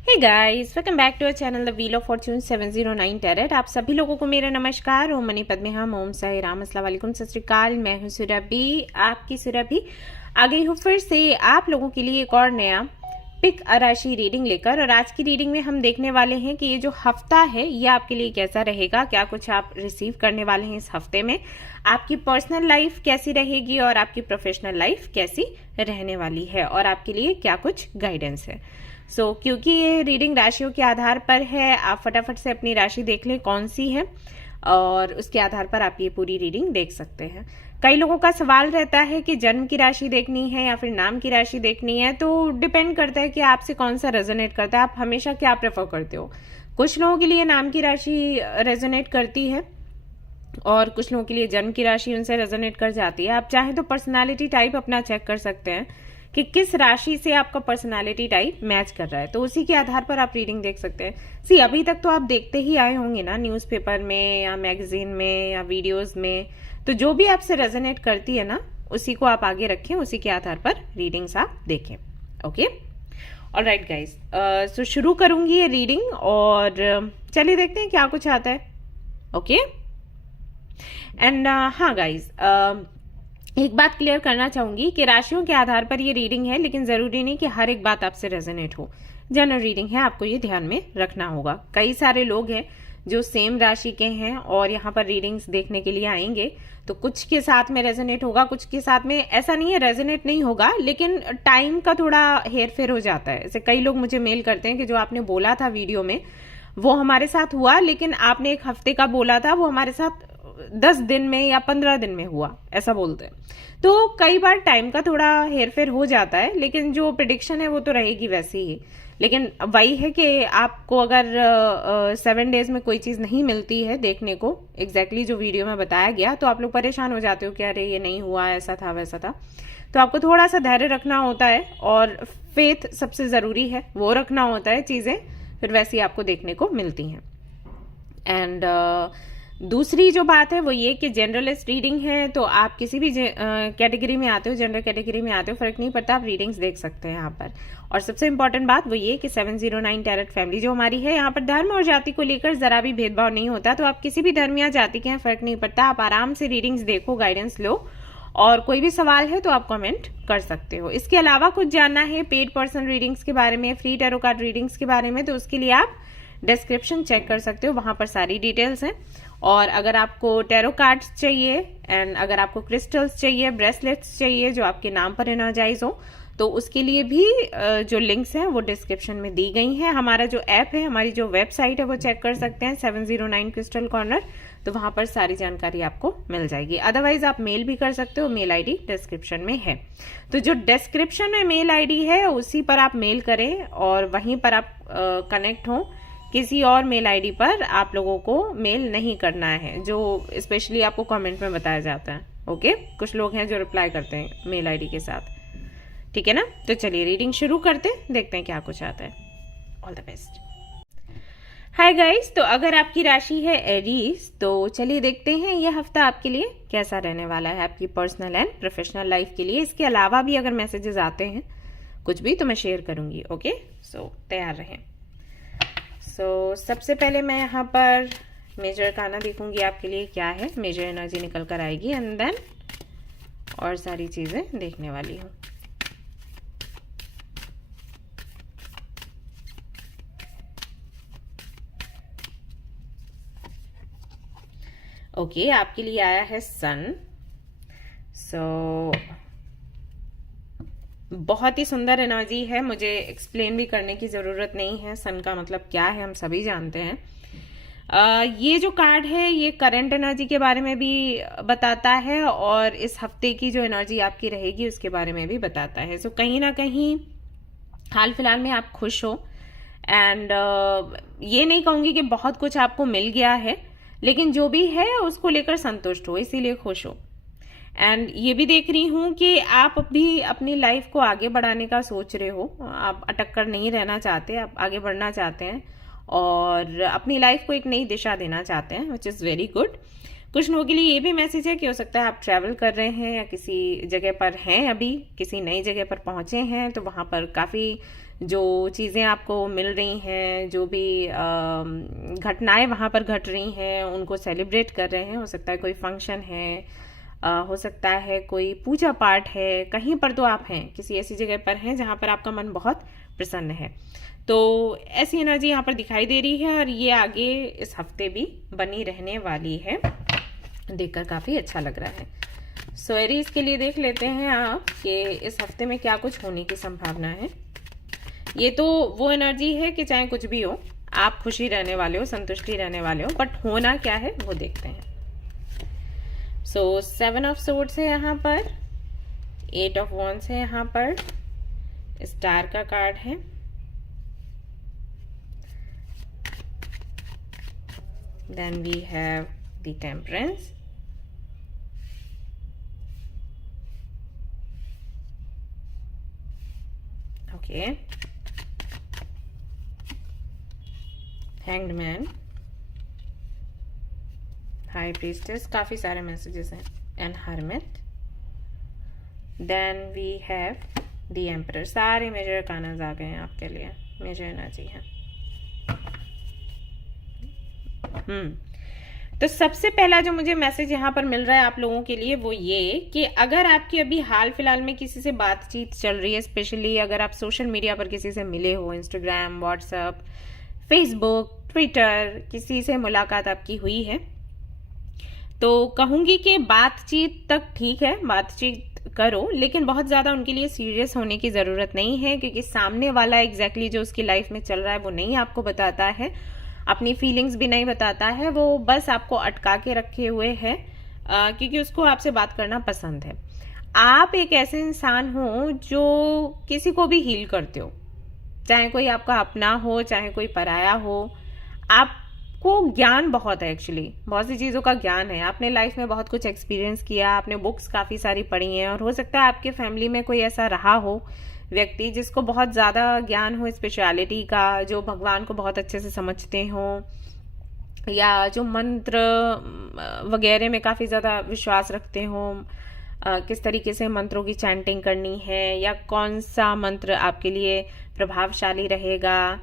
Hey guys, welcome back to our channel the wheel of fortune 709 tarot. आप सभी लोगों को मेरा नमस्कार। ओम मनी पद्मे हम, ओम साई राम, अस्सलाम वालेकुम, सत श्री अकाल। मैं हूं सुरभि, आपकी सुरभि आ गई हूं फिर से आप लोगों के लिए एक और नया पिक राशि रीडिंग लेकर। और आज की रीडिंग में हम देखने वाले हैं कि ये जो हफ्ता है ये आपके लिए कैसा रहेगा, क्या कुछ आप रिसीव करने वाले हैं इस हफ्ते में, आपकी पर्सनल लाइफ कैसी रहेगी और आपकी प्रोफेशनल लाइफ कैसी रहने वाली है, और आपके लिए क्या कुछ गाइडेंस है। क्योंकि ये रीडिंग राशियों के आधार पर है, आप फटाफट से अपनी राशि देख लें कौन सी है और उसके आधार पर आप ये पूरी रीडिंग देख सकते हैं। कई लोगों का सवाल रहता है कि जन्म की राशि देखनी है या फिर नाम की राशि देखनी है, तो डिपेंड करता है कि आपसे कौन सा रेजोनेट करता है, आप हमेशा क्या प्रेफर करते हो। कुछ लोगों के लिए नाम की राशि रेजोनेट करती है और कुछ लोगों के लिए जन्म की राशि उनसे रेजोनेट कर जाती है। आप चाहें तो पर्सनालिटी टाइप अपना चेक कर सकते हैं कि किस राशि से आपका पर्सनालिटी टाइप मैच कर रहा है, तो उसी के आधार पर आप रीडिंग देख सकते हैं। अभी तक तो आप देखते ही आए होंगे ना, न्यूज़पेपर में या मैगजीन में या वीडियोस में, तो जो भी आपसे रेजोनेट करती है ना उसी को आप आगे रखें, उसी के आधार पर रीडिंग्स आप देखें। ओके, ऑलराइट गाइस, सो शुरू करूंगी ये रीडिंग और चलिए देखते हैं क्या कुछ आता है। ओके एंड हाँ गाइस, एक बात क्लियर करना चाहूंगी कि राशियों के आधार पर ये रीडिंग है, लेकिन जरूरी नहीं कि हर एक बात आपसे रेजोनेट हो। जनरल रीडिंग है, आपको ये ध्यान में रखना होगा। कई सारे लोग हैं जो सेम राशि के हैं और यहाँ पर रीडिंग्स देखने के लिए आएंगे, तो कुछ के साथ में रेजोनेट होगा, कुछ के साथ में ऐसा नहीं है रेजोनेट नहीं होगा, लेकिन टाइम का थोड़ा हेर फेर हो जाता है। ऐसे कई लोग मुझे मेल करते हैं कि जो आपने बोला था वीडियो में वो हमारे साथ हुआ, लेकिन आपने एक हफ्ते का बोला था वो हमारे साथ 10 दिन में या 15 दिन में हुआ, ऐसा बोलते हैं। तो कई बार टाइम का थोड़ा हेरफेर हो जाता है, लेकिन जो प्रिडिक्शन है वो तो रहेगी वैसी ही। लेकिन वही है कि आपको अगर 7 डेज में कोई चीज़ नहीं मिलती है देखने को एग्जैक्टली जो वीडियो में बताया गया, तो आप लोग परेशान हो जाते हो कि अरे ये नहीं हुआ, ऐसा था वैसा था। तो आपको थोड़ा सा धैर्य रखना होता है और फेथ सबसे ज़रूरी है, वो रखना होता है, चीज़ें फिर वैसी आपको देखने को मिलती हैं। एंड दूसरी जो बात है वो ये कि जनरलिस्ट रीडिंग है, तो आप किसी भी कैटेगरी में आते हो, जनरल कैटेगरी में आते हो, फर्क नहीं पड़ता, आप रीडिंग्स देख सकते हैं यहाँ पर। और सबसे इंपॉर्टेंट बात वो ये कि 709 टैरेट फैमिली जो हमारी है, यहाँ पर धर्म और जाति को लेकर जरा भी भेदभाव नहीं होता। तो आप किसी भी धर्म या जाति के हैं, फर्क नहीं पड़ता, आप आराम से रीडिंग्स देखो, गाइडेंस लो, और कोई भी सवाल है तो आप कमेंट कर सकते हो। इसके अलावा कुछ जानना है पेड पर्सन रीडिंग्स के बारे में, फ्री टैरो कार्ड रीडिंग्स के बारे में, तो उसके लिए आप डिस्क्रिप्शन चेक कर सकते हो, वहां पर सारी डिटेल्स हैं। और अगर आपको टैरो कार्ड्स चाहिए एंड अगर आपको क्रिस्टल्स चाहिए, ब्रेसलेट्स चाहिए जो आपके नाम पर एनर्जाइज हो, तो उसके लिए भी जो लिंक्स हैं वो डिस्क्रिप्शन में दी गई हैं। हमारा जो ऐप है, हमारी जो वेबसाइट है वो चेक कर सकते हैं 709 क्रिस्टल कॉर्नर, तो वहां पर सारी जानकारी आपको मिल जाएगी। अदरवाइज आप मेल भी कर सकते हो, मेल आईडी डिस्क्रिप्शन में है। तो जो डिस्क्रिप्शन में मेल आईडी है उसी पर आप मेल करें और वहीं पर आप कनेक्ट हों। किसी और मेल आईडी पर आप लोगों को मेल नहीं करना है, जो स्पेशली आपको कमेंट में बताया जाता है। ओके, कुछ लोग हैं जो रिप्लाई करते हैं मेल आईडी के साथ, ठीक है ना। तो चलिए रीडिंग शुरू करते, देखते हैं क्या कुछ आता है। All the best. Hi guys, तो अगर आपकी राशि है एरीज, तो चलिए देखते हैं ये हफ्ता आपके लिए कैसा रहने वाला है, आपकी पर्सनल एंड प्रोफेशनल लाइफ के लिए। इसके अलावा भी अगर मैसेजेस आते हैं कुछ भी तो मैं शेयर करूंगी। ओके, सो तैयार रहें। सबसे पहले मैं यहाँ पर मेजर अरकाना देखूंगी आपके लिए क्या है, मेजर एनर्जी निकल कर आएगी एंड देन और सारी चीजें देखने वाली हूँ। ओके, आपके लिए आया है सन। बहुत ही सुंदर एनर्जी है, मुझे एक्सप्लेन भी करने की ज़रूरत नहीं है सन का मतलब क्या है, हम सभी जानते हैं। ये जो कार्ड है ये करंट एनर्जी के बारे में भी बताता है और इस हफ्ते की जो एनर्जी आपकी रहेगी उसके बारे में भी बताता है। कहीं ना कहीं हाल फिलहाल में आप खुश हो एंड ये नहीं कहूँगी कि बहुत कुछ आपको मिल गया है, लेकिन जो भी है उसको लेकर संतुष्ट हो, इसीलिए खुश हो। एंड ये भी देख रही हूँ कि आप भी अपनी लाइफ को आगे बढ़ाने का सोच रहे हो, आप अटक कर नहीं रहना चाहते, आप आगे बढ़ना चाहते हैं और अपनी लाइफ को एक नई दिशा देना चाहते हैं, विच इज़ वेरी गुड। कुछ लोगों के लिए ये भी मैसेज है कि हो सकता है आप ट्रैवल कर रहे हैं या किसी जगह पर हैं, अभी किसी नई जगह पर पहुंचे हैं, तो वहां पर काफ़ी जो चीज़ें आपको मिल रही हैं, जो भी घटनाएं वहाँ पर घट रही हैं, उनको सेलिब्रेट कर रहे हैं। हो सकता है कोई फंक्शन है, हो सकता है कोई पूजा पाठ है, कहीं पर तो आप हैं, किसी ऐसी जगह पर हैं जहाँ पर आपका मन बहुत प्रसन्न है। तो ऐसी एनर्जी यहाँ पर दिखाई दे रही है और ये आगे इस हफ्ते भी बनी रहने वाली है। देखकर काफ़ी अच्छा लग रहा है। सो एरीज के लिए देख लेते हैं आप कि इस हफ्ते में क्या कुछ होने की संभावना है। ये तो वो एनर्जी है कि चाहे कुछ भी हो, आप खुशी रहने वाले हो, संतुष्टि रहने वाले हो, बट होना क्या है वो देखते हैं। सो 7 ऑफ सोर्ड्स है यहाँ पर, 8 ऑफ वॉन्ड्स है यहाँ पर, स्टार का कार्ड है, then we have the temperance, okay, hanged man, high priestess, काफी सारे मैसेजेस हैं, and hermit, then we have the emperor. सारे मेजर अरकानास आ गए हैं आपके लिए, मेजर एनर्जी है। तो सबसे पहला जो मुझे मैसेज यहाँ पर मिल रहा है आप लोगों के लिए वो ये कि अगर आपकी अभी हाल फिलहाल में किसी से बातचीत चल रही है, स्पेशली अगर आप सोशल मीडिया पर किसी से मिले हो, इंस्टाग्राम, व्हाट्सएप, फेसबुक, ट्विटर, किसी से मुलाकात आपकी हुई है, तो कहूंगी कि बातचीत तक ठीक है, बातचीत करो, लेकिन बहुत ज्यादा उनके लिए सीरियस होने की जरूरत नहीं है, क्योंकि सामने वाला एग्जैक्टली जो उसकी लाइफ में चल रहा है वो नहीं आपको बताता है, अपनी फीलिंग्स भी नहीं बताता है, वो बस आपको अटका के रखे हुए है, क्योंकि उसको आपसे बात करना पसंद है। आप एक ऐसे इंसान हो जो किसी को भी हील करते हो, चाहे कोई आपका अपना हो, चाहे कोई पराया हो। आपको ज्ञान बहुत है, एक्चुअली बहुत सी चीज़ों का ज्ञान है, आपने लाइफ में बहुत कुछ एक्सपीरियंस किया, आपने बुक्स काफ़ी सारी पढ़ी हैं, और हो सकता है आपके फैमिली में कोई ऐसा रहा हो व्यक्ति जिसको बहुत ज़्यादा ज्ञान हो स्पिरिचुअलिटी का, जो भगवान को बहुत अच्छे से समझते हो, या जो मंत्र वगैरह में काफ़ी ज़्यादा विश्वास रखते हो, किस तरीके से मंत्रों की चैंटिंग करनी है, या कौन सा मंत्र आपके लिए प्रभावशाली रहेगा।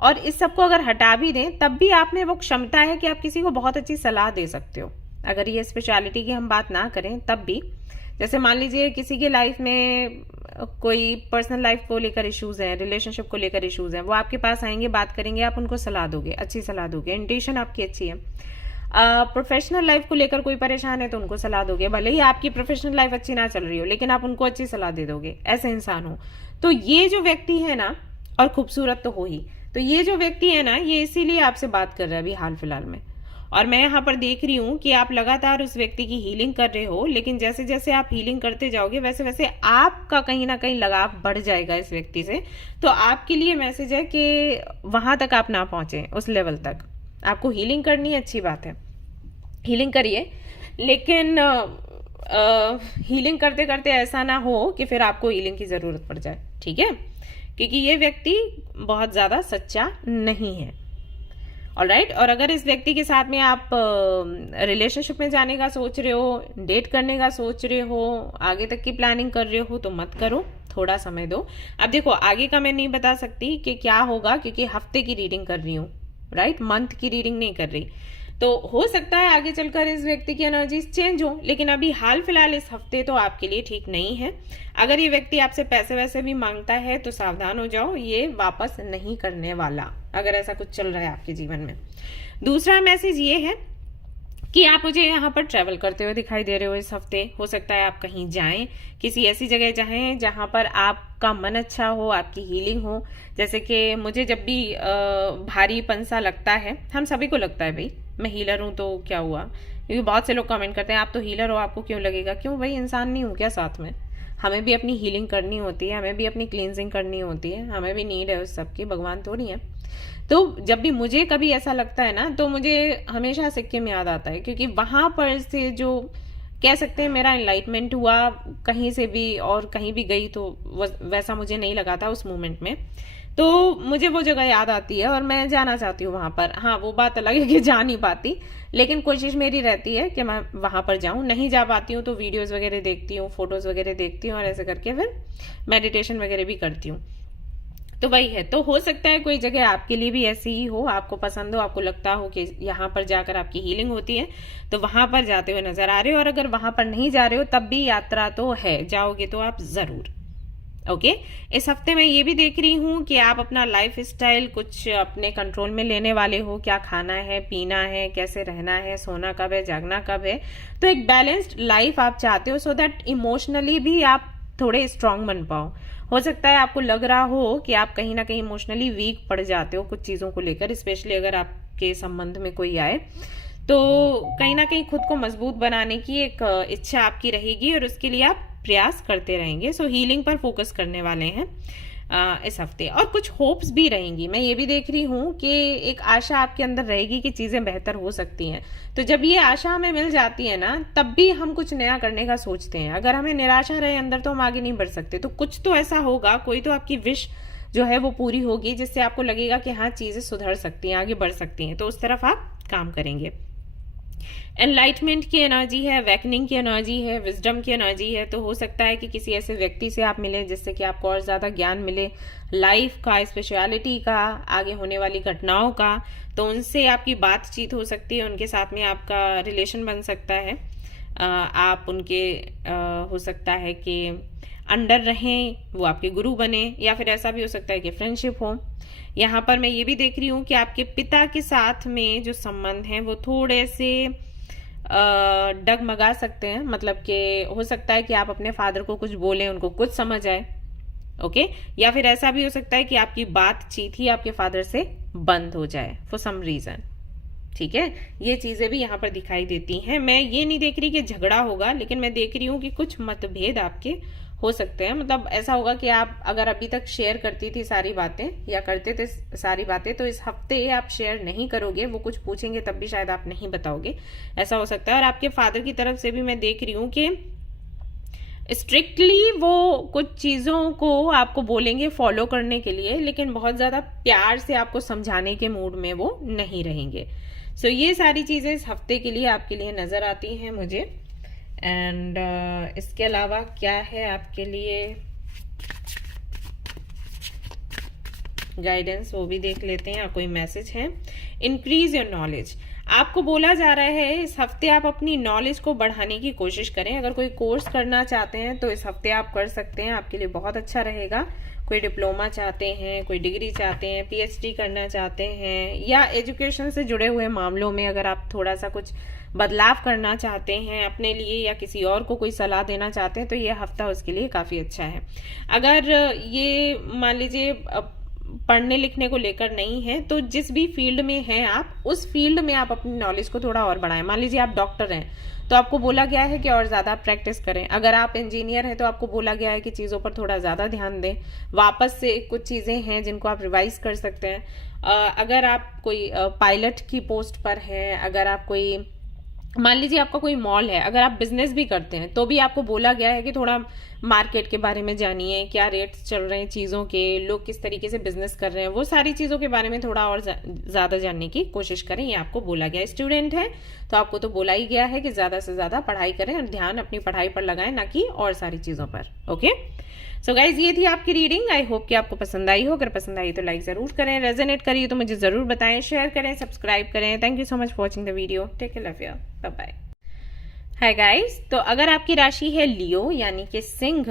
और इस सब को अगर हटा भी दें तब भी आप में वो क्षमता है कि आप किसी को बहुत अच्छी सलाह दे सकते हो। अगर ये स्पिरिचुअलिटी की हम बात ना करें तब भी, जैसे मान लीजिए किसी के लाइफ में कोई पर्सनल लाइफ को लेकर इश्यूज हैं, रिलेशनशिप को लेकर इश्यूज हैं, वो आपके पास आएंगे, बात करेंगे, आप उनको सलाह दोगे, अच्छी सलाह दोगे, इंटेंशन आपकी अच्छी है। प्रोफेशनल लाइफ को लेकर कोई परेशान है तो उनको सलाह दोगे, भले ही आपकी प्रोफेशनल लाइफ अच्छी ना चल रही हो, लेकिन आप उनको अच्छी सलाह दे दोगे, ऐसे इंसान हो। तो ये जो व्यक्ति है ना, और खूबसूरत तो हो ही, तो ये जो व्यक्ति है ना, ये इसीलिए आपसे बात कर रहा है अभी हाल फिलहाल में। और मैं यहाँ पर देख रही हूँ कि आप लगातार उस व्यक्ति की हीलिंग कर रहे हो, लेकिन जैसे जैसे आप हीलिंग करते जाओगे वैसे वैसे आपका कहीं ना कहीं लगाव बढ़ जाएगा इस व्यक्ति से। तो आपके लिए मैसेज है कि वहां तक आप ना पहुंचे, उस लेवल तक। आपको हीलिंग करनी है, अच्छी बात है, हीलिंग करिए, लेकिन हीलिंग करते करते ऐसा ना हो कि फिर आपको हीलिंग की जरूरत पड़ जाए, ठीक है? क्योंकि ये व्यक्ति बहुत ज्यादा सच्चा नहीं है। ऑलराइट, और अगर इस व्यक्ति के साथ में आप रिलेशनशिप में जाने का सोच रहे हो, डेट करने का सोच रहे हो, आगे तक की प्लानिंग कर रहे हो, तो मत करो, थोड़ा समय दो। अब देखो, आगे का मैं नहीं बता सकती कि क्या होगा, क्योंकि हफ्ते की रीडिंग कर रही हूँ, राइट, मंथ की रीडिंग नहीं कर रही। तो हो सकता है आगे चलकर इस व्यक्ति की एनर्जीज चेंज हो, लेकिन अभी हाल फिलहाल इस हफ्ते तो आपके लिए ठीक नहीं है। अगर ये व्यक्ति आपसे पैसे वैसे भी मांगता है तो सावधान हो जाओ, ये वापस नहीं करने वाला, अगर ऐसा कुछ चल रहा है आपके जीवन में। दूसरा मैसेज ये है कि आप मुझे यहाँ पर ट्रैवल करते हुए दिखाई दे रहे हो इस हफ्ते। हो सकता है आप कहीं जाएं, किसी ऐसी जगह जाएं जहाँ पर आपका मन अच्छा हो, आपकी हीलिंग हो। जैसे कि मुझे जब भी भारी पंसा लगता है, हम सभी को लगता है भाई, मैं हीलर हूं तो क्या हुआ, क्योंकि बहुत से लोग कमेंट करते हैं आप तो हीलर हो, आपको क्यों लगेगा? क्यों भाई, इंसान नहीं हूं क्या साथ में? हमें भी अपनी हीलिंग करनी होती है, हमें भी अपनी क्लींजिंग करनी होती है, हमें भी नीड है उस सबकी, भगवान तो नहीं है। तो जब भी मुझे कभी ऐसा लगता है ना, तो मुझे हमेशा सिक्किम याद आता है, क्योंकि वहां पर से जो कह सकते हैं मेरा एनलाइटमेंट हुआ कहीं से भी, और कहीं भी गई तो वैसा मुझे नहीं लगा था उस मोमेंट में। तो मुझे वो जगह याद आती है और मैं जाना चाहती हूँ वहां पर। हाँ, वो बात अलग है कि जा नहीं पाती, लेकिन कोशिश मेरी रहती है कि मैं वहां पर जाऊं। नहीं जा पाती हूँ तो वीडियोस वगैरह देखती हूँ, फोटोज वगैरह देखती हूँ, और ऐसे करके फिर मेडिटेशन वगैरह भी करती हूँ। तो वही है। तो हो सकता है कोई जगह आपके लिए भी ऐसी ही हो, आपको पसंद हो, आपको लगता हो कि यहाँ पर जाकर आपकी हीलिंग होती है, तो वहां पर जाते हुए नजर आ रहे हो। और अगर वहां पर नहीं जा रहे हो तब भी यात्रा तो है, जाओगे तो आप जरूर। ओके इस हफ्ते मैं ये भी देख रही हूँ कि आप अपना लाइफ स्टाइल कुछ अपने कंट्रोल में लेने वाले हो। क्या खाना है, पीना है, कैसे रहना है, सोना कब है, जागना कब है। तो एक बैलेंस्ड लाइफ आप चाहते हो, सो दैट इमोशनली भी आप थोड़े स्ट्रांग बन पाओ। हो सकता है आपको लग रहा हो कि आप कहीं ना कहीं इमोशनली वीक पड़ जाते हो कुछ चीजों को लेकर, स्पेशली अगर आपके संबंध में कोई आए, तो कहीं ना कहीं खुद को मजबूत बनाने की एक इच्छा आपकी रहेगी और उसके लिए आप प्रयास करते रहेंगे। सो हीलिंग पर फोकस करने वाले हैं इस हफ्ते। और कुछ होप्स भी रहेंगी, मैं ये भी देख रही हूँ कि एक आशा आपके अंदर रहेगी कि चीजें बेहतर हो सकती हैं। तो जब ये आशा हमें मिल जाती है ना, तब भी हम कुछ नया करने का सोचते हैं। अगर हमें निराशा रहे अंदर तो हम आगे नहीं बढ़ सकते। तो कुछ तो ऐसा होगा, कोई तो आपकी विश जो है वो पूरी होगी, जिससे आपको लगेगा कि हाँ चीजें सुधर सकती हैं, आगे बढ़ सकती हैं। तो उस तरफ आप काम करेंगे। एनलाइटमेंट की एनर्जी है, अवेकनिंग की एनर्जी है, विजडम की एनर्जी है। तो हो सकता है कि किसी ऐसे व्यक्ति से आप मिले जिससे कि आपको और ज्यादा ज्ञान मिले लाइफ का, स्पिरिचुअलिटी का, आगे होने वाली घटनाओं का। तो उनसे आपकी बातचीत हो सकती है, उनके साथ में आपका रिलेशन बन सकता है। आप उनके हो सकता है कि अंडर रहें, वो आपके गुरु बने, या फिर ऐसा भी हो सकता है कि फ्रेंडशिप हो। यहाँ पर मैं ये भी देख रही हूँ कि आपके पिता के साथ में जो संबंध हैं वो थोड़े से डगमगा सकते हैं। मतलब कि हो सकता है कि आप अपने फादर को कुछ बोलें, उनको कुछ समझ आए। ओके या फिर ऐसा भी हो सकता है कि आपकी बातचीत ही आपके फादर से बंद हो जाए फॉर सम रीजन। ठीक है, ये चीजें भी यहाँ पर दिखाई देती हैं। मैं ये नहीं देख रही कि झगड़ा होगा, लेकिन मैं देख रही हूँ कि कुछ मतभेद आपके हो सकते हैं। मतलब ऐसा होगा कि आप अगर अभी तक शेयर करती थी सारी बातें या करते थे सारी बातें, तो इस हफ्ते आप शेयर नहीं करोगे। वो कुछ पूछेंगे तब भी शायद आप नहीं बताओगे, ऐसा हो सकता है। और आपके फादर की तरफ से भी मैं देख रही हूँ कि स्ट्रिक्टली वो कुछ चीजों को आपको बोलेंगे फॉलो करने के लिए, लेकिन बहुत ज्यादा प्यार से आपको समझाने के मूड में वो नहीं रहेंगे। सो ये सारी चीजें इस हफ्ते के लिए आपके लिए नजर आती हैं मुझे। एंड इसके अलावा क्या है आपके लिए गाइडेंस, वो भी देख लेते हैं। या कोई मैसेज है। इंक्रीज योर नॉलेज, आपको बोला जा रहा है इस हफ्ते आप अपनी नॉलेज को बढ़ाने की कोशिश करें। अगर कोई कोर्स करना चाहते हैं तो इस हफ्ते आप कर सकते हैं, आपके लिए बहुत अच्छा रहेगा। कोई डिप्लोमा चाहते हैं, कोई डिग्री चाहते हैं, पीएचडी करना चाहते हैं, या एजुकेशन से जुड़े हुए मामलों में अगर आप थोड़ा सा कुछ बदलाव करना चाहते हैं अपने लिए या किसी और को कोई सलाह देना चाहते हैं, तो ये हफ्ता उसके लिए काफी अच्छा है। अगर ये मान लीजिए पढ़ने लिखने को लेकर नहीं है, तो जिस भी फील्ड में हैं आप, उस फील्ड में आप अपनी नॉलेज को थोड़ा और बढ़ाएं। मान लीजिए आप डॉक्टर हैं तो आपको बोला गया है कि और ज्यादा प्रैक्टिस करें। अगर आप इंजीनियर हैं तो आपको बोला गया है कि चीजों पर थोड़ा ज्यादा ध्यान दें। वापस से कुछ चीजें हैं जिनको आप रिवाइज कर सकते हैं। अगर आप कोई पायलट की पोस्ट पर हैं, अगर आप कोई मान लीजिए आपका कोई मॉल है, अगर आप बिजनेस भी करते हैं तो भी आपको बोला गया है कि थोड़ा मार्केट के बारे में जानिए, क्या रेट्स चल रहे हैं चीज़ों के, लोग किस तरीके से बिजनेस कर रहे हैं, वो सारी चीज़ों के बारे में थोड़ा और ज़्यादा जानने की कोशिश करें। ये आपको बोला गया है। स्टूडेंट है तो आपको तो बोला ही गया है कि ज़्यादा से ज़्यादा पढ़ाई करें और ध्यान अपनी पढ़ाई पर लगाएं, ना कि और सारी चीज़ों पर। ओके सो गाइज, ये थी आपकी रीडिंग। आई होप कि आपको पसंद आई हो। अगर पसंद आई तो लाइक जरूर करें, रेजोनेट करिए तो मुझे जरूर बताएं, शेयर करें, सब्सक्राइब करें। Thank you so much for watching the video. Take care, love you, bye bye. Hi guys, तो अगर आपकी राशि है लियो यानी कि सिंह,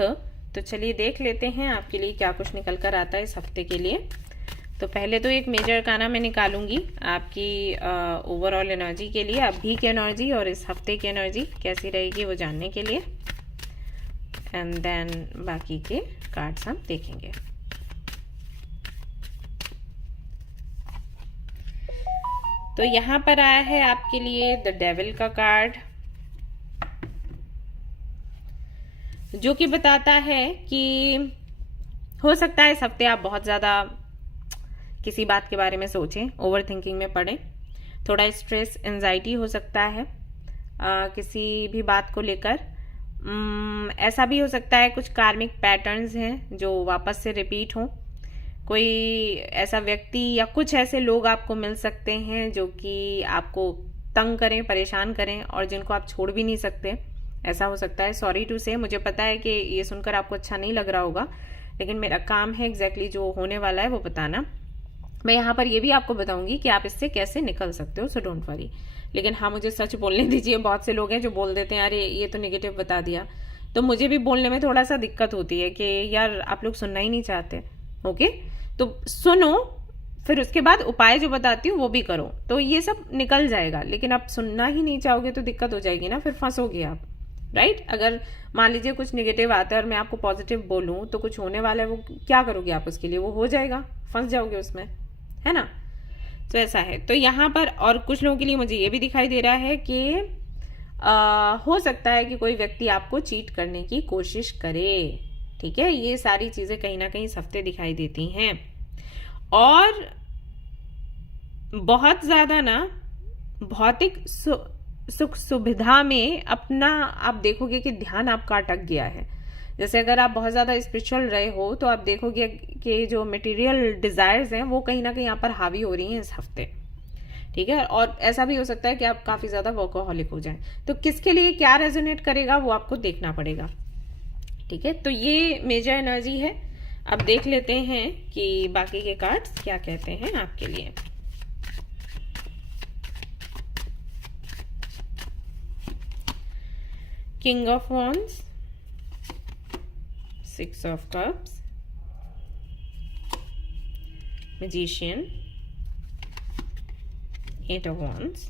तो चलिए देख लेते हैं आपके लिए क्या कुछ निकल कर आता है इस हफ्ते के लिए। तो पहले तो एक मेजर अरकाना मैं निकालूंगी आपकी ओवरऑल एनर्जी के लिए, अभी की एनर्जी और इस हफ्ते की एनर्जी कैसी रहेगी वो जानने के लिए। एंड देन बाकी के कार्ड्स हम देखेंगे। तो यहां पर आया है आपके लिए द डेविल का कार्ड, जो कि बताता है कि हो सकता है इस हफ्ते आप बहुत ज्यादा किसी बात के बारे में सोचें, ओवर थिंकिंग में पड़े, थोड़ा स्ट्रेस एंजाइटी हो सकता है किसी भी बात को लेकर। ऐसा भी हो सकता है कुछ कार्मिक पैटर्न्स हैं जो वापस से रिपीट हों। कोई ऐसा व्यक्ति या कुछ ऐसे लोग आपको मिल सकते हैं जो कि आपको तंग करें, परेशान करें और जिनको आप छोड़ भी नहीं सकते, ऐसा हो सकता है। सॉरी टू से, मुझे पता है कि ये सुनकर आपको अच्छा नहीं लग रहा होगा, लेकिन मेरा काम है एग्जैक्टली जो होने वाला है वो बताना। मैं यहाँ पर ये भी आपको बताऊंगी कि आप इससे कैसे निकल सकते हो, सो डोंट वरी। लेकिन हाँ, मुझे सच बोलने दीजिए। बहुत से लोग हैं जो बोल देते हैं अरे ये तो नेगेटिव बता दिया, तो मुझे भी बोलने में थोड़ा सा दिक्कत होती है कि यार आप लोग सुनना ही नहीं चाहते। ओके, तो सुनो, फिर उसके बाद उपाय जो बताती हूँ वो भी करो, तो ये सब निकल जाएगा। लेकिन आप सुनना ही नहीं चाहोगे तो दिक्कत हो जाएगी ना, फिर फंसोगे आप, राइट। अगर मान लीजिए कुछ नेगेटिव आता है और मैं आपको पॉजिटिव बोलूं तो कुछ होने वाला है, वो क्या करोगे आप उसके लिए? वो हो जाएगा, फंस जाओगे उसमें, है ना। तो ऐसा है। तो यहाँ पर और कुछ लोगों के लिए मुझे ये भी दिखाई दे रहा है कि हो सकता है कि कोई व्यक्ति आपको चीट करने की कोशिश करे। ठीक है, ये सारी चीजें कहीं ना कहीं इस हफ्ते दिखाई देती हैं। और बहुत ज्यादा ना भौतिक सुख सुविधा में अपना आप देखोगे कि ध्यान आपका अटक गया है। जैसे अगर आप बहुत ज्यादा स्पिरिचुअल रहे हो तो आप देखोगे कि जो मटेरियल डिजायर्स हैं वो कहीं ना कहीं यहाँ पर हावी हो रही हैं इस हफ्ते। ठीक है, और ऐसा भी हो सकता है कि आप काफी ज्यादा वर्कोहॉलिक हो जाएं। तो किसके लिए क्या रेजोनेट करेगा वो आपको देखना पड़ेगा। ठीक है, तो ये मेजर एनर्जी है। अब देख लेते हैं कि बाकी के कार्ड्स क्या कहते हैं आपके लिए। King of wands, 6 of cups, magician, 8 of wands,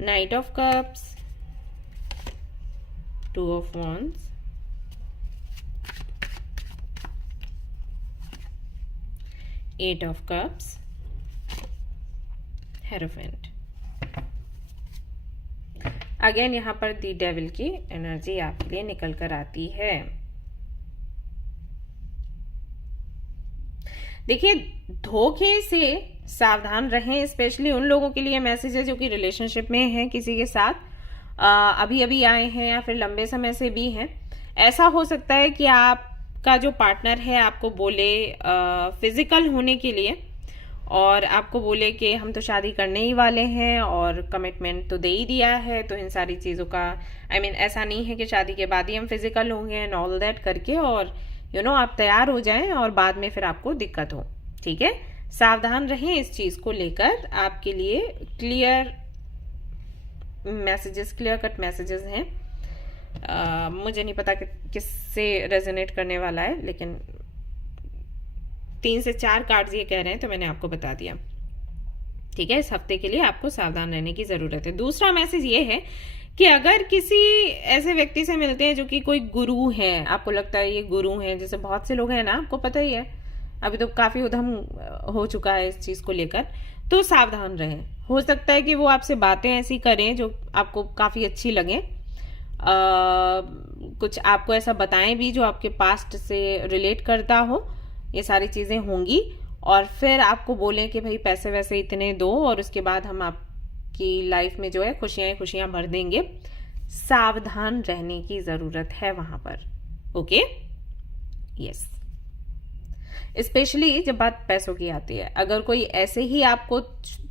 knight of cups, 2 of wands, 8 of cups, Hierophant। Again यहाँ पर दी डेविल की एनर्जी आपके लिए निकल कर आती है। देखिए, धोखे से सावधान रहें। स्पेशली उन लोगों के लिए मैसेज है जो कि रिलेशनशिप में हैं किसी के साथ, अभी अभी आए हैं या फिर लंबे समय से भी हैं। ऐसा हो सकता है कि आपका जो पार्टनर है आपको बोले फिजिकल होने के लिए, और आपको बोले कि हम तो शादी करने ही वाले हैं और कमिटमेंट तो दे ही दिया है, तो इन सारी चीज़ों का ऐसा नहीं है कि शादी के बाद ही हम फिजिकल होंगे एंड ऑल दैट करके, और आप तैयार हो जाएं और बाद में फिर आपको दिक्कत हो। ठीक है, सावधान रहें इस चीज़ को लेकर। आपके लिए clear messages, clear cut messages हैं। मुझे नहीं पता कि किससे रेजोनेट करने वाला है, लेकिन 3 से 4 कार्ड्स ये कह रहे हैं तो मैंने आपको बता दिया। ठीक है, इस हफ्ते के लिए आपको सावधान रहने की जरूरत है। दूसरा मैसेज ये है कि अगर किसी ऐसे व्यक्ति से मिलते हैं जो कि कोई गुरु है, आपको लगता है ये गुरु है, जैसे बहुत से लोग हैं ना, आपको पता ही है, अभी तो काफी उधम हो चुका है इस चीज को लेकर, तो सावधान रहें। हो सकता है कि वो आपसे बातें ऐसी करें जो आपको काफी अच्छी लगे, कुछ आपको ऐसा बताएं भी जो आपके पास्ट से रिलेट करता हो, ये सारी चीजें होंगी। और फिर आपको बोलें कि भाई पैसे वैसे इतने दो और उसके बाद हम आपकी लाइफ में जो है खुशियां खुशियां भर देंगे। सावधान रहने की जरूरत है वहां पर। Okay, yes. स्पेशली जब बात पैसों की आती है, अगर कोई ऐसे ही आपको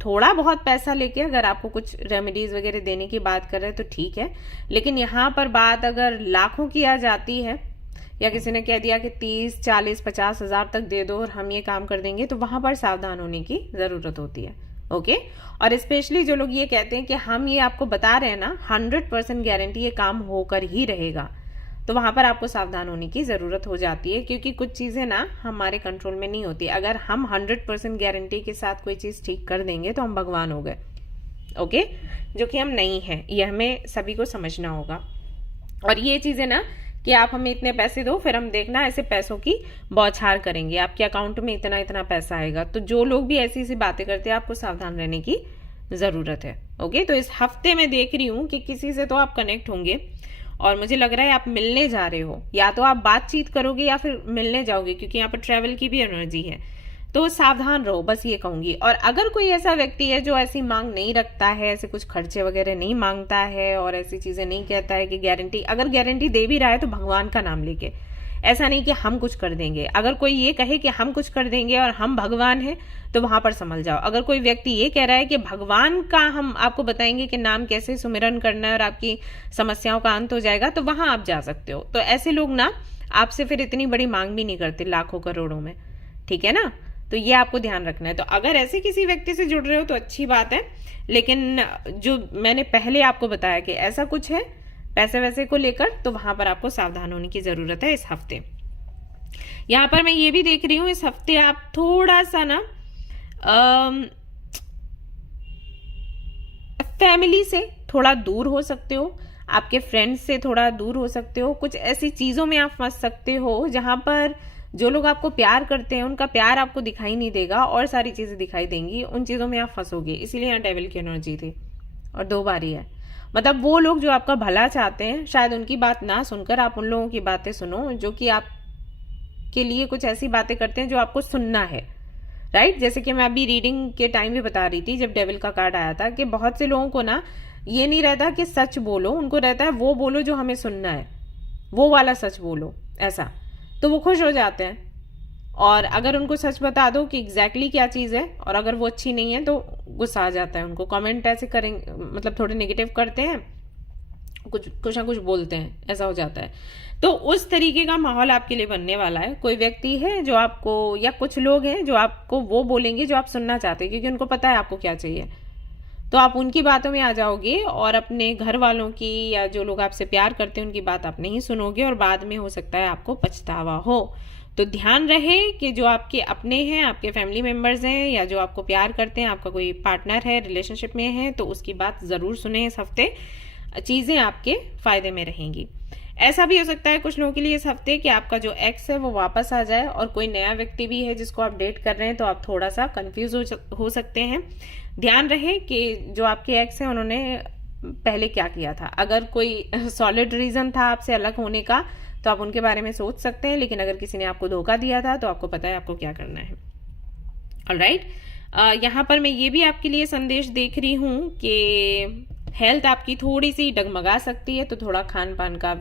थोड़ा बहुत पैसा लेके अगर आपको कुछ रेमेडीज वगैरह देने की बात कर रहे हैं तो ठीक है, लेकिन यहाँ पर बात अगर लाखों की आ जाती है या किसी ने कह दिया कि 30, 40, 50 हजार तक दे दो और हम ये काम कर देंगे, तो वहां पर सावधान होने की जरूरत होती है। ओके, और स्पेशली जो लोग ये कहते हैं कि हम ये आपको बता रहे हैं ना 100% गारंटी ये काम होकर ही रहेगा, तो वहां पर आपको सावधान होने की जरूरत हो जाती है, क्योंकि कुछ चीजें ना हमारे कंट्रोल में नहीं होती। अगर हम 100% गारंटी के साथ कोई चीज ठीक कर देंगे तो हम भगवान हो गए। ओके, जो कि हम नहीं है, ये हमें सभी को समझना होगा। और ये चीजें ना कि आप हमें इतने पैसे दो फिर हम देखना ऐसे पैसों की बौछार करेंगे, आपके अकाउंट में इतना इतना पैसा आएगा, तो जो लोग भी ऐसी ऐसी बातें करते हैं आपको सावधान रहने की जरूरत है। ओके, तो इस हफ्ते में देख रही हूं कि किसी से तो आप कनेक्ट होंगे और मुझे लग रहा है आप मिलने जा रहे हो, या तो आप बातचीत करोगे या फिर मिलने जाओगे, क्योंकि यहाँ पर ट्रेवल की भी एनर्जी है। तो सावधान रहो, बस ये कहूंगी। और अगर कोई ऐसा व्यक्ति है जो ऐसी मांग नहीं रखता है, ऐसे कुछ खर्चे वगैरह नहीं मांगता है और ऐसी चीजें नहीं कहता है कि गारंटी, अगर गारंटी दे भी रहा है तो भगवान का नाम लेके, ऐसा नहीं कि हम कुछ कर देंगे। अगर कोई ये कहे कि हम कुछ कर देंगे और हम भगवान हैं तो वहां पर समझ जाओ। अगर कोई व्यक्ति ये कह रहा है कि भगवान का हम आपको बताएंगे कि नाम कैसे सुमिरन करना है और आपकी समस्याओं का अंत हो जाएगा, तो वहां आप जा सकते हो। तो ऐसे लोग ना आपसे फिर इतनी बड़ी मांग भी नहीं करते लाखों करोड़ों में, ठीक है ना। तो ये आपको ध्यान रखना है। तो अगर ऐसे किसी व्यक्ति से जुड़ रहे हो तो अच्छी बात है, लेकिन जो मैंने पहले आपको बताया कि ऐसा कुछ है पैसे वैसे को लेकर, तो वहां पर आपको सावधान होने की जरूरत है इस हफ्ते। यहां पर मैं ये भी देख रही हूं इस हफ्ते आप थोड़ा सा ना फैमिली से थोड़ा दूर हो सकते हो, आपके फ्रेंड्स से थोड़ा दूर हो सकते हो। कुछ ऐसी चीजों में आप फंस सकते हो जहां पर जो लोग आपको प्यार करते हैं उनका प्यार आपको दिखाई नहीं देगा और सारी चीजें दिखाई देंगी, उन चीजों में आप फंसोगे। इसीलिए यहाँ डेविल की एनर्जी थी और 2 बार ही है। मतलब वो लोग जो आपका भला चाहते हैं, शायद उनकी बात ना सुनकर आप उन लोगों की बातें सुनो जो कि आपके लिए कुछ ऐसी बातें करते हैं जो आपको सुनना है, राइट। जैसे कि मैं अभी रीडिंग के टाइम भी बता रही थी जब डेविल का कार्ड आया था कि बहुत से लोगों को ना ये नहीं रहता कि सच बोलो, उनको रहता है वो बोलो जो हमें सुनना है, वो वाला सच बोलो, ऐसा। तो वो खुश हो जाते हैं। और अगर उनको सच बता दो कि एग्जैक्टली क्या चीज़ है और अगर वो अच्छी नहीं है तो गुस्सा आ जाता है उनको। कमेंट ऐसे करेंगे, मतलब थोड़े नेगेटिव करते हैं, कुछ ना कुछ बोलते हैं, ऐसा हो जाता है। तो उस तरीके का माहौल आपके लिए बनने वाला है। कोई व्यक्ति है जो आपको, या कुछ लोग हैं जो आपको वो बोलेंगे जो आप सुनना चाहते हैं, क्योंकि उनको पता है आपको क्या चाहिए। तो आप उनकी बातों में आ जाओगे और अपने घर वालों की या जो लोग आपसे प्यार करते हैं उनकी बात आप नहीं सुनोगे और बाद में हो सकता है आपको पछतावा हो। तो ध्यान रहे कि जो आपके अपने हैं, आपके फैमिली मेंबर्स हैं या जो आपको प्यार करते हैं, आपका कोई पार्टनर है, रिलेशनशिप में है, तो उसकी बात जरूर सुने इस हफ्ते। चीजें आपके फायदे में रहेंगी। ऐसा भी हो सकता है कुछ लोगों के लिए इस हफ्ते कि आपका जो एक्स है वो वापस आ जाए और कोई नया व्यक्ति भी है जिसको आप डेट कर रहे हैं, तो आप थोड़ा सा कंफ्यूज हो सकते हैं। ध्यान रहे कि जो आपके एक्स हैं उन्होंने पहले क्या किया था। अगर कोई सॉलिड रीजन था आपसे अलग होने का तो आप उनके बारे में सोच सकते हैं, लेकिन अगर किसी ने आपको धोखा दिया था तो आपको पता है आपको क्या करना है। ऑलराइट, यहाँ पर मैं ये भी आपके लिए संदेश देख रही हूँ कि हेल्थ आपकी थोड़ी सी डगमगा सकती है, तो थोड़ा खान पान का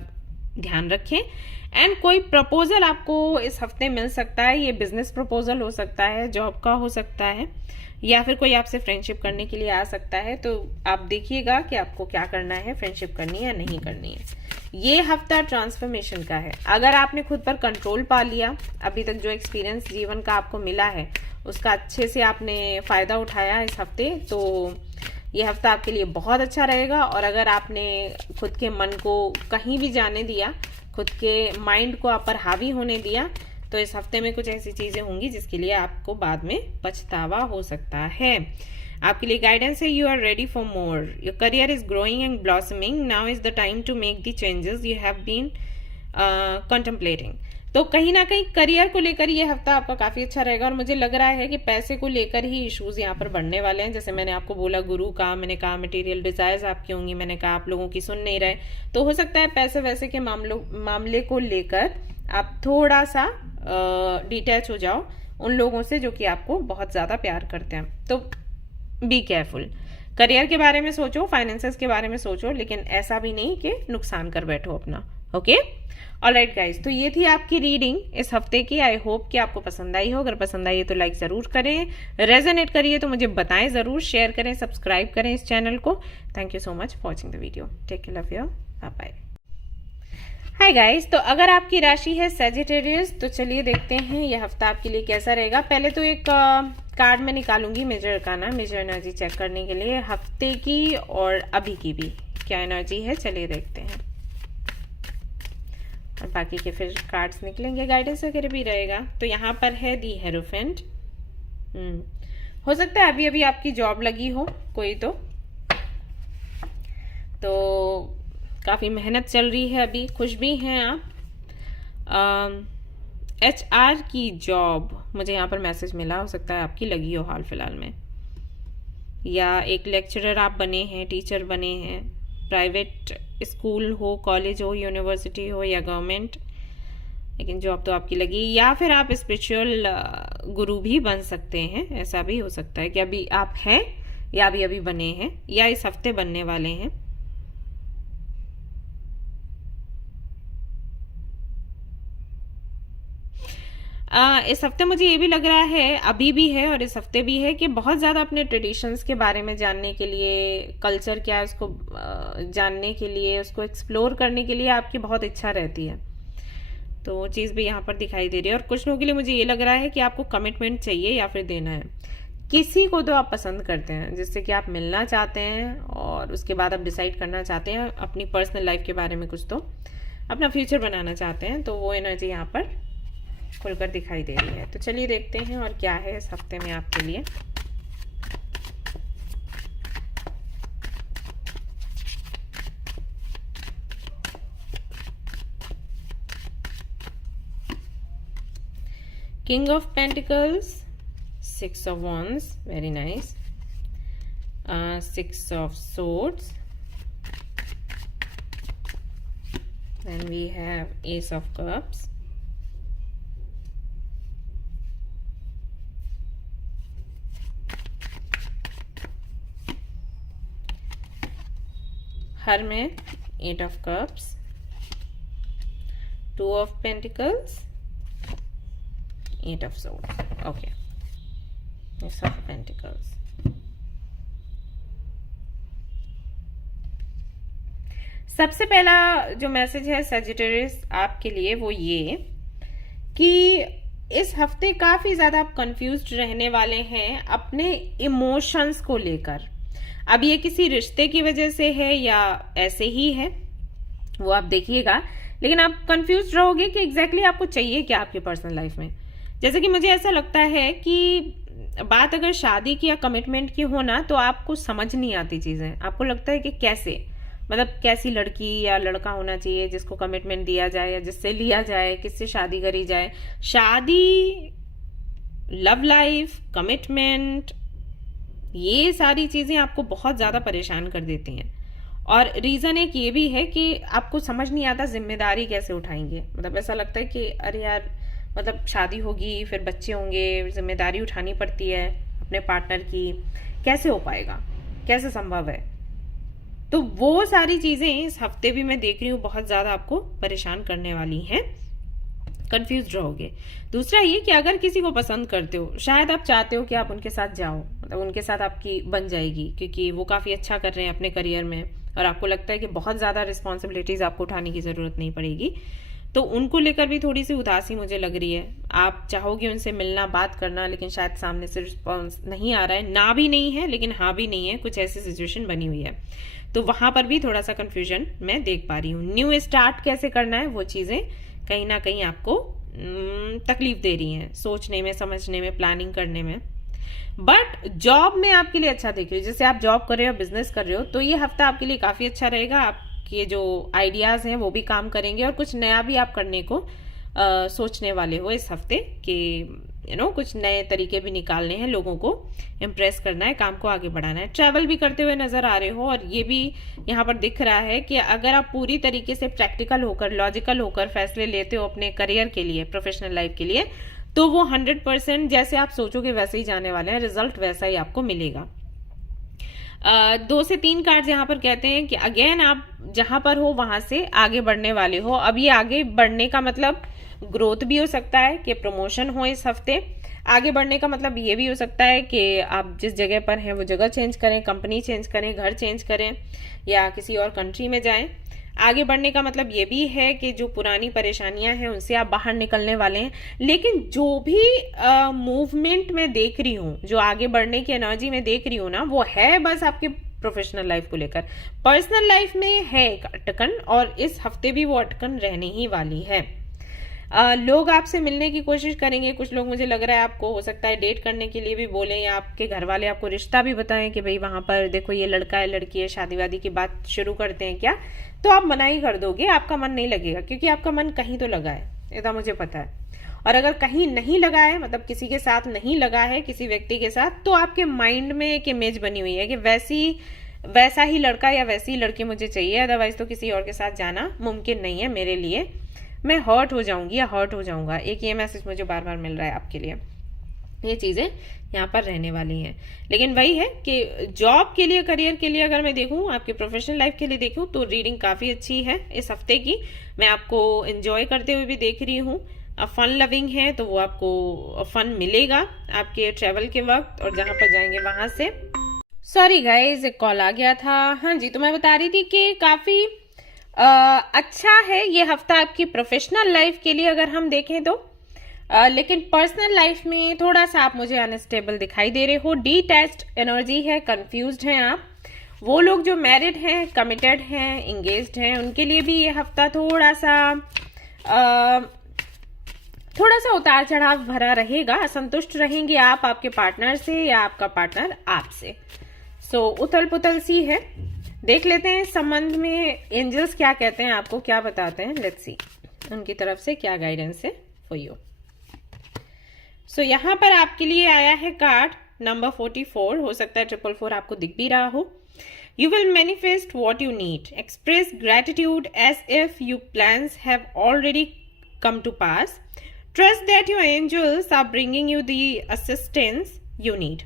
ध्यान रखें। एंड कोई प्रपोजल आपको इस हफ्ते मिल सकता है, ये बिजनेस प्रपोजल हो सकता है, जॉब का हो सकता है, या फिर कोई आपसे फ्रेंडशिप करने के लिए आ सकता है। तो आप देखिएगा कि आपको क्या करना है, फ्रेंडशिप करनी है या नहीं करनी है। ये हफ्ता ट्रांसफॉर्मेशन का है। अगर आपने खुद पर कंट्रोल पा लिया, अभी तक जो एक्सपीरियंस जीवन का आपको मिला है उसका अच्छे से आपने फायदा उठाया इस हफ्ते, तो ये हफ्ता आपके लिए बहुत अच्छा रहेगा। और अगर आपने खुद के मन को कहीं भी जाने दिया, खुद के माइंड को आप पर हावी होने दिया, तो इस हफ्ते में कुछ ऐसी चीजें होंगी जिसके लिए आपको बाद में पछतावा हो सकता है। आपके लिए गाइडेंस है, you are ready for more, your career is growing and blossoming, now is the time to make the changes you have been contemplating. तो कहीं ना कहीं करियर को लेकर ये हफ्ता आपका काफी अच्छा रहेगा। और मुझे लग रहा है कि पैसे को लेकर ही इश्यूज यहाँ पर बढ़ने वाले हैं। जैसे मैंने आपको बोला गुरु का, मैंने कहा मटेरियल डिजायर्स आपकी होंगी, मैंने कहा आप लोगों की सुन नहीं रहे, तो हो सकता है पैसे वैसे के मामले को लेकर आप थोड़ा सा डिटैच हो जाओ उन लोगों से जो कि आपको बहुत ज्यादा प्यार करते हैं। तो बी केयरफुल। करियर के बारे में सोचो, फाइनेंसेस के बारे में सोचो, लेकिन ऐसा भी नहीं कि नुकसान कर बैठो अपना। ओके, ऑलराइट गाइज, तो ये थी आपकी रीडिंग इस हफ्ते की। आई होप कि आपको पसंद आई हो। अगर पसंद आई है तो लाइक जरूर करें, रेजोनेट करिए तो मुझे बताएं जरूर, शेयर करें, सब्सक्राइब करें इस चैनल को। Thank you so much for watching the video. Take care, love you, bye bye. Hi guys, तो अगर आपकी राशि है सैजिटेरियस, तो चलिए देखते हैं ये हफ्ता आपके लिए कैसा रहेगा। पहले तो एक कार्ड मैं निकालूंगी मेजर का ना, मेजर एनर्जी चेक करने के लिए हफ्ते की और अभी की भी क्या एनर्जी है, चलिए देखते हैं। और बाकी के फिर कार्ड्स निकलेंगे, गाइडेंस वगैरह भी रहेगा। तो यहाँ पर है दी हेरोफेंट। हो सकता है अभी अभी आपकी जॉब लगी हो कोई, तो काफी मेहनत चल रही है अभी, खुश भी हैं आप। HR की जॉब मुझे यहाँ पर मैसेज मिला, हो सकता है आपकी लगी हो हाल फिलहाल में, या एक लेक्चरर आप बने हैं, टीचर बने हैं, प्राइवेट स्कूल हो, कॉलेज हो, यूनिवर्सिटी हो या गवर्नमेंट, लेकिन जॉब तो आपकी लगी। या फिर आप स्पिरिचुअल गुरु भी बन सकते हैं, ऐसा भी हो सकता है कि अभी आप हैं या अभी अभी बने हैं या इस हफ्ते बनने वाले हैं। इस हफ्ते मुझे ये भी लग रहा है, अभी भी है और इस हफ्ते भी है, कि बहुत ज़्यादा अपने ट्रेडिशंस के बारे में जानने के लिए, कल्चर क्या है उसको जानने के लिए, उसको एक्सप्लोर करने के लिए आपकी बहुत इच्छा रहती है। तो वो चीज़ भी यहाँ पर दिखाई दे रही है। और कुछ लोगों के लिए मुझे ये लग रहा है कि आपको कमिटमेंट चाहिए या फिर देना है। किसी को तो आप पसंद करते हैं जिससे कि आप मिलना चाहते हैं और उसके बाद आप डिसाइड करना चाहते हैं अपनी पर्सनल लाइफ के बारे में, कुछ तो अपना फ्यूचर बनाना चाहते हैं। तो वो एनर्जी यहाँ पर खुलकर दिखाई दे रही है। तो चलिए देखते हैं और क्या है इस हफ्ते में आपके लिए। King of Pentacles, Six of Wands, very nice. Six of Swords. Then we have Ace of Cups. Hermit, Eight of Cups. Two of Pentacles. Eight of Swords. Okay. Ace of Pentacles. सबसे पहला जो message है Sagittarius आपके लिए वो ये कि इस हफ्ते काफी ज्यादा आप कंफ्यूज्ड रहने वाले हैं अपने इमोशंस को लेकर। अब ये किसी रिश्ते की वजह से है या ऐसे ही है वो आप देखिएगा, लेकिन आप कंफ्यूज रहोगे कि एग्जैक्टली आपको चाहिए क्या आपकी पर्सनल लाइफ में। जैसे कि मुझे ऐसा लगता है कि बात अगर शादी की या कमिटमेंट की हो ना, तो आपको समझ नहीं आती चीजें। आपको लगता है कि कैसे, मतलब कैसी लड़की या लड़का होना चाहिए जिसको कमिटमेंट दिया जाए या जिससे लिया जाए, किससे शादी करी जाए। शादी, लव लाइफ, कमिटमेंट, ये सारी चीजें आपको बहुत ज्यादा परेशान कर देती हैं। और रीजन एक ये भी है कि आपको समझ नहीं आता जिम्मेदारी कैसे उठाएंगे। मतलब ऐसा लगता है कि अरे यार, मतलब शादी होगी, फिर बच्चे होंगे, जिम्मेदारी उठानी पड़ती है अपने पार्टनर की, कैसे हो पाएगा, कैसे संभव है। तो वो सारी चीजें इस हफ्ते भी मैं देख रही हूँ बहुत ज्यादा आपको परेशान करने वाली हैं, कंफ्यूज रहोगे। दूसरा ये कि अगर किसी को पसंद करते हो, शायद आप चाहते हो कि आप उनके साथ जाओ, मतलब उनके साथ आपकी बन जाएगी क्योंकि वो काफी अच्छा कर रहे हैं अपने करियर में और आपको लगता है कि बहुत ज्यादा रिस्पॉन्सिबिलिटीज आपको उठाने की जरूरत नहीं पड़ेगी। तो उनको लेकर भी थोड़ी सी उदासी मुझे लग रही है। आप चाहोगे उनसे मिलना, बात करना, लेकिन शायद सामने से रिस्पॉन्स नहीं आ रहा है। ना भी नहीं है लेकिन हाँ भी नहीं है, कुछ ऐसी सिचुएशन बनी हुई है। तो वहां पर भी थोड़ा सा कंफ्यूजन मैं देख पा रही हूँ। न्यू स्टार्ट कैसे करना है, वो चीजें कहीं ना कहीं आपको तकलीफ दे रही हैं सोचने में, समझने में, प्लानिंग करने में। बट जॉब में आपके लिए अच्छा देख रही हूँ। जैसे आप जॉब कर रहे हो, बिजनेस कर रहे हो, तो ये हफ्ता आपके लिए काफी अच्छा रहेगा। आपके जो आइडियाज हैं वो भी काम करेंगे और कुछ नया भी आप करने को सोचने वाले हो इस हफ्ते कि कुछ नए तरीके भी निकालने हैं, लोगों को इम्प्रेस करना है, काम को आगे बढ़ाना है। ट्रैवल भी करते हुए नजर आ रहे हो और ये भी यहाँ पर दिख रहा है कि अगर आप पूरी तरीके से प्रैक्टिकल होकर, लॉजिकल होकर फैसले लेते हो अपने करियर के लिए, प्रोफेशनल लाइफ के लिए, तो वो 100% जैसे आप सोचोगे वैसे ही जाने वाले हैं, रिजल्ट वैसा ही आपको मिलेगा। 2 से 3 कार्ड यहाँ पर कहते हैं कि अगेन आप जहां पर हो वहां से आगे बढ़ने वाले हो। अब ये आगे बढ़ने का मतलब ग्रोथ भी हो सकता है कि प्रमोशन हो इस हफ्ते। आगे बढ़ने का मतलब ये भी हो सकता है कि आप जिस जगह पर हैं वो जगह चेंज करें, कंपनी चेंज करें, घर चेंज करें या किसी और कंट्री में जाएं। आगे बढ़ने का मतलब ये भी है कि जो पुरानी परेशानियां हैं उनसे आप बाहर निकलने वाले हैं। लेकिन जो भी मूवमेंट में देख रही हूँ, जो आगे बढ़ने की एनर्जी में देख रही हूँ ना, वो है बस आपके प्रोफेशनल लाइफ को लेकर। पर्सनल लाइफ में है एक अटकन और इस हफ्ते भी वो अटकन रहने ही वाली है। लोग आपसे मिलने की कोशिश करेंगे। कुछ लोग, मुझे लग रहा है, आपको हो सकता है डेट करने के लिए भी बोले या आपके घर वाले आपको रिश्ता भी बताएं कि भाई वहां पर देखो ये लड़का है, लड़की है, शादी वादी की बात शुरू करते हैं क्या। तो आप मना ही कर दोगे, आपका मन नहीं लगेगा क्योंकि आपका मन कहीं तो लगा है, इतना मुझे पता है। और अगर कहीं नहीं लगा है, मतलब किसी के साथ नहीं लगा है, किसी व्यक्ति के साथ, तो आपके माइंड में एक इमेज बनी हुई है कि वैसा ही लड़का या वैसी ही लड़की मुझे चाहिए, अदरवाइज तो किसी और के साथ जाना मुमकिन नहीं है मेरे लिए, मैं हर्ट हो जाऊंगी या हर्ट हो जाऊंगा। एक ये मैसेज मुझे बार बार मिल रहा है आपके लिए। ये चीजें यहाँ पर रहने वाली हैं। लेकिन वही है कि जॉब के लिए, करियर के लिए अगर मैं देखूं, आपके प्रोफेशनल लाइफ के लिए देखूं, तो रीडिंग काफी अच्छी है इस हफ्ते की। मैं आपको एंजॉय करते हुए भी देख रही हूँ। फन लविंग हैं तो वो आपको फन मिलेगा आपके ट्रेवल के वक्त और जहां पर जाएंगे वहां से। सॉरी गाइज, एक कॉल आ गया था। हाँ जी, तो मैं बता रही थी कि काफी अच्छा है ये हफ्ता आपकी प्रोफेशनल लाइफ के लिए अगर हम देखें तो। लेकिन पर्सनल लाइफ में थोड़ा सा आप मुझे अनस्टेबल दिखाई दे रहे हो। डिटैच्ड एनर्जी है, कंफ्यूज्ड हैं आप। वो लोग जो मैरिड हैं, कमिटेड हैं, इंगेज्ड हैं, उनके लिए भी ये हफ्ता थोड़ा सा उतार चढ़ाव भरा रहेगा। असंतुष्ट रहेंगे आप आपके पार्टनर से या आपका पार्टनर आपसे। सो उथल पुथल सी है। देख लेते हैं इस संबंध में एंजल्स क्या कहते हैं, आपको क्या बताते हैं। लेट्स सी उनकी तरफ से क्या गाइडेंस है फॉर यू। सो यहां पर आपके लिए आया है कार्ड नंबर 44। हो सकता है 444 आपको दिख भी रहा हो। You will manifest what you need. Express gratitude as if your plans have already come to pass. Trust that your angels are bringing you the assistance you need.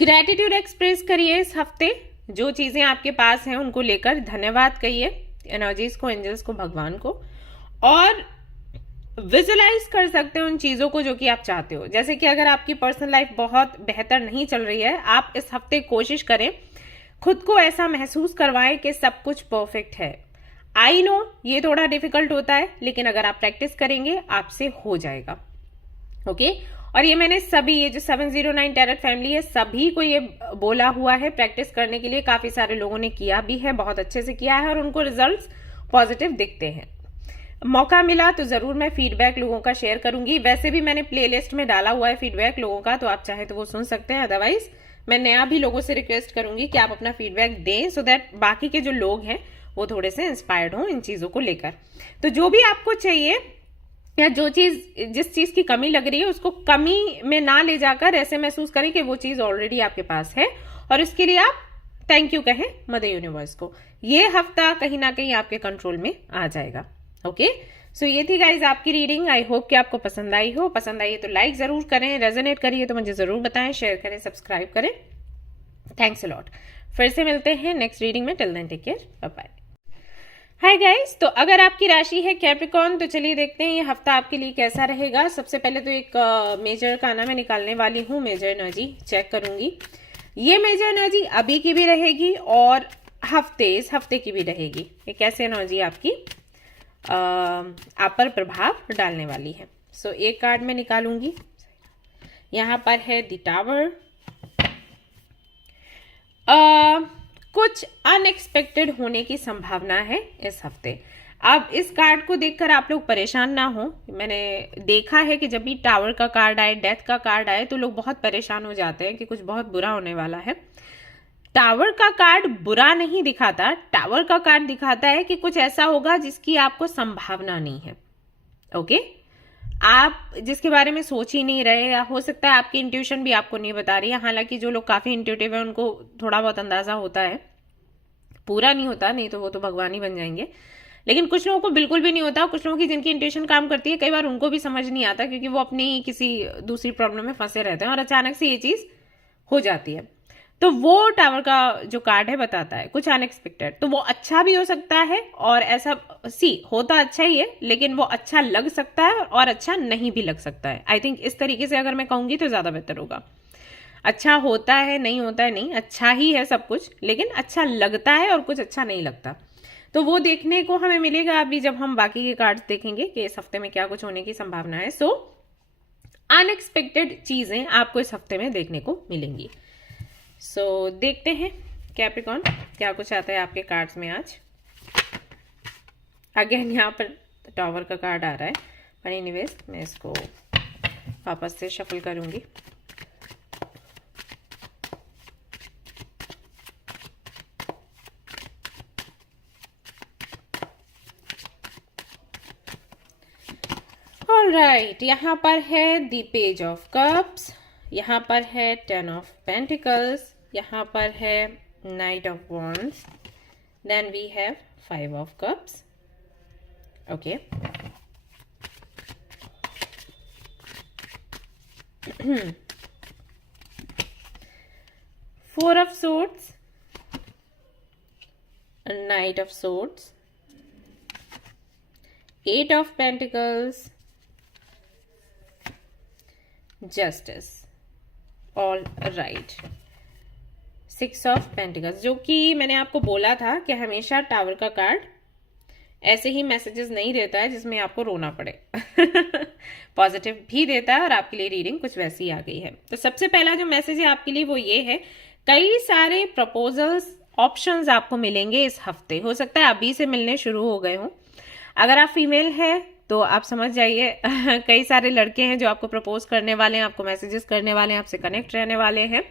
Gratitude express करिए इस हफ्ते। जो चीजें आपके पास हैं उनको लेकर धन्यवाद कहिए एनर्जीज को, एंजल्स को, भगवान को। और विजुलाइज कर सकते हैं उन चीजों को जो कि आप चाहते हो। जैसे कि अगर आपकी पर्सनल लाइफ बहुत बेहतर नहीं चल रही है, आप इस हफ्ते कोशिश करें खुद को ऐसा महसूस करवाएं कि सब कुछ परफेक्ट है। आई नो ये थोड़ा डिफिकल्ट होता है, लेकिन अगर आप प्रैक्टिस करेंगे आपसे हो जाएगा। ओके और ये मैंने सभी, ये जो 709 टैरेट फैमिली है, सभी को ये बोला हुआ है प्रैक्टिस करने के लिए। काफी सारे लोगों ने किया भी है, बहुत अच्छे से किया है और उनको रिजल्ट्स पॉजिटिव दिखते हैं। मौका मिला तो जरूर मैं फीडबैक लोगों का शेयर करूंगी। वैसे भी मैंने प्लेलिस्ट में डाला हुआ है फीडबैक लोगों का, तो आप चाहे तो वो सुन सकते हैं। अदरवाइज मैं नया भी लोगों से रिक्वेस्ट करूंगी कि आप अपना फीडबैक दें, सो दैट बाकी के जो लोग हैं वो थोड़े से इंस्पायर्ड हों इन चीजों को लेकर। तो जो भी आपको चाहिए या जिस चीज की कमी लग रही है उसको कमी में ना ले जाकर ऐसे महसूस करें कि वो चीज ऑलरेडी आपके पास है, और इसके लिए आप थैंक यू कहें मदर यूनिवर्स को। ये हफ्ता कहीं ना कहीं आपके कंट्रोल में आ जाएगा। ओके सो ये थी गाइज आपकी रीडिंग। आई होप कि आपको पसंद आई हो। पसंद आई है तो लाइक जरूर करें, रेजोनेट करिए तो मुझे जरूर बताएं, शेयर करें, सब्सक्राइब करें। Thanks a lot. फिर से मिलते हैं नेक्स्ट रीडिंग में। Till then take care, bye bye. Hi guys, तो अगर आपकी राशि है कैप्रिकॉर्न तो चलिए देखते हैं ये हफ्ता आपके लिए कैसा रहेगा। सबसे पहले तो एक मेजर का ना मैं निकालने वाली हूँ, मेजर एनर्जी चेक करूंगी। ये मेजर एनर्जी अभी की भी रहेगी और इस हफ्ते की भी रहेगी। ये कैसे एनर्जी आपकी आप पर प्रभाव डालने वाली है। सो एक कार्ड में निकालूंगी। यहां पर है द टावर। कुछ अनएक्सपेक्टेड होने की संभावना है इस हफ्ते। अब इस कार्ड को देखकर आप लोग परेशान ना हो। मैंने देखा है कि जब भी टावर का कार्ड आए, डेथ का कार्ड आए, तो लोग बहुत परेशान हो जाते हैं कि कुछ बहुत बुरा होने वाला है। टावर का कार्ड बुरा नहीं दिखाता, टावर का कार्ड दिखाता है कि कुछ ऐसा होगा जिसकी आपको संभावना नहीं है। ओके आप जिसके बारे में सोच ही नहीं रहे, या हो सकता है आपकी इंट्यूशन भी आपको नहीं बता रही है। हालांकि जो लोग काफी इंट्यूटिव है उनको थोड़ा बहुत अंदाजा होता है, पूरा नहीं होता, नहीं तो वो तो भगवान ही बन जाएंगे। लेकिन कुछ लोगों को बिल्कुल भी नहीं होता। कुछ लोगों की जिनकी इंट्यूशन काम करती है, कई बार उनको भी समझ नहीं आता क्योंकि वो अपनी किसी दूसरी प्रॉब्लम में फंसे रहते हैं और अचानक से ये चीज हो जाती है। तो वो टावर का जो कार्ड है बताता है कुछ अनएक्सपेक्टेड। तो वो अच्छा भी हो सकता है और ऐसा होता अच्छा ही है, लेकिन वो अच्छा लग सकता है और अच्छा नहीं भी लग सकता है। आई थिंक इस तरीके से अगर मैं कहूंगी तो ज्यादा बेहतर होगा। अच्छा होता है, नहीं होता है, नहीं, अच्छा ही है सब कुछ, लेकिन अच्छा लगता है और कुछ अच्छा नहीं लगता। तो वो देखने को हमें मिलेगा अभी जब हम बाकी के कार्ड्स देखेंगे कि इस हफ्ते में क्या कुछ होने की संभावना है। सो अनएक्सपेक्टेड चीजें आपको इस हफ्ते में देखने को मिलेंगी। सो देखते हैं कैप्रिकॉर्न क्या कुछ आता है आपके कार्ड्स में आज। अगेन यहाँ पर टावर का कार्ड आ रहा है, पर एनीवेज मैं इसको वापस से शफल करूंगी। ऑलराइट, यहाँ पर है द पेज ऑफ कप्स, यहाँ पर है 10 ऑफ पेंटिकल्स, यहाँ पर है knight of wands, then we have 5 of cups. Okay Four of Swords, Knight of Swords, 8 of pentacles, justice, all right, 6 of pentacles. जो कि मैंने आपको बोला था कि हमेशा टावर का कार्ड ऐसे ही मैसेजेस नहीं देता है जिसमें आपको रोना पड़े। पॉजिटिव भी देता है और आपके लिए रीडिंग कुछ वैसी आ गई है। तो सबसे पहला जो मैसेज है आपके लिए वो ये है, कई सारे प्रपोजल्स, ऑप्शंस आपको मिलेंगे इस हफ्ते। हो सकता है अभी से मिलने शुरू हो गए हों। अगर आप फीमेल हैं तो आप समझ जाइए कई सारे लड़के हैं जो आपको प्रपोज करने वाले हैं, आपको मैसेजेस करने वाले हैं, आपसे कनेक्ट रहने वाले हैं।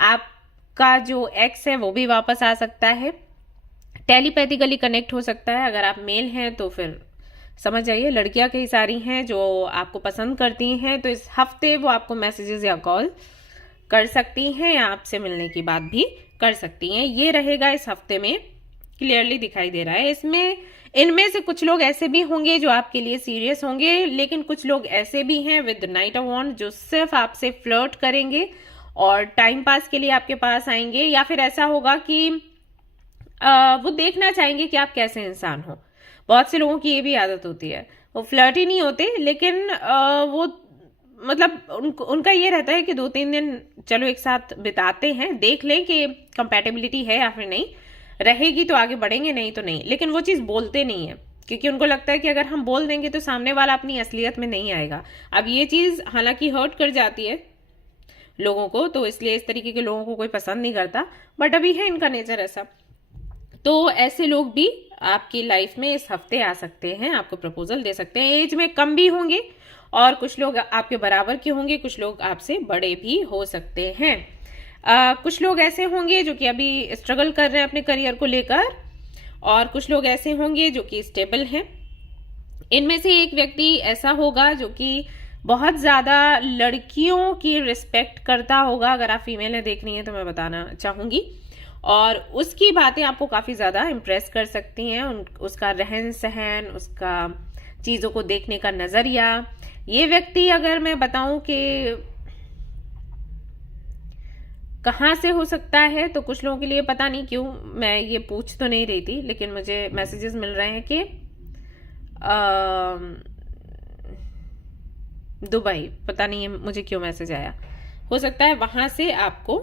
आपका जो एक्स है वो भी वापस आ सकता है, टेलीपैथिकली कनेक्ट हो सकता है। अगर आप मेल हैं तो फिर समझ जाइए लड़कियां कई सारी हैं जो आपको पसंद करती हैं, तो इस हफ्ते वो आपको मैसेजेस या कॉल कर सकती हैं या आपसे मिलने की बात भी कर सकती हैं। ये रहेगा इस हफ्ते में, क्लियरली दिखाई दे रहा है। इसमें इनमें से कुछ लोग ऐसे भी होंगे जो आपके लिए सीरियस होंगे, लेकिन कुछ लोग ऐसे भी हैं विद नाइट ऑफ वॉन्ड जो सिर्फ आपसे फ्लर्ट करेंगे और टाइम पास के लिए आपके पास आएंगे, या फिर ऐसा होगा कि वो देखना चाहेंगे कि आप कैसे इंसान हो। बहुत से लोगों की ये भी आदत होती है, वो फ्लर्ट ही नहीं होते, लेकिन वो मतलब उनका ये रहता है कि 2-3 दिन चलो एक साथ बिताते हैं, देख लें कि कंपैटिबिलिटी है या फिर नहीं, रहेगी तो आगे बढ़ेंगे, नहीं तो नहीं। लेकिन वो चीज़ बोलते नहीं है क्योंकि उनको लगता है कि अगर हम बोल देंगे तो सामने वाला अपनी असलियत में नहीं आएगा। अब ये चीज़ हालांकि हर्ट कर जाती है लोगों को, तो इसलिए इस तरीके के लोगों को कोई पसंद नहीं करता, बट अभी है इनका नेचर ऐसा। तो ऐसे लोग भी आपकी लाइफ में इस हफ्ते आ सकते हैं, आपको प्रपोजल दे सकते हैं। एज में कम भी होंगे और कुछ लोग आपके बराबर के होंगे, कुछ लोग आपसे बड़े भी हो सकते हैं। कुछ लोग ऐसे होंगे जो कि अभी स्ट्रगल कर रहे हैं अपने करियर को लेकर, और कुछ लोग ऐसे होंगे जो कि स्टेबल हैं। इनमें से एक व्यक्ति ऐसा होगा जो कि बहुत ज़्यादा लड़कियों की रिस्पेक्ट करता होगा। अगर आप फीमेल है देख रही हैं तो मैं बताना चाहूँगी, और उसकी बातें आपको काफ़ी ज़्यादा इम्प्रेस कर सकती हैं। उसका रहन सहन, उसका चीज़ों को देखने का नज़रिया। ये व्यक्ति अगर मैं बताऊं कि कहाँ से हो सकता है, तो कुछ लोगों के लिए पता नहीं क्यों मैं ये पूछ तो नहीं रही थी, लेकिन मुझे मैसेजेस मिल रहे हैं कि दुबई, पता नहीं मुझे क्यों मैसेज आया। हो सकता है वहाँ से आपको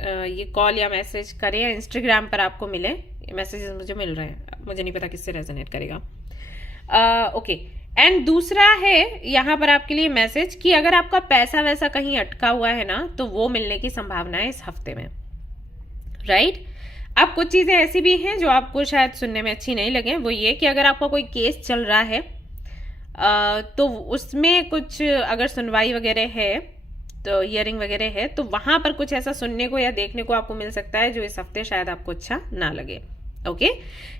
ये कॉल या मैसेज करे या इंस्टाग्राम पर आपको मिले। ये मैसेजेस मुझे मिल रहे हैं, मुझे नहीं पता किससे रेजोनेट करेगा। ओके, एंड दूसरा है यहाँ पर आपके लिए मैसेज कि अगर आपका पैसा वैसा कहीं अटका हुआ है ना, तो वो मिलने की संभावना है इस हफ्ते में, राइट। अब कुछ चीजें ऐसी भी हैं जो आपको शायद सुनने में अच्छी नहीं लगे। वो ये कि अगर आपका कोई केस चल रहा है तो उसमें कुछ अगर सुनवाई वगैरह है, तो हियरिंग वगैरह है, तो वहां पर कुछ ऐसा सुनने को या देखने को आपको मिल सकता है जो इस हफ्ते शायद आपको अच्छा ना लगे। ओके,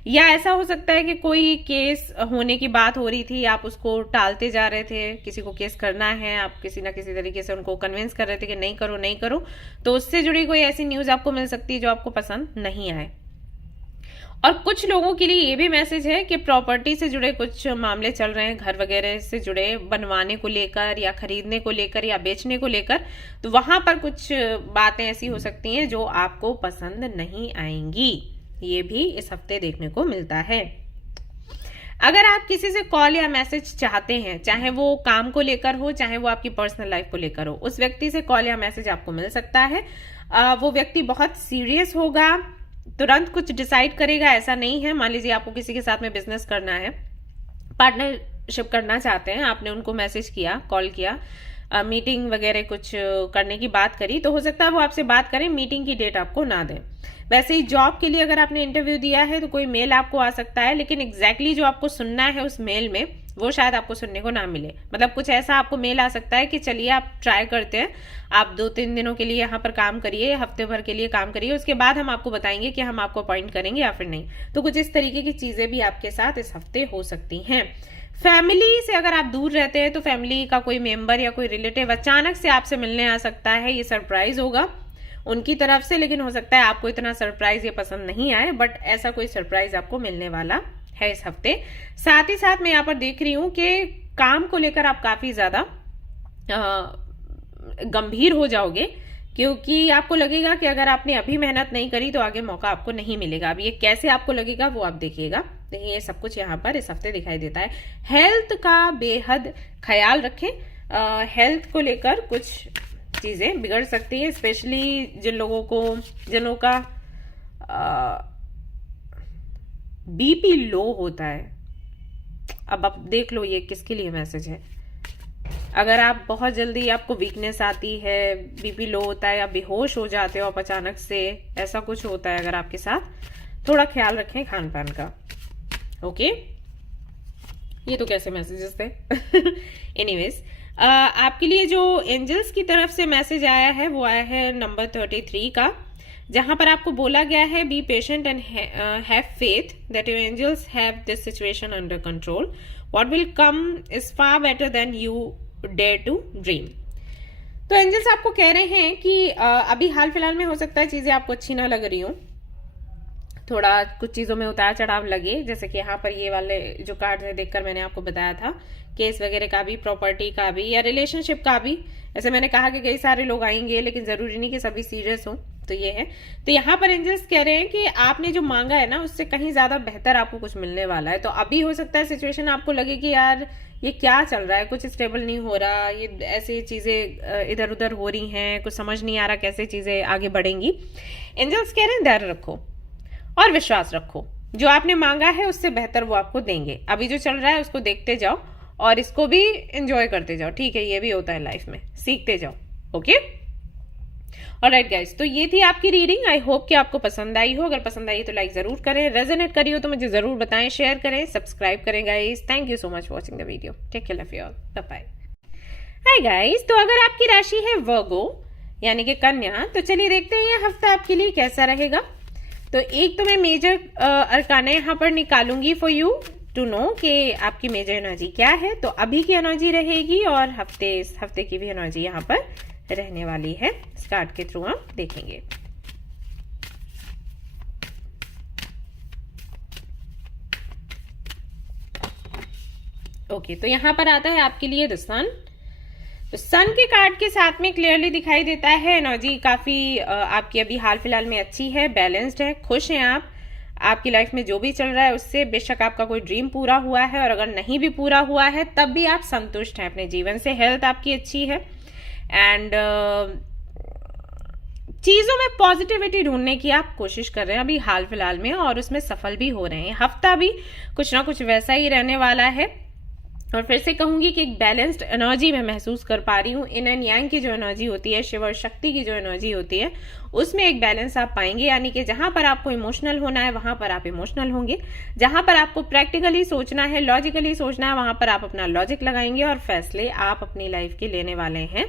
या ऐसा हो सकता है कि कोई केस होने की बात हो रही थी, आप उसको टालते जा रहे थे, किसी को केस करना है, आप किसी ना किसी तरीके से उनको कन्विंस कर रहे थे कि नहीं करो नहीं करो, तो उससे जुड़ी कोई ऐसी न्यूज आपको मिल सकती है जो आपको पसंद नहीं आए। और कुछ लोगों के लिए ये भी मैसेज है कि प्रॉपर्टी से जुड़े कुछ मामले चल रहे हैं, घर वगैरह से जुड़े, बनवाने को लेकर या खरीदने को लेकर या बेचने को लेकर, तो वहां पर कुछ बातें ऐसी हो सकती हैं जो आपको पसंद नहीं आएंगी। ये भी इस हफ्ते देखने को मिलता है। अगर आप किसी से कॉल या मैसेज चाहते हैं, चाहे वो काम को लेकर हो, चाहे वो आपकी पर्सनल लाइफ को लेकर हो, उस व्यक्ति से कॉल या मैसेज आपको मिल सकता है। वो व्यक्ति बहुत सीरियस होगा, तुरंत कुछ डिसाइड करेगा ऐसा नहीं है। मान लीजिए आपको किसी के साथ में बिजनेस करना है, पार्टनरशिप करना चाहते हैं, आपने उनको मैसेज किया, कॉल किया, मीटिंग वगैरह कुछ करने की बात करी, तो हो सकता है वो आपसे बात करें, मीटिंग की डेट आपको ना दें। वैसे ही जॉब के लिए अगर आपने इंटरव्यू दिया है तो कोई मेल आपको आ सकता है, लेकिन एग्जैक्टली जो आपको सुनना है उस मेल में वो शायद आपको सुनने को ना मिले। मतलब कुछ ऐसा आपको मेल आ सकता है कि चलिए आप ट्राई करते हैं, आप 2-3 दिनों के लिए यहाँ पर काम करिए, हफ्ते भर के लिए काम करिए, उसके बाद हम आपको बताएंगे कि हम आपको अपॉइंट करेंगे या फिर नहीं। तो कुछ इस तरीके की चीजें भी आपके साथ इस हफ्ते हो सकती हैं। फैमिली से अगर आप दूर रहते हैं तो फैमिली का कोई मेंबर या कोई रिलेटिव अचानक से आपसे मिलने आ सकता है। ये सरप्राइज होगा उनकी तरफ से, लेकिन हो सकता है आपको इतना सरप्राइज ये पसंद नहीं आए, बट ऐसा कोई सरप्राइज आपको मिलने वाला है इस हफ्ते। साथ ही साथ मैं यहाँ पर देख रही हूँ कि काम को लेकर आप काफी ज्यादा गंभीर हो जाओगे, क्योंकि आपको लगेगा कि अगर आपने अभी मेहनत नहीं करी तो आगे मौका आपको नहीं मिलेगा। अब ये कैसे आपको लगेगा वो आप देखिएगा, ये सब कुछ यहाँ पर इस हफ्ते दिखाई देता है। हेल्थ का बेहद ख्याल रखें। हेल्थ को लेकर कुछ चीजें बिगड़ सकती है, स्पेशली जिन लोगों का बीपी लो होता है। अब आप देख लो ये किसके लिए मैसेज है। अगर आप बहुत जल्दी आपको वीकनेस आती है, बीपी लो होता है, या बेहोश हो जाते हो आप अचानक से, ऐसा कुछ होता है अगर आपके साथ, थोड़ा ख्याल रखें खान पान का। ओके, ये तो कैसे मैसेजेस थे। एनीवेज, आपके लिए जो एंजल्स की तरफ से मैसेज आया है वो आया है नंबर 33 का, जहां पर आपको बोला गया है be patient and have faith that your angels have this situation under control. What will come is far better than you dare to dream. तो एंजल्स आपको कह रहे हैं कि अभी हाल फिलहाल में हो सकता है चीजें आपको अच्छी ना लग रही हो, थोड़ा कुछ चीजों में उतार चढ़ाव लगे, जैसे कि यहाँ पर ये वाले जो कार्ड है देखकर मैंने आपको बताया था, केस वगैरह का भी, प्रॉपर्टी का भी, या रिलेशनशिप का भी। ऐसे मैंने कहा कि कई सारे लोग आएंगे, लेकिन जरूरी नहीं कि सभी सीरियस हो। तो ये है, तो यहाँ पर एंजल्स कह रहे हैं कि आपने जो मांगा है ना उससे कहीं ज्यादा बेहतर आपको कुछ मिलने वाला है। तो अभी हो सकता है सिचुएशन आपको लगे कि यार ये क्या चल रहा है, कुछ स्टेबल नहीं हो रहा, ये ऐसी चीजें इधर उधर हो रही हैं, कुछ समझ नहीं आ रहा कैसे चीजें आगे बढ़ेंगी। एंजल्स कह रहे हैं धैर्य रखो और विश्वास रखो, जो आपने मांगा है उससे बेहतर वो आपको देंगे। अभी जो चल रहा है उसको देखते जाओ और इसको भी एंजॉय करते जाओ। ठीक है, ये भी होता है लाइफ में, सीखते जाओ। ओके, ऑलराइट गाइस, तो ये थी आपकी रीडिंग। आई होप कि आपको पसंद आई हो। अगर पसंद आई तो लाइक जरूर करें, रेजोनेट करी हो तो मुझे जरूर बताएं, शेयर करें, सब्सक्राइब करें guys. Thank you so much for watching the video. Take care of you all, bye bye. Hi guys, तो अगर आपकी राशि है वर्गो यानी कि कन्या, तो चलिए देखते हैं ये हफ्ता आपके लिए कैसा रहेगा। तो एक तो मैं मेजर अरकाना यहाँ पर निकालूंगी फॉर यू टू नो कि आपकी मेजर एनर्जी क्या है। तो अभी की एनर्जी रहेगी और हफ्ते की भी एनर्जी यहाँ पर रहने वाली है। इस कार्ड के थ्रू हम देखेंगे। ओके, तो यहां पर आता है आपके लिए द सन। तो सन के कार्ड के साथ में क्लियरली दिखाई देता है एनर्जी काफी आपकी अभी हाल फिलहाल में अच्छी है, बैलेंस्ड है, खुश हैं आप। आपकी लाइफ में जो भी चल रहा है उससे बेशक आपका कोई ड्रीम पूरा हुआ है, और अगर नहीं भी पूरा हुआ है तब भी आप संतुष्ट हैं अपने जीवन से। हेल्थ आपकी अच्छी है एंड चीजों में पॉजिटिविटी ढूंढने की आप कोशिश कर रहे हैं अभी हाल फिलहाल में, और उसमें सफल भी हो रहे हैं। हफ्ता भी कुछ ना कुछ वैसा ही रहने वाला है। और फिर से कहूंगी कि एक बैलेंस्ड एनर्जी मैं महसूस कर पा रही हूँ। इन एंड यांग की जो एनर्जी होती है, शिव और शक्ति की जो एनर्जी होती है, उसमें एक बैलेंस आप पाएंगे। यानी कि जहां पर आपको इमोशनल होना है वहां पर आप इमोशनल होंगे, जहां पर आपको प्रैक्टिकली सोचना है, लॉजिकली सोचना है, वहां पर आप अपना लॉजिक लगाएंगे और फैसले आप अपनी लाइफ के लेने वाले हैं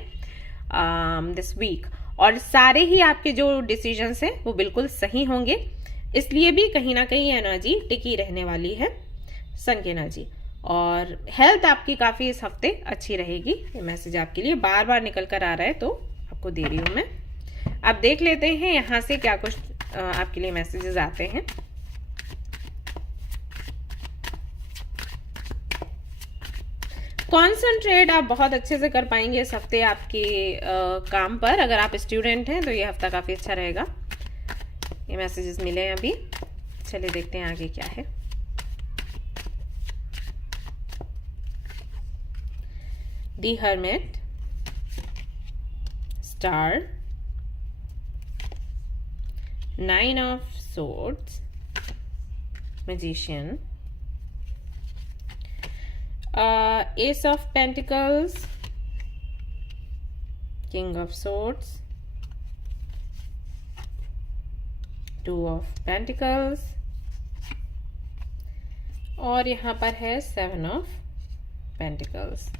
दिस वीक। और सारे ही आपके जो डिसीजंस हैं वो बिल्कुल सही होंगे, इसलिए भी कहीं ना कहीं एनर्जी टिकी रहने वाली है, सन की एनर्जी। और हेल्थ आपकी काफी इस हफ्ते अच्छी रहेगी। ये मैसेज आपके लिए बार बार निकल कर आ रहा है तो आपको दे रही हूं मैं। अब देख लेते हैं यहां से क्या कुछ आपके लिए मैसेजेस आते हैं। कॉन्सेंट्रेट आप बहुत अच्छे से कर पाएंगे इस हफ्ते आपके काम पर। अगर आप स्टूडेंट हैं तो ये हफ्ता काफी अच्छा रहेगा। ये मैसेजेस मिले हैं अभी, चलिए देखते हैं आगे क्या है। The Hermit, Star, Nine of Swords, Magician, Ace of Pentacles, King of Swords, Two of Pentacles, और यहाँ पर है Seven of Pentacles,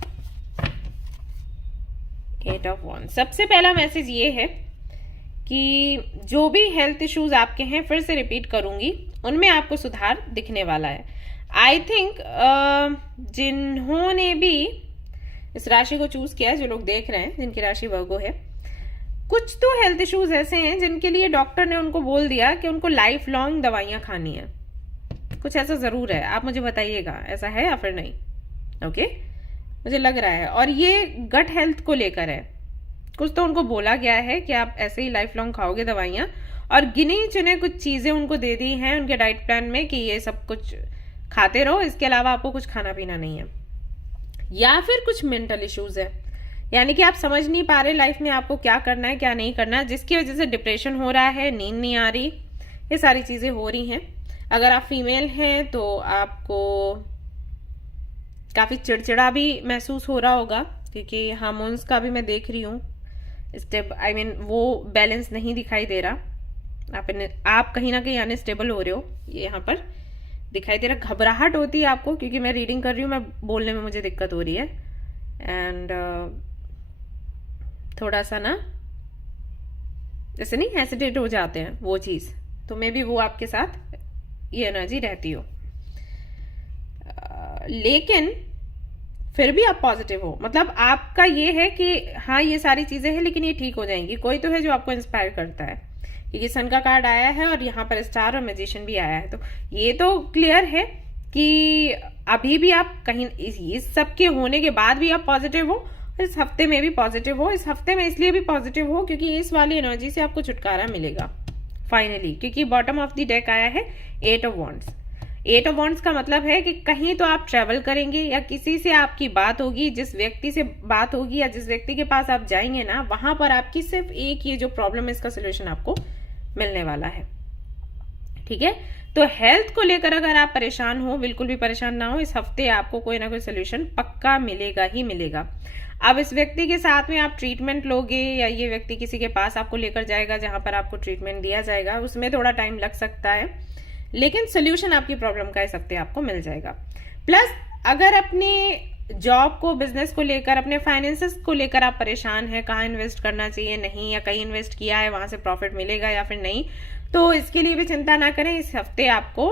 eight of one. सबसे पहला मैसेज ये है कि जो भी हेल्थ इश्यूज आपके हैं, फिर से रिपीट करूंगी, उनमें आपको सुधार दिखने वाला है। आई थिंक जिन्होंने भी इस राशि को चूज किया है, जो लोग देख रहे हैं जिनकी राशि वर्गो है, कुछ तो हेल्थ इश्यूज ऐसे हैं जिनके लिए डॉक्टर ने उनको बोल दिया कि उनको लाइफ लॉन्ग दवाइयां खानी है। कुछ ऐसा जरूर है, आप मुझे बताइएगा ऐसा है या फिर नहीं। ओके, मुझे लग रहा है। और ये गट हेल्थ को लेकर है, कुछ तो उनको बोला गया है कि आप ऐसे ही लाइफ लॉन्ग खाओगे दवाइयां, और गिने चुने कुछ चीजें उनको दे दी हैं उनके डाइट प्लान में कि ये सब कुछ खाते रहो, इसके अलावा आपको कुछ खाना पीना नहीं है। या फिर कुछ मेंटल इश्यूज है, यानी कि आप समझ नहीं पा रहे लाइफ में आपको क्या करना है क्या नहीं करना है, जिसकी वजह से डिप्रेशन हो रहा है, नींद नहीं आ रही, ये सारी चीजें हो रही हैं। अगर आप फीमेल हैं तो आपको काफी चिड़चिड़ा भी महसूस हो रहा होगा, क्योंकि हार्मोन्स का भी मैं देख रही हूँ वो बैलेंस नहीं दिखाई दे रहा। आप कहीं ना कहीं अनस्टेबल हो रहे हो, ये यहाँ पर दिखाई दे रहा। घबराहट होती है आपको, क्योंकि मैं रीडिंग कर रही हूँ, मैं बोलने में मुझे दिक्कत हो रही है। एंड थोड़ा सा ना जैसे नहीं हेसिटेट हो जाते हैं वो चीज, तो मे बी वो आपके साथ ये एनर्जी रहती हो। लेकिन फिर भी आप पॉजिटिव हो, मतलब आपका ये है कि हाँ ये सारी चीजें हैं लेकिन ये ठीक हो जाएंगी। कोई तो है जो आपको इंस्पायर करता है, क्योंकि सन का कार्ड आया है और यहाँ पर स्टार और मैजिशियन भी आया है, तो ये तो क्लियर है कि अभी भी आप कहीं इस सब के होने के बाद भी आप पॉजिटिव हो, इस हफ्ते में भी पॉजिटिव हो। इस हफ्ते में इसलिए भी पॉजिटिव हो क्योंकि इस वाली एनर्जी से आपको छुटकारा मिलेगा फाइनली, क्योंकि बॉटम ऑफ द डेक आया है 8 ऑफ वॉन्ड्स। 8 ऑफ वॉन्ड्स का मतलब है कि कहीं तो आप ट्रेवल करेंगे या किसी से आपकी बात होगी, जिस व्यक्ति से बात होगी या जिस व्यक्ति के पास आप जाएंगे ना, वहां पर आपकी सिर्फ एक ये जो प्रॉब्लम है इसका सोल्यूशन आपको मिलने वाला है। ठीक है, तो हेल्थ को लेकर अगर आप परेशान हो, बिल्कुल भी परेशान ना हो, इस हफ्ते आपको कोई ना कोई सोल्यूशन पक्का मिलेगा ही मिलेगा। अब इस व्यक्ति के साथ में आप ट्रीटमेंट लोगे या ये व्यक्ति किसी के पास आपको लेकर जाएगा जहां पर आपको ट्रीटमेंट दिया जाएगा, उसमें थोड़ा टाइम लग सकता है, लेकिन सोल्यूशन आपकी प्रॉब्लम का इस हफ्ते आपको मिल जाएगा। प्लस अगर अपने जॉब को, बिजनेस को लेकर, अपने फाइनेंसेस को लेकर आप परेशान हैं, कहाँ इन्वेस्ट करना चाहिए नहीं, या कहीं इन्वेस्ट किया है वहां से प्रॉफिट मिलेगा या फिर नहीं, तो इसके लिए भी चिंता ना करें। इस हफ्ते आपको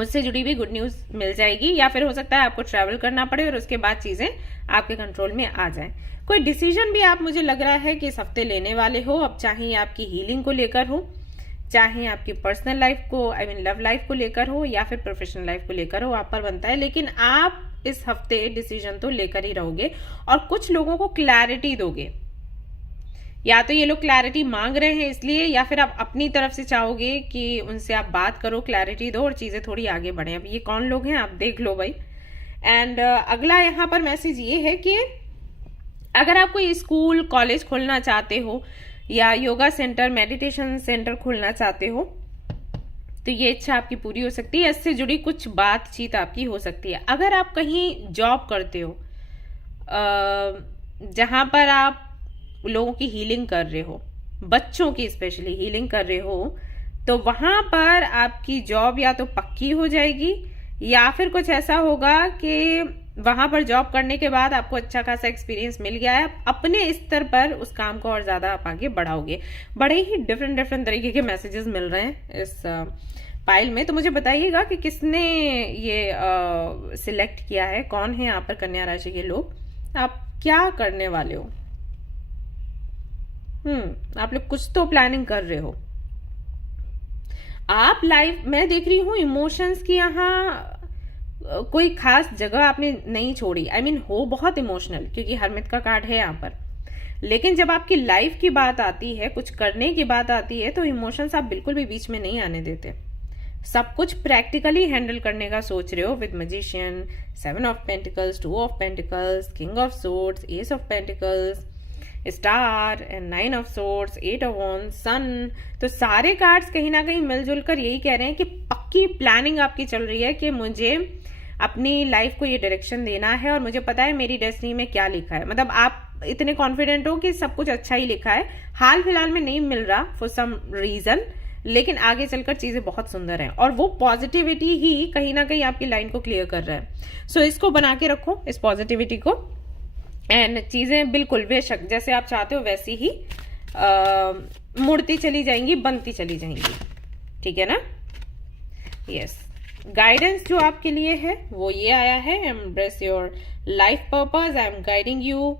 उससे जुड़ी भी गुड न्यूज मिल जाएगी, या फिर हो सकता है आपको ट्रैवल करना पड़े और उसके बाद चीजें आपके कंट्रोल में आ जाएं। कोई डिसीजन भी आप, मुझे लग रहा है कि इस हफ्ते लेने वाले हो, अब चाहे आपकी हीलिंग को लेकर हो, चाहे आपकी पर्सनल लाइफ को, लव लाइफ को लेकर हो, या फिर प्रोफेशनल लाइफ को लेकर हो, आप पर बनता है। लेकिन आप इस हफ्ते डिसीजन तो लेकर ही रहोगे और कुछ लोगों को क्लैरिटी दोगे। या तो ये लोग क्लैरिटी मांग रहे हैं इसलिए, या फिर आप अपनी तरफ से चाहोगे कि उनसे आप बात करो, क्लैरिटी दो और चीजें थोड़ी आगे बढ़े। अब ये कौन लोग हैं आप देख लो भाई। एंड अगला यहाँ पर मैसेज ये है कि अगर आप कोई स्कूल कॉलेज खोलना चाहते हो या योगा सेंटर, मेडिटेशन सेंटर खोलना चाहते हो, तो ये इच्छा आपकी पूरी हो सकती है। इससे जुड़ी कुछ बातचीत आपकी हो सकती है। अगर आप कहीं जॉब करते हो जहां पर आप लोगों की हीलिंग कर रहे हो, बच्चों की स्पेशली हीलिंग कर रहे हो, तो वहां पर आपकी जॉब या तो पक्की हो जाएगी या फिर कुछ ऐसा होगा कि वहां पर जॉब करने के बाद आपको अच्छा खासा एक्सपीरियंस मिल गया है, अपने स्तर पर उस काम को और ज्यादा आप आगे बढ़ाओगे। बड़े ही डिफरेंट तरीके के मैसेजेस मिल रहे हैं इस फाइल में, तो मुझे बताइएगा कि किसने ये सिलेक्ट किया है, कौन है यहाँ पर कन्या राशि के लोग, आप क्या करने वाले हो। आप लोग कुछ तो प्लानिंग कर रहे हो। आप लाइफ, मैं देख रही हूँ इमोशंस की यहाँ कोई खास जगह आपने नहीं छोड़ी। हो बहुत इमोशनल, क्योंकि हरमित का कार्ड है यहाँ पर, लेकिन जब आपकी लाइफ की बात आती है, कुछ करने की बात आती है, तो इमोशंस आप बिल्कुल भी बीच में नहीं आने देते। सब कुछ प्रैक्टिकली हैंडल करने का सोच रहे हो with magician, 7 of pentacles, 2 of pentacles, king of swords, ace of pentacles, star and 9 of swords, 8 of wands, sun. तो सारे कार्ड्स कहीं ना कहीं मिलजुल कर यही कह रहे हैं कि पक्की प्लानिंग आपकी चल रही है कि मुझे अपनी लाइफ को ये डायरेक्शन देना है और मुझे पता है मेरी डेस्टिनी में क्या लिखा है। मतलब आप इतने कॉन्फिडेंट हो कि सब कुछ अच्छा ही लिखा है। हाल फिलहाल में नहीं मिल रहा फॉर सम रीजन, लेकिन आगे चलकर चीजें बहुत सुंदर हैं और वो पॉजिटिविटी ही कहीं ना कहीं आपकी लाइन को क्लियर कर रहा है। सो इसको बना के रखो, इस पॉजिटिविटी को, एंड चीजें बिल्कुल बेशक जैसे आप चाहते हो वैसी ही मुड़ती चली जाएंगी, बनती चली जाएंगी। ठीक है ना। यस, गाइडेंस जो आपके लिए है वो ये आया है, embrace your life purpose, I am guiding you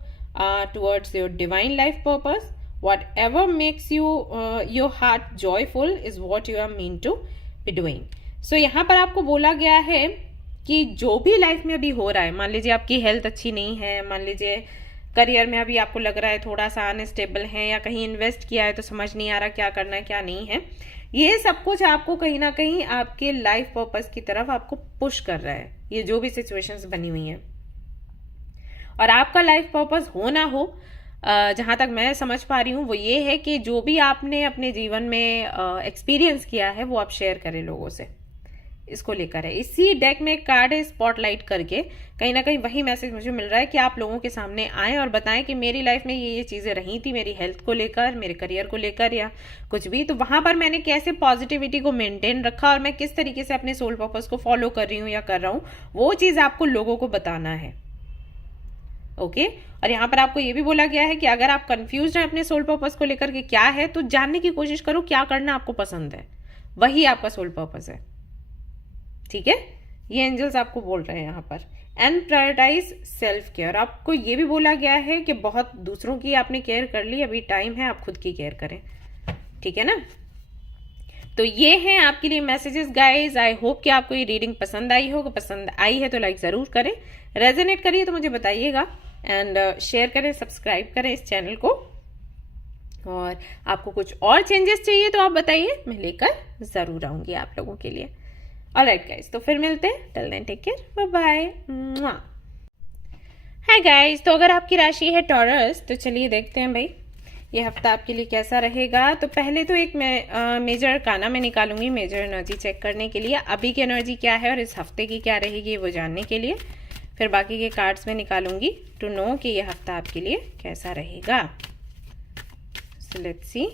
towards your divine life purpose, whatever makes you your heart joyful is what you are meant to be doing. So यहाँ पर आपको बोला गया है कि जो भी लाइफ में अभी हो रहा है, मान लीजिए आपकी हेल्थ अच्छी नहीं है, मान लीजिए करियर में अभी आपको लग रहा है थोड़ा सा अनस्टेबल है, या कहीं इन्वेस्ट किया है तो समझ नहीं आ रहा क्या करना है क्या नहीं है। ये सब कुछ आपको कहीं ना कहीं आपके लाइफ पर्पस की तरफ आपको पुश कर रहा है, ये जो भी सिचुएशंस बनी हुई हैं। और आपका लाइफ पर्पस हो ना हो, जहां तक मैं समझ पा रही हूँ वो ये है कि जो भी आपने अपने जीवन में एक्सपीरियंस किया है वो आप शेयर करें लोगों से, इसको लेकर है। इसी डेक में एक कार्ड है स्पॉटलाइट करके, कहीं ना कहीं वही मैसेज मुझे मिल रहा है कि आप लोगों के सामने आएं और बताएं कि मेरी लाइफ में ये चीजें रही थी, मेरी हेल्थ को लेकर, मेरे करियर को लेकर, या कुछ भी, तो वहां पर मैंने कैसे पॉजिटिविटी को मेंटेन रखा और मैं किस तरीके से अपने सोल पर्पस को फॉलो कर रही हूँ या कर रहा हूँ, वो चीज आपको लोगों को बताना है। ओके और यहाँ पर आपको ये भी बोला गया है कि अगर आप कंफ्यूज हैं अपने सोल पर्पस को लेकर के क्या है, तो जानने की कोशिश करो क्या करना आपको पसंद है, वही आपका सोल पर्पस है। ठीक है, ये एंजल्स आपको बोल रहे हैं यहाँ पर। एंड प्रायोरिटाइज सेल्फ केयर, आपको ये भी बोला गया है कि बहुत दूसरों की आपने केयर कर ली, अभी टाइम है आप खुद की केयर करें। ठीक है ना, तो ये हैं आपके लिए मैसेजेस गाइज। आई होप कि आपको ये रीडिंग पसंद आई हो, पसंद आई है तो लाइक जरूर करें, रेजोनेट करिए तो मुझे बताइएगा, एंड शेयर करें, सब्सक्राइब करें इस चैनल को। और आपको कुछ और चेंजेस चाहिए तो आप बताइए, मैं लेकर जरूर आऊंगी आप लोगों के लिए। ऑलराइट गाइज, तो फिर मिलते हैं, till then take care, bye bye. Hi guys, तो अगर आपकी राशि है टॉरस तो चलिए देखते हैं भाई ये हफ्ता आपके लिए कैसा रहेगा। तो पहले तो एक मैं मेजर काना में निकालूंगी मेजर एनर्जी चेक करने के लिए, अभी की एनर्जी क्या है और इस हफ्ते की क्या रहेगी वो जानने के लिए। फिर बाकी के कार्ड्स में निकालूंगी टू नो कि ये हफ्ता आपके लिए कैसा रहेगा। So let's see.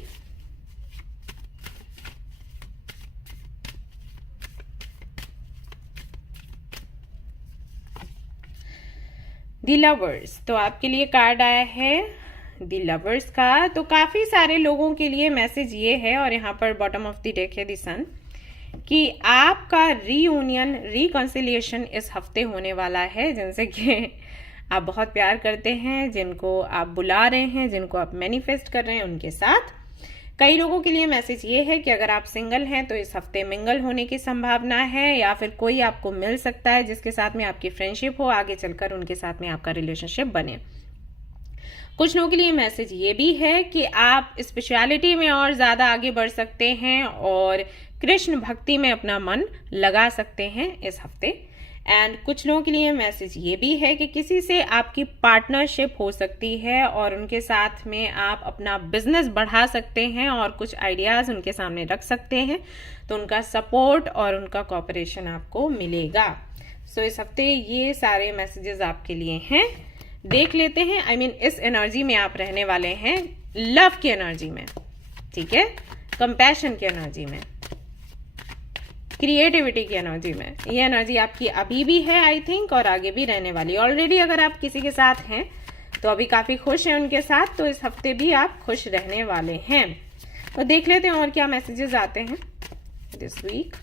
The lovers, तो आपके लिए कार्ड आया है द लवर्स का। तो काफी सारे लोगों के लिए मैसेज ये है, और यहाँ पर बॉटम ऑफ द डेक है द सन, कि आपका रीयूनियन रिकॉन्सिलिएशन इस हफ्ते होने वाला है, जिनसे कि आप बहुत प्यार करते हैं, जिनको आप बुला रहे हैं, जिनको आप मैनिफेस्ट कर रहे हैं उनके साथ। कई लोगों के लिए मैसेज ये है कि अगर आप सिंगल हैं तो इस हफ्ते मिंगल होने की संभावना है, या फिर कोई आपको मिल सकता है जिसके साथ में आपकी फ्रेंडशिप हो, आगे चलकर उनके साथ में आपका रिलेशनशिप बने। कुछ लोगों के लिए मैसेज ये भी है कि आप स्पिरिचुअलिटी में और ज्यादा आगे बढ़ सकते हैं और कृष्ण भक्ति में अपना मन लगा सकते हैं इस हफ्ते। एंड कुछ लोगों के लिए मैसेज ये भी है कि किसी से आपकी पार्टनरशिप हो सकती है और उनके साथ में आप अपना बिजनेस बढ़ा सकते हैं और कुछ आइडियाज उनके सामने रख सकते हैं, तो उनका सपोर्ट और उनका कोऑपरेशन आपको मिलेगा। सो इस हफ्ते ये सारे मैसेजेस आपके लिए हैं। देख लेते हैं, I mean, इस एनर्जी में आप रहने वाले हैं, लव की एनर्जी में, ठीक है, कंपैशन की एनर्जी में, क्रिएटिविटी की एनर्जी में। ये एनर्जी आपकी अभी भी है आई थिंक, और आगे भी रहने वाली। ऑलरेडी अगर आप किसी के साथ हैं तो अभी काफी खुश हैं उनके साथ, तो इस हफ्ते भी आप खुश रहने वाले हैं। तो देख लेते हैं और क्या मैसेजेस आते हैं this week.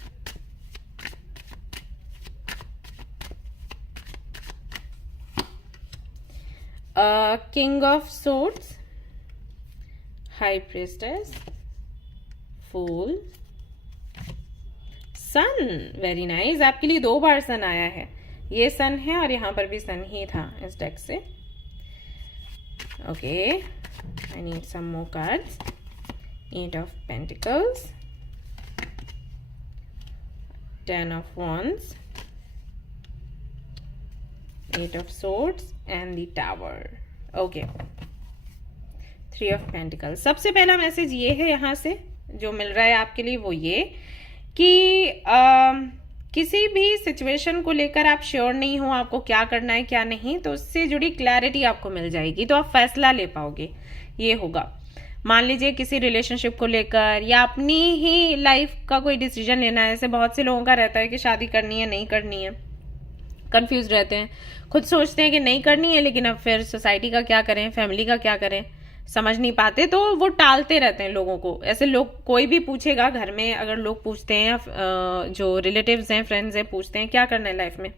King of swords, high priestess, fool, sun. Very nice, आपके लिए 2 बार सन आया है। ये सन है और यहाँ पर भी सन ही था इस डेक से। Okay, I need some more cards. 8 of pentacles, 10 of wands, 8 of swords and the tower. Okay, 3 of pentacles. सबसे पहला मैसेज ये है यहाँ से जो मिल रहा है आपके लिए, वो ये कि किसी भी सिचुएशन को लेकर आप श्योर नहीं हो आपको क्या करना है क्या नहीं, तो उससे जुड़ी क्लैरिटी आपको मिल जाएगी, तो आप फैसला ले पाओगे। ये होगा, मान लीजिए किसी रिलेशनशिप को लेकर या अपनी ही लाइफ का कोई डिसीजन लेना है। ऐसे बहुत से लोगों का रहता है कि शादी करनी है नहीं करनी है, कंफ्यूज रहते हैं, खुद सोचते हैं कि नहीं करनी है, लेकिन अब फिर सोसाइटी का क्या करें, फैमिली का क्या करें, समझ नहीं पाते, तो वो टालते रहते हैं लोगों को। ऐसे लोग, कोई भी पूछेगा घर में, अगर लोग पूछते हैं या जो रिलेटिव्स हैं, फ्रेंड्स हैं, पूछते हैं क्या करना है लाइफ में,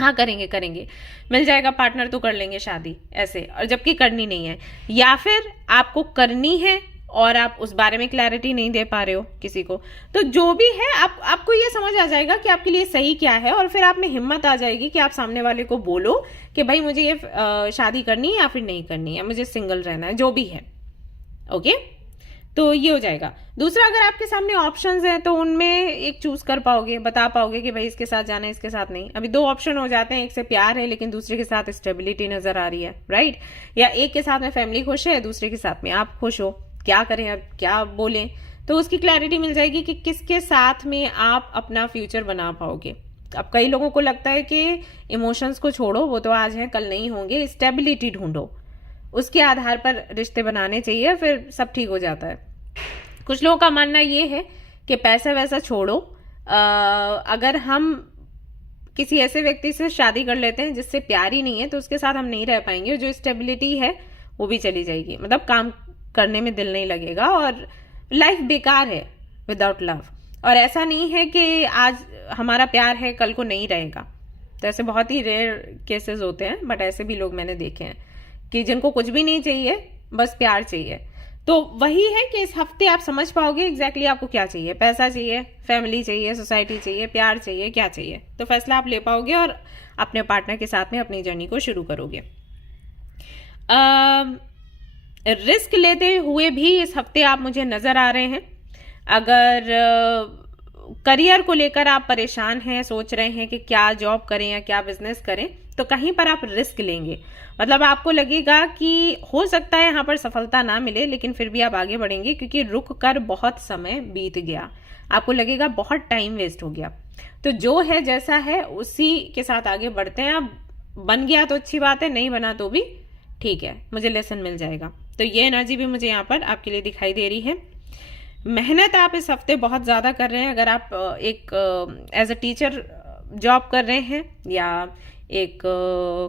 हाँ करेंगे करेंगे, मिल जाएगा पार्टनर तो कर लेंगे शादी, ऐसे, और जबकि करनी नहीं है। या फिर आपको करनी है और आप उस बारे में क्लैरिटी नहीं दे पा रहे हो किसी को, तो जो भी है आपको ये समझ आ जाएगा कि आपके लिए सही क्या है, और फिर आप में हिम्मत आ जाएगी कि आप सामने वाले को बोलो कि भाई मुझे ये शादी करनी है या फिर नहीं करनी है, मुझे सिंगल रहना है, जो भी है। ओके, तो ये हो जाएगा। दूसरा, अगर आपके सामने ऑप्शंस हैं तो उनमें एक चूज कर पाओगे, बता पाओगे कि भाई इसके साथ जाना है, इसके साथ नहीं। अभी दो ऑप्शन हो जाते हैं, एक से प्यार है लेकिन दूसरे के साथ स्टेबिलिटी नजर आ रही है, राइट, या एक के साथ में फैमिली खुश है, दूसरे के साथ में आप खुश हो, क्या करें, अब क्या बोलें, तो उसकी क्लैरिटी मिल जाएगी कि किसके साथ में आप अपना फ्यूचर बना पाओगे। अब कई लोगों को लगता है कि इमोशंस को छोड़ो, वो तो आज है कल नहीं होंगे, स्टेबिलिटी ढूंढो, उसके आधार पर रिश्ते बनाने चाहिए, फिर सब ठीक हो जाता है। कुछ लोगों का मानना ये है कि पैसा वैसा छोड़ो, अगर हम किसी ऐसे व्यक्ति से शादी कर लेते हैं जिससे प्यार ही नहीं है तो उसके साथ हम नहीं रह पाएंगे, जो स्टेबिलिटी है वो भी चली जाएगी, मतलब काम करने में दिल नहीं लगेगा और लाइफ बेकार है विदाउट लव। और ऐसा नहीं है कि आज हमारा प्यार है कल को नहीं रहेगा, तो ऐसे बहुत ही रेयर केसेस होते हैं, बट ऐसे भी लोग मैंने देखे हैं कि जिनको कुछ भी नहीं चाहिए, बस प्यार चाहिए। तो वही है कि इस हफ्ते आप समझ पाओगे एग्जैक्टली आपको क्या चाहिए, पैसा चाहिए, फैमिली चाहिए, सोसाइटी चाहिए, प्यार चाहिए, क्या चाहिए, तो फैसला आप ले पाओगे और अपने पार्टनर के साथ में अपनी जर्नी को शुरू करोगे। रिस्क लेते हुए भी इस हफ्ते आप मुझे नजर आ रहे हैं। अगर करियर को लेकर आप परेशान हैं, सोच रहे हैं कि क्या जॉब करें या क्या बिजनेस करें, तो कहीं पर आप रिस्क लेंगे, मतलब आपको लगेगा कि हो सकता है यहाँ पर सफलता ना मिले, लेकिन फिर भी आप आगे बढ़ेंगे क्योंकि रुक कर बहुत समय बीत गया, आपको लगेगा बहुत टाइम वेस्ट हो गया। तो जो है जैसा है उसी के साथ आगे बढ़ते हैं। अब बन गया तो अच्छी बात है, नहीं बना तो भी ठीक है, मुझे लेसन मिल जाएगा। तो ये एनर्जी भी मुझे यहाँ पर आपके लिए दिखाई दे रही है। मेहनत आप इस हफ्ते बहुत ज़्यादा कर रहे हैं। अगर आप एक एज अ टीचर जॉब कर रहे हैं या एक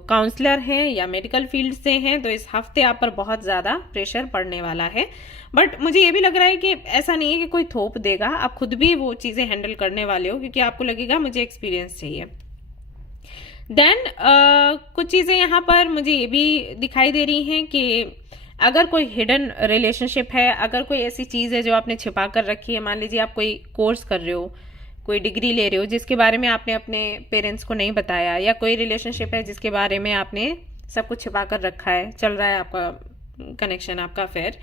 काउंसलर हैं या मेडिकल फील्ड से हैं, तो इस हफ्ते आप पर बहुत ज़्यादा प्रेशर पड़ने वाला है। बट मुझे ये भी लग रहा है कि ऐसा नहीं है कि कोई थोप देगा, आप खुद भी वो चीज़ें हैंडल करने वाले हो, क्योंकि आपको लगेगा मुझे एक्सपीरियंस चाहिए। देन कुछ चीज़ें यहाँ पर मुझे ये भी दिखाई दे रही हैं कि अगर कोई हिडन रिलेशनशिप है, अगर कोई ऐसी चीज़ है जो आपने छिपा कर रखी है, मान लीजिए आप कोई कोर्स कर रहे हो, कोई डिग्री ले रहे हो जिसके बारे में आपने अपने पेरेंट्स को नहीं बताया, या कोई रिलेशनशिप है जिसके बारे में आपने सब कुछ छिपा कर रखा है, चल रहा है आपका कनेक्शन, आपका अफेयर,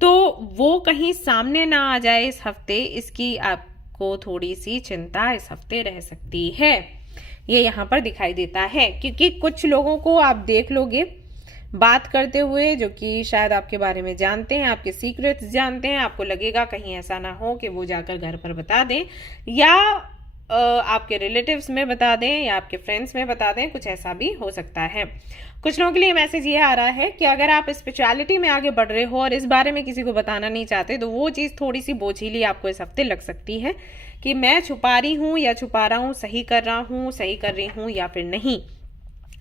तो वो कहीं सामने ना आ जाए इस हफ्ते, इसकी आपको थोड़ी सी चिंता इस हफ्ते रह सकती है। ये यहाँ पर दिखाई देता है क्योंकि कुछ लोगों को आप देख लोगे बात करते हुए जो कि शायद आपके बारे में जानते हैं, आपके सीक्रेट्स जानते हैं, आपको लगेगा कहीं ऐसा ना हो कि वो जाकर घर पर बता दें या आपके रिलेटिव्स में बता दें या आपके फ्रेंड्स में बता दें, कुछ ऐसा भी हो सकता है। कुछ लोगों के लिए मैसेज ये आ रहा है कि अगर आप स्पिरिचुअलिटी में आगे बढ़ रहे हो और इस बारे में किसी को बताना नहीं चाहते, तो वो चीज़ थोड़ी सी बोझिली आपको इस हफ्ते लग सकती है कि मैं छुपा रही हूँ या छुपा रहा हूँ, सही कर रहा हूँ, सही कर रही हूँ या फिर नहीं।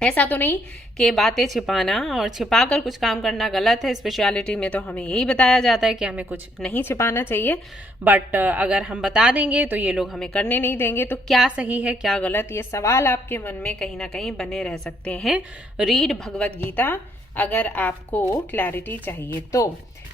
ऐसा तो नहीं कि बातें छिपाना और छिपाकर कुछ काम करना गलत है। स्पिरिचुअलिटी में तो हमें यही बताया जाता है कि हमें कुछ नहीं छिपाना चाहिए, बट अगर हम बता देंगे तो ये लोग हमें करने नहीं देंगे। तो क्या सही है क्या गलत, ये सवाल आपके मन में कहीं ना कहीं बने रह सकते हैं। रीड भगवत गीता अगर आपको क्लैरिटी चाहिए तो।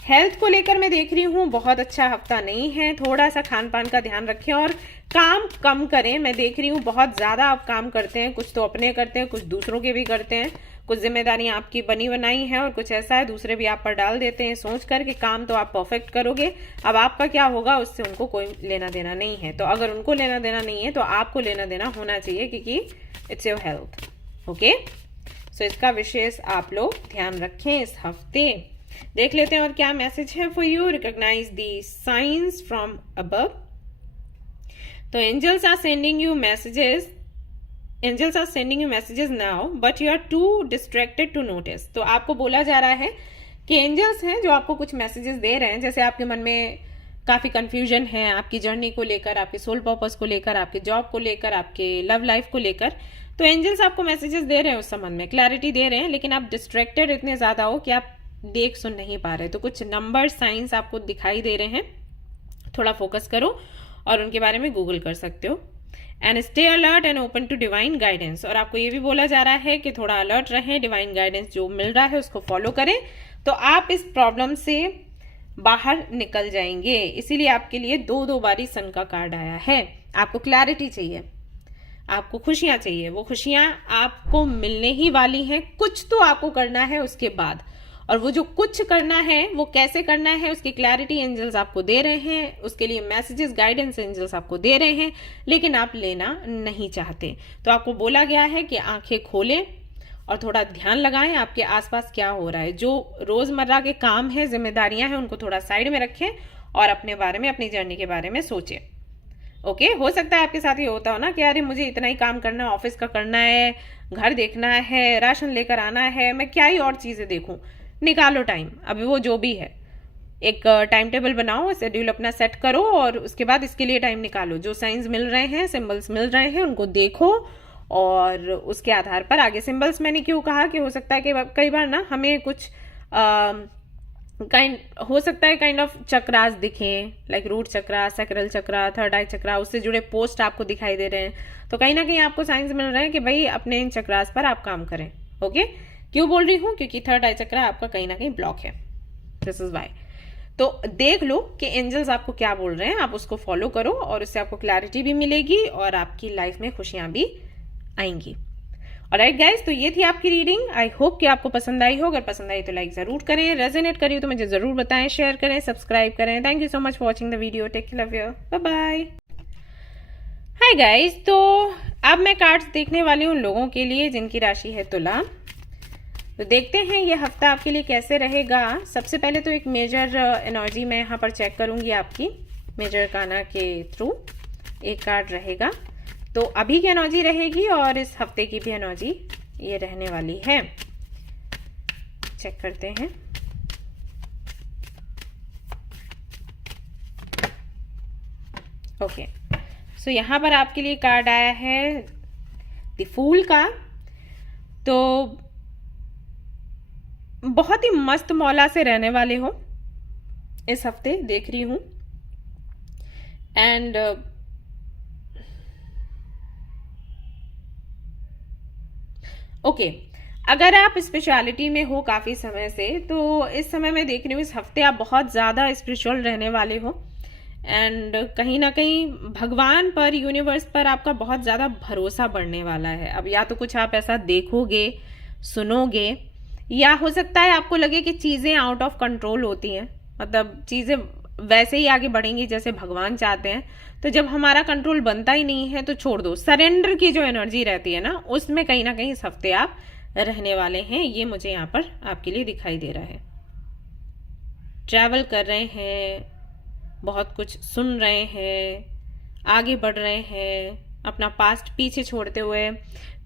हेल्थ को लेकर मैं देख रही हूँ बहुत अच्छा हफ्ता नहीं है, थोड़ा सा खान पान का ध्यान रखें और काम कम करें। मैं देख रही हूँ बहुत ज़्यादा आप काम करते हैं, कुछ तो अपने करते हैं, कुछ दूसरों के भी करते हैं, कुछ जिम्मेदारियां आपकी बनी बनाई हैं और कुछ ऐसा है दूसरे भी आप पर डाल देते हैं सोच कर कि काम तो आप परफेक्ट करोगे। अब आपका क्या होगा उससे उनको कोई लेना देना नहीं है, तो अगर उनको लेना देना नहीं है तो आपको लेना देना होना चाहिए क्योंकि इट्स योर हेल्थ। ओके, सो इसका विशेष आप लोग ध्यान रखें इस हफ्ते। देख लेते हैं और क्या मैसेज है for you. Recognize the signs from above. तो angels are sending you messages, angels are sending you messages now but you are too distracted to notice. तो आपको बोला जा रहा है कि एंजल्स हैं जो आपको कुछ मैसेजेस दे रहे हैं, जैसे आपके मन में काफी कंफ्यूजन है आपकी जर्नी को लेकर, आपके सोल पर्पस को लेकर, आपके जॉब को लेकर, आपके लव लाइफ को लेकर। तो एंजल्स आपको मैसेजेस दे रहे हैं, उस संबंध में क्लैरिटी दे रहे हैं, लेकिन आप डिस्ट्रैक्टेड इतने ज्यादा हो कि आप देख सुन नहीं पा रहे। तो कुछ नंबर साइंस आपको दिखाई दे रहे हैं, थोड़ा फोकस करो और उनके बारे में गूगल कर सकते हो। And stay alert and open to divine guidance. और आपको ये भी बोला जा रहा है कि थोड़ा अलर्ट रहें, डिवाइन गाइडेंस जो मिल रहा है उसको फॉलो करें, तो आप इस प्रॉब्लम से बाहर निकल जाएंगे। इसीलिए आपके लिए दो दो बारी सन का कार्ड आया है। आपको क्लैरिटी चाहिए, आपको खुशियां चाहिए, वो खुशियां आपको मिलने ही वाली हैं। कुछ तो आपको करना है उसके बाद, और वो जो कुछ करना है वो कैसे करना है उसकी क्लैरिटी एंजल्स आपको दे रहे हैं, उसके लिए मैसेजेस गाइडेंस एंजल्स आपको दे रहे हैं, लेकिन आप लेना नहीं चाहते। तो आपको बोला गया है कि आंखें खोलें और थोड़ा ध्यान लगाएं आपके आसपास क्या हो रहा है। जो रोजमर्रा के काम है, जिम्मेदारियां हैं, उनको थोड़ा साइड में रखें और अपने बारे में, अपनी जर्नी के बारे में सोचें। ओके, हो सकता है आपके साथ ये होता हो ना कि अरे मुझे इतना ही काम करना है, ऑफिस का करना है, घर देखना है, राशन लेकर आना है, मैं क्या ही और चीजें देखूं। निकालो टाइम, अभी वो जो भी है, एक टाइम टेबल बनाओ, शेड्यूल अपना सेट करो और उसके बाद इसके लिए टाइम निकालो। जो साइंस मिल रहे हैं, सिंबल्स मिल रहे हैं, उनको देखो और उसके आधार पर आगे। सिंबल्स मैंने क्यों कहा कि हो सकता है कि कई बार ना हमें कुछ हो सकता है काइंड ऑफ चक्रास दिखें, लाइक रूट चक्रा, सैक्रल चक्रा, थर्ड आई चक्रा, उससे जुड़े पोस्ट आपको दिखाई दे रहे हैं। तो कहीं ना कहीं आपको साइंस मिल रहे हैं कि भाई अपने इन चक्रास पर आप काम करें। ओके, क्यों बोल रही हूं? क्योंकि थर्ड आई चक्रा आपका कहीं ना कहीं ब्लॉक है। This is why. तो देख लो कि एंजल्स आपको क्या बोल रहे हैं, आप उसको फॉलो करो और उससे आपको क्लैरिटी भी मिलेगी और आपकी लाइफ में खुशियां भी आएंगी। ऑलराइट गाइस, तो ये थी आपकी रीडिंग। आई होप कि आपको पसंद आई हो। अगर पसंद आई तो लाइक जरूर करें, रेजोनेट करी तो मुझे जरूर बताएं, शेयर करें, सब्सक्राइब करें। Thank you so much for watching the video. Take care, love you, bye bye. Hi guys, तो अब मैं कार्ड्स देखने वाली हूँ लोगों के लिए जिनकी राशि है तुला। तो देखते हैं ये हफ्ता आपके लिए कैसे रहेगा। सबसे पहले तो एक मेजर एनर्जी मैं यहाँ पर चेक करूंगी आपकी, मेजर काना के थ्रू एक कार्ड रहेगा। तो अभी की एनर्जी रहेगी और इस हफ्ते की भी एनर्जी ये रहने वाली है। चेक करते हैं। ओके, सो यहां पर आपके लिए कार्ड आया है द फूल का। तो बहुत ही मस्त मौला से रहने वाले हो इस हफ्ते, देख रही हूं। एंड ओके, अगर आप स्पिरिचुअलिटी में हो काफी समय से, तो इस समय मैं देख रही हूँ इस हफ्ते आप बहुत ज्यादा स्पिरिचुअल रहने वाले हो। एंड कहीं ना कहीं भगवान पर, यूनिवर्स पर आपका बहुत ज्यादा भरोसा बढ़ने वाला है। अब या तो कुछ आप ऐसा देखोगे, सुनोगे, या हो सकता है आपको लगे कि चीजें आउट ऑफ कंट्रोल होती हैं, मतलब चीजें वैसे ही आगे बढ़ेंगी जैसे भगवान चाहते हैं। तो जब हमारा कंट्रोल बनता ही नहीं है तो छोड़ दो। सरेंडर की जो एनर्जी रहती है ना, उसमें कहीं ना कहीं इस हफ्ते आप रहने वाले हैं। ये मुझे यहाँ पर आपके लिए दिखाई दे रहा है। ट्रैवल कर रहे हैं, बहुत कुछ सुन रहे हैं, आगे बढ़ रहे हैं, अपना पास्ट पीछे छोड़ते हुए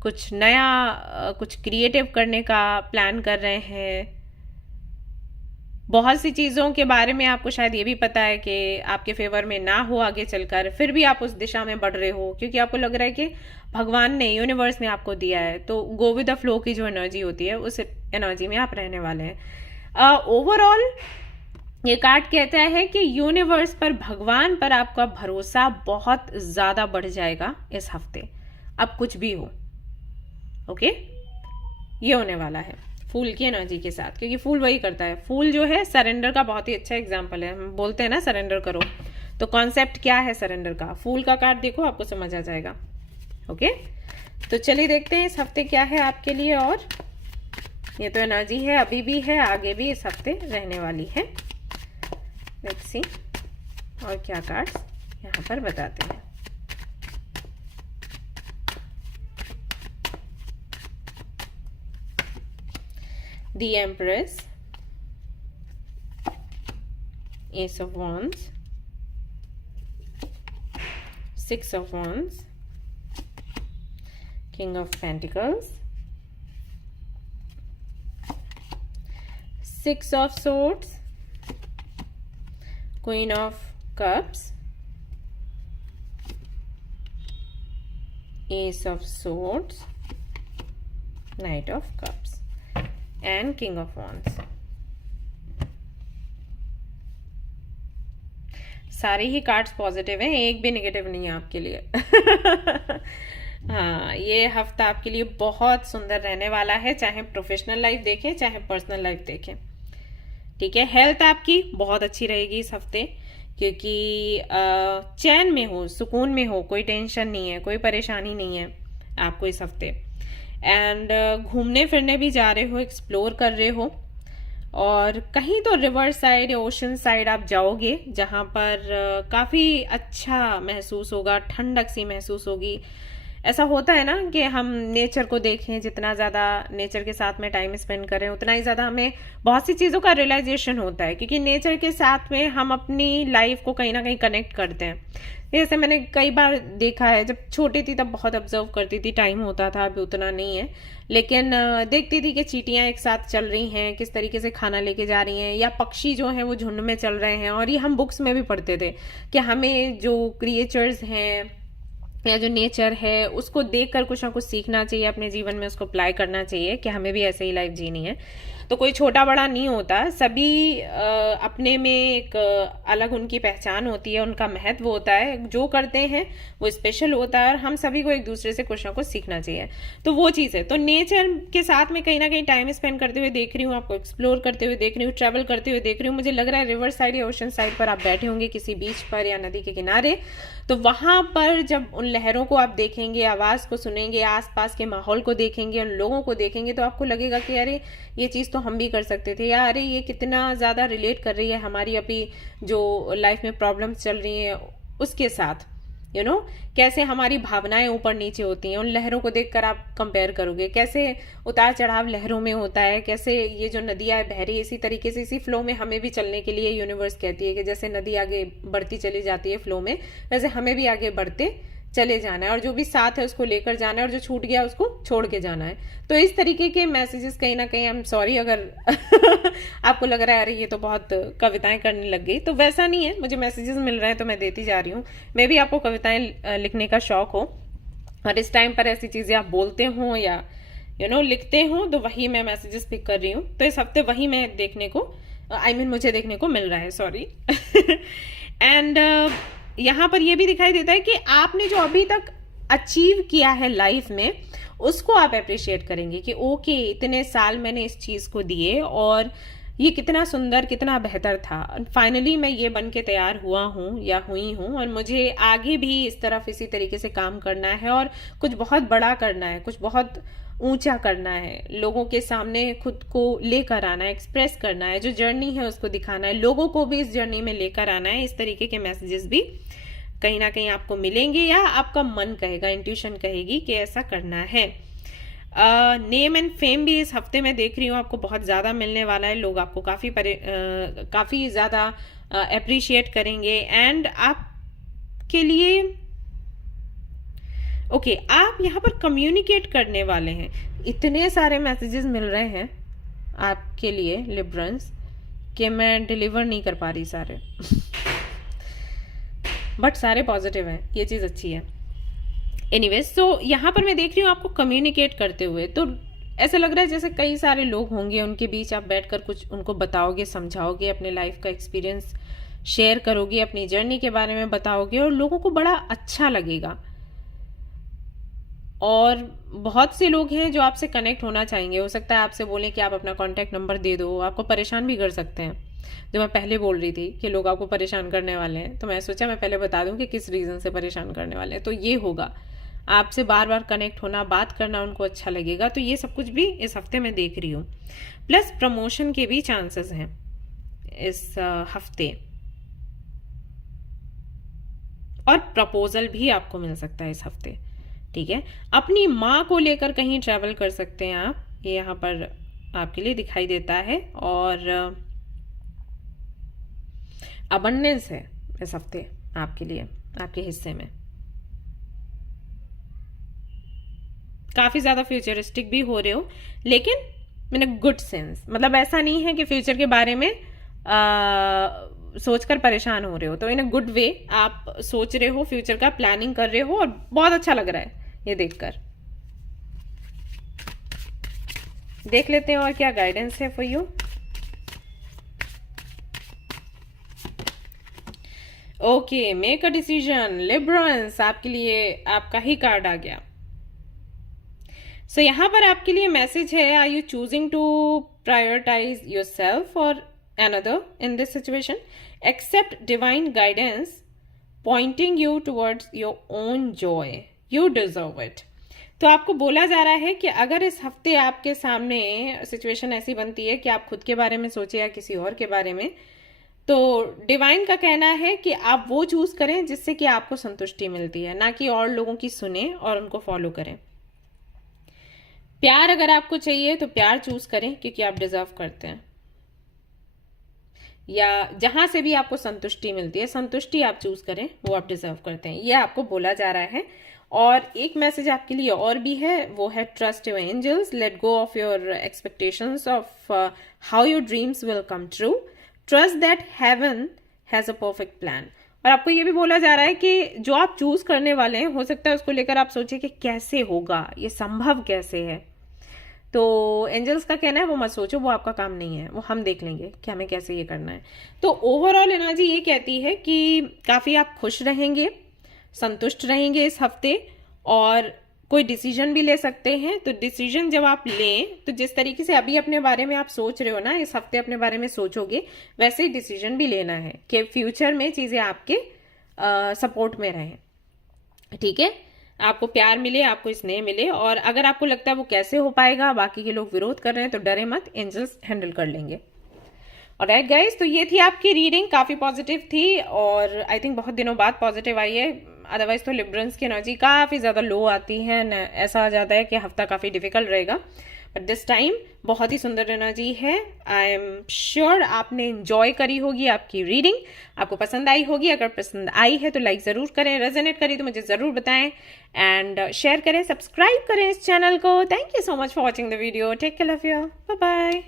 कुछ नया, कुछ क्रिएटिव करने का प्लान कर रहे हैं। बहुत सी चीजों के बारे में आपको शायद ये भी पता है कि आपके फेवर में ना हो आगे चलकर, फिर भी आप उस दिशा में बढ़ रहे हो क्योंकि आपको लग रहा है कि भगवान ने, यूनिवर्स ने आपको दिया है। तो गो विद द फ्लो की जो एनर्जी होती है, उस एनर्जी में आप रहने वाले हैं। ओवरऑल ये कार्ड कहता है कि यूनिवर्स पर, भगवान पर आपका भरोसा बहुत ज्यादा बढ़ जाएगा इस हफ्ते, अब कुछ भी हो। ओके, ये होने वाला है फूल की एनर्जी के साथ, क्योंकि फूल वही करता है। फूल जो है सरेंडर का बहुत ही अच्छा एग्जाम्पल है। हम बोलते हैं ना सरेंडर करो, तो कॉन्सेप्ट क्या है सरेंडर का? फूल का कार्ड देखो, आपको समझ आ जाएगा। ओके, तो चलिए देखते हैं इस हफ्ते क्या है आपके लिए। और ये तो एनर्जी है, अभी भी है, आगे भी इस हफ्ते रहने वाली है। लेट्स सी और क्या कार्ड्स यहाँ पर बताते हैं। The Empress, Ace of Wands, Six of Wands, King of Pentacles, Six of Swords, Queen of Cups, Ace of Swords, Knight of Cups and King of Wands। सारे ही कार्ड्स पॉजिटिव हैं, एक भी नेगेटिव नहीं है आपके लिए। हाँ, ये हफ्ता आपके लिए बहुत सुंदर रहने वाला है, चाहे प्रोफेशनल लाइफ देखें चाहे पर्सनल लाइफ देखें। ठीक है। हेल्थ आपकी बहुत अच्छी रहेगी इस हफ्ते, क्योंकि चैन में हो, सुकून में हो, कोई टेंशन नहीं है, कोई परेशानी नहीं है आपको इस हफ्ते। एंड घूमने फिरने भी जा रहे हो, एक्सप्लोर कर रहे हो, और कहीं तो रिवर साइड या ओशन साइड आप जाओगे जहां पर काफी अच्छा महसूस होगा, ठंडक सी महसूस होगी। ऐसा होता है ना कि हम नेचर को देखें, जितना ज्यादा नेचर के साथ में टाइम स्पेंड करें उतना ही ज्यादा हमें बहुत सी चीजों का रियलाइजेशन होता है, क्योंकि नेचर के साथ में हम अपनी लाइफ को कहीं ना कहीं कनेक्ट करते हैं। जैसे मैंने कई बार देखा है, जब छोटी थी तब बहुत ऑब्जर्व करती थी, टाइम होता था, अभी उतना नहीं है, लेकिन देखती थी कि चींटियां एक साथ चल रही हैं, किस तरीके से खाना लेके जा रही हैं, या पक्षी जो हैं वो झुंड में चल रहे हैं। और ये हम बुक्स में भी पढ़ते थे कि हमें जो क्रिएचर्स हैं या जो नेचर है उसको देखकर कुछ ना कुछ सीखना चाहिए, अपने जीवन में उसको अप्लाई करना चाहिए कि हमें भी ऐसे ही लाइफ जीनी है। तो कोई छोटा बड़ा नहीं होता, सभी अपने में एक अलग उनकी पहचान होती है, उनका महत्व होता है, जो करते हैं वो स्पेशल होता है, और हम सभी को एक दूसरे से कुछ ना कुछ सीखना चाहिए। तो वो चीज़ है। तो नेचर के साथ में कहीं ना कहीं टाइम स्पेंड करते हुए देख रही हूँ, आपको एक्सप्लोर करते हुए देख रही हूँ, ट्रैवल करते हुए देख रही हूँ। मुझे लग रहा है रिवर साइड या ओशन साइड पर आप बैठे होंगे, किसी बीच पर या नदी के किनारे। तो वहां पर जब उन लहरों को आप देखेंगे, आवाज को सुनेंगे, आसपास के माहौल को देखेंगे, उन लोगों को देखेंगे, तो आपको लगेगा कि अरे ये चीज तो हम भी कर सकते थे, या अरे ये कितना ज्यादा रिलेट कर रही है हमारी अभी जो लाइफ में प्रॉब्लम्स चल रही हैं उसके साथ। कैसे हमारी भावनाएं ऊपर नीचे होती हैं, उन लहरों को देखकर आप कंपेयर करोगे, कैसे उतार चढ़ाव लहरों में होता है, कैसे ये जो नदियां बह रही है इसी तरीके से, इसी फ्लो में हमें भी चलने के लिए यूनिवर्स कहती है कि जैसे नदी आगे बढ़ती चली जाती है फ्लो में, वैसे हमें भी आगे बढ़ते चले जाना है, और जो भी साथ है उसको लेकर जाना है, और जो छूट गया उसको छोड़ के जाना है। तो इस तरीके के मैसेजेस कहीं ना कहीं, आई एम सॉरी अगर आपको लग रहा है अरे ये तो बहुत कविताएं करने लग गई, तो वैसा नहीं है, मुझे मैसेजेस मिल रहे हैं तो मैं देती जा रही हूँ। मे भी आपको कविताएं लिखने का शौक हो और इस टाइम पर ऐसी चीजें आप बोलते हो या लिखते हो, तो वही मैं मैसेजेस पिक कर रही हूँ। तो इस हफ्ते वही मैं देखने को, मुझे देखने को मिल रहा है, सॉरी। एंड यहाँ पर यह भी दिखाई देता है कि आपने जो अभी तक अचीव किया है लाइफ में उसको आप अप्रिशिएट करेंगे कि ओके इतने साल मैंने इस चीज को दिए और ये कितना सुंदर, कितना बेहतर था, फाइनली मैं ये बन के तैयार हुआ हूँ या हुई हूँ, और मुझे आगे भी इस तरफ इसी तरीके से काम करना है और कुछ बहुत बड़ा करना है, कुछ बहुत ऊंचा करना है, लोगों के सामने खुद को लेकर आना है, एक्सप्रेस करना है, जो जर्नी है उसको दिखाना है, लोगों को भी इस जर्नी में लेकर आना है। इस तरीके के मैसेजेस भी कहीं ना कहीं आपको मिलेंगे, या आपका मन कहेगा, इंट्यूशन कहेगी कि ऐसा करना है। नेम एंड फेम भी इस हफ्ते में देख रही हूँ आपको बहुत ज्यादा मिलने वाला है, लोग आपको काफी ज्यादा अप्रिशिएट करेंगे, एंड आपके लिए ओके आप यहाँ पर कम्युनिकेट करने वाले हैं। इतने सारे मैसेजेस मिल रहे हैं आपके लिए लिब्रंस कि मैं डिलीवर नहीं कर पा रही सारे बट सारे पॉजिटिव हैं, ये चीज अच्छी है। एनीवेज, तो यहाँ पर मैं देख रही हूँ आपको कम्युनिकेट करते हुए, तो ऐसा लग रहा है जैसे कई सारे लोग होंगे, उनके बीच आप बैठकर कुछ उनको बताओगे, समझाओगे, अपने लाइफ का एक्सपीरियंस शेयर करोगे, अपनी जर्नी के बारे में बताओगे, और लोगों को बड़ा अच्छा लगेगा। और बहुत से लोग हैं जो आपसे कनेक्ट होना चाहेंगे, हो सकता है आपसे बोलें कि आप अपना कॉन्टैक्ट नंबर दे दो, आपको परेशान भी कर सकते हैं। जो मैं पहले बोल रही थी कि लोग आपको परेशान करने वाले हैं, तो मैं सोचा मैं पहले बता दूं कि किस रीजन से परेशान करने वाले हैं। तो ये होगा, आपसे बार बार कनेक्ट होना, बात करना उनको अच्छा लगेगा। तो ये सब कुछ भी इस हफ्ते में देख रही हूँ। प्लस प्रमोशन के भी चांसेस हैं इस हफ्ते, और प्रपोजल भी आपको मिल सकता है इस हफ्ते। ठीक है, अपनी माँ को लेकर कहीं ट्रैवल कर सकते हैं आप, ये यहाँ पर आपके लिए दिखाई देता है। और अबंडेंस है इस हफ्ते आपके लिए, आपके हिस्से में। काफी ज्यादा फ्यूचरिस्टिक भी हो रहे हो, लेकिन इन अ गुड सेंस, मतलब ऐसा नहीं है कि फ्यूचर के बारे में सोचकर परेशान हो रहे हो। तो इन अ गुड वे आप सोच रहे हो, फ्यूचर का प्लानिंग कर रहे हो, और बहुत अच्छा लग रहा है ये देखकर। देख लेते हैं और क्या गाइडेंस है for you. Okay, make a decision Librans, आपके लिए आपका ही कार्ड आ गया। यहां पर आपके लिए मैसेज है, are you choosing to prioritize yourself, और another in this situation. Accept divine guidance pointing you towards your own joy. You deserve it. तो आपको बोला जा रहा है कि अगर इस हफ्ते आपके सामने सिचुएशन ऐसी बनती है कि आप खुद के बारे में सोचे या किसी और के बारे में, तो डिवाइन का कहना है कि आप वो चूज करें जिससे कि आपको संतुष्टि मिलती है, ना कि और लोगों की सुने और उनको फॉलो करें। प्यार अगर आपको चाहिए तो प्यार चूज करें क्योंकि आप डिजर्व करते हैं, या जहां से भी आपको संतुष्टि मिलती है, संतुष्टि आप चूज करें, वो आप डिजर्व करते हैं, ये आपको बोला जा रहा है। और एक मैसेज आपके लिए और भी है, वो है trust your angels, let go of your expectations of how your dreams will come true, trust that heaven has a perfect plan. और आपको ये भी बोला जा रहा है कि जो आप चूज करने वाले हैं, हो सकता है उसको लेकर आप सोचे कि कैसे होगा, ये संभव कैसे है। तो एंजल्स का कहना है वो मत सोचो, वो आपका काम नहीं है, वो हम देख लेंगे कि हमें कैसे ये करना है। तो ओवरऑल एनर्जी ये कहती है कि काफी आप खुश रहेंगे, संतुष्ट रहेंगे इस हफ्ते, और कोई डिसीजन भी ले सकते हैं। तो डिसीजन जब आप लें तो जिस तरीके से अभी अपने बारे में आप सोच रहे हो ना, इस हफ्ते अपने बारे में सोचोगे, वैसे ही डिसीजन भी लेना है कि फ्यूचर में चीजें आपके सपोर्ट में रहें। ठीक है, आपको प्यार मिले, आपको स्नेह मिले, और अगर आपको लगता है वो कैसे हो पाएगा, बाकी के लोग विरोध कर रहे हैं, तो डरे मत, एंजल्स हैंडल कर लेंगे। ऑलराइट गाइस, तो ये थी आपकी रीडिंग, काफी पॉजिटिव थी और आई थिंक बहुत दिनों बाद पॉजिटिव आई है। अदरवाइज तो लिब्रंस की एनर्जी काफी ज्यादा लो आती है, ऐसा आ जाता है कि हफ्ता काफी डिफिकल्ट रहेगा, बट दिस टाइम बहुत ही सुंदर एनर्जी है। आई एम श्योर आपने एंजॉय करी होगी आपकी रीडिंग, आपको पसंद आई होगी। अगर पसंद आई है तो लाइक जरूर करें, रेजोनेट करी तो मुझे जरूर बताएं, एंड शेयर करें, सब्सक्राइब करें इस चैनल को। Thank you so much for watching the video. Take care, love you, bye bye.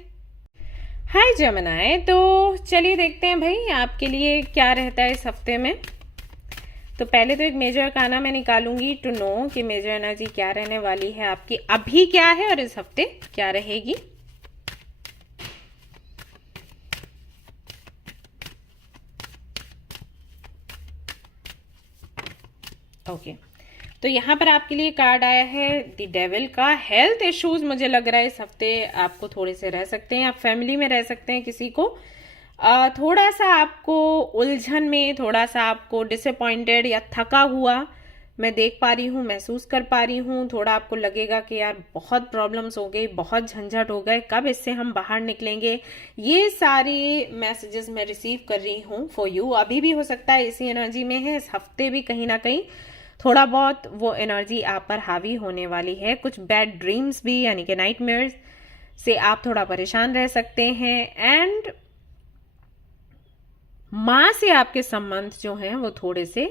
Hi Gemini, तो चलिए देखते हैं भाई आपके लिए क्या रहता है इस हफ्ते में। तो पहले तो एक मेजर अरकाना मैं निकालूंगी टू नो कि मेजर एनर्जी क्या रहने वाली है आपकी, अभी क्या है और इस हफ्ते क्या रहेगी। ओके, तो यहाँ पर आपके लिए कार्ड आया है द डेविल का। हेल्थ इश्यूज मुझे लग रहा है इस हफ्ते आपको थोड़े से रह सकते हैं, आप फैमिली में रह सकते हैं किसी को थोड़ा सा आपको उलझन में, थोड़ा सा आपको डिसअपॉइंटेड या थका हुआ मैं देख पा रही हूँ, महसूस कर पा रही हूँ। थोड़ा आपको लगेगा कि यार बहुत प्रॉब्लम्स हो गई, बहुत झंझट हो गए, कब इससे हम बाहर निकलेंगे। ये सारी मैसेजेस मैं रिसीव कर रही हूँ फॉर यू। अभी भी हो सकता है इसी एनर्जी में है, इस हफ्ते भी कहीं ना कहीं थोड़ा बहुत वो एनर्जी आप पर हावी होने वाली है। कुछ बैड ड्रीम्स भी, यानी कि नाइटमेयर्स से आप थोड़ा परेशान रह सकते हैं, एंड माँ से आपके संबंध जो हैं वो थोड़े से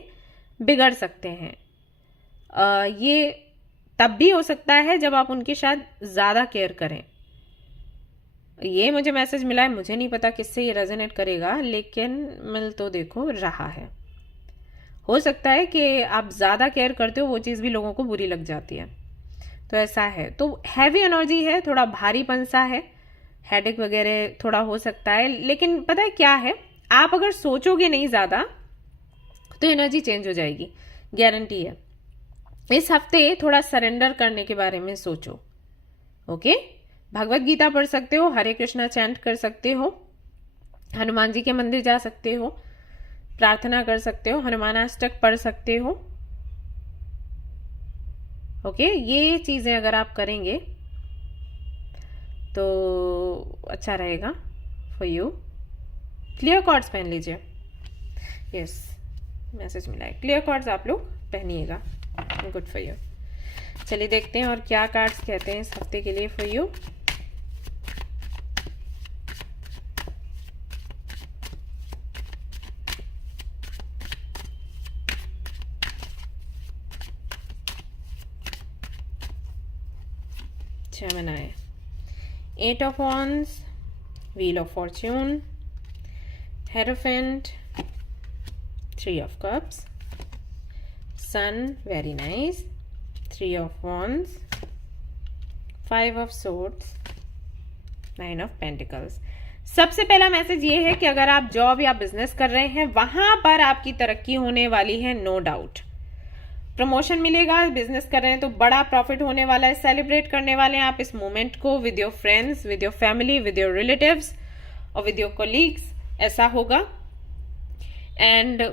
बिगड़ सकते हैं। ये तब भी हो सकता है जब आप उनकी शायद ज्यादा केयर करें। ये मुझे मैसेज मिला है, मुझे नहीं पता किससे ये रेजोनेट करेगा, लेकिन मिल तो देखो रहा है। हो सकता है कि आप ज्यादा केयर करते हो, वो चीज भी लोगों को बुरी लग जाती है, तो ऐसा है। तो हैवी एनर्जी है, थोड़ा भारीपन सा है, हेडेक वगैरह थोड़ा हो सकता है। लेकिन पता है क्या है, आप अगर सोचोगे नहीं ज्यादा तो एनर्जी चेंज हो जाएगी, गारंटी है। इस हफ्ते थोड़ा सरेंडर करने के बारे में सोचो। ओके, भगवत गीता पढ़ सकते हो, हरे कृष्णा चैंट कर सकते हो, हनुमान जी के मंदिर जा सकते हो, प्रार्थना कर सकते हो, हनुमानाष्टक पढ़ सकते हो। ओके, ये चीजें अगर आप करेंगे तो अच्छा रहेगा फॉर यू। क्लियर कॉर्ड्स पहन लीजिए। यस, मैसेज मिला है, क्लियर कॉर्ड्स आप लोग पहनिएगा, गुड फॉर यू। चलिए देखते हैं और क्या कार्ड्स कहते हैं इस हफ्ते के लिए for you. Gemini, 8 of Wands, Wheel of Fortune, Hierophant, 3 of Cups, Sun, very nice, 3 of Wands, 5 of Swords, 9 of Pentacles। सबसे पहला मैसेज ये है कि अगर आप जॉब या बिजनेस कर रहे हैं, वहां पर आपकी तरक्की होने वाली है, नो डाउट। प्रमोशन मिलेगा, बिजनेस कर रहे हैं तो बड़ा प्रॉफिट होने वाला है, सेलिब्रेट करने वाले हैं आप इस मोमेंट को with your friends, with your family, with your relatives. और विद योर कोलीग्स, ऐसा होगा। एंड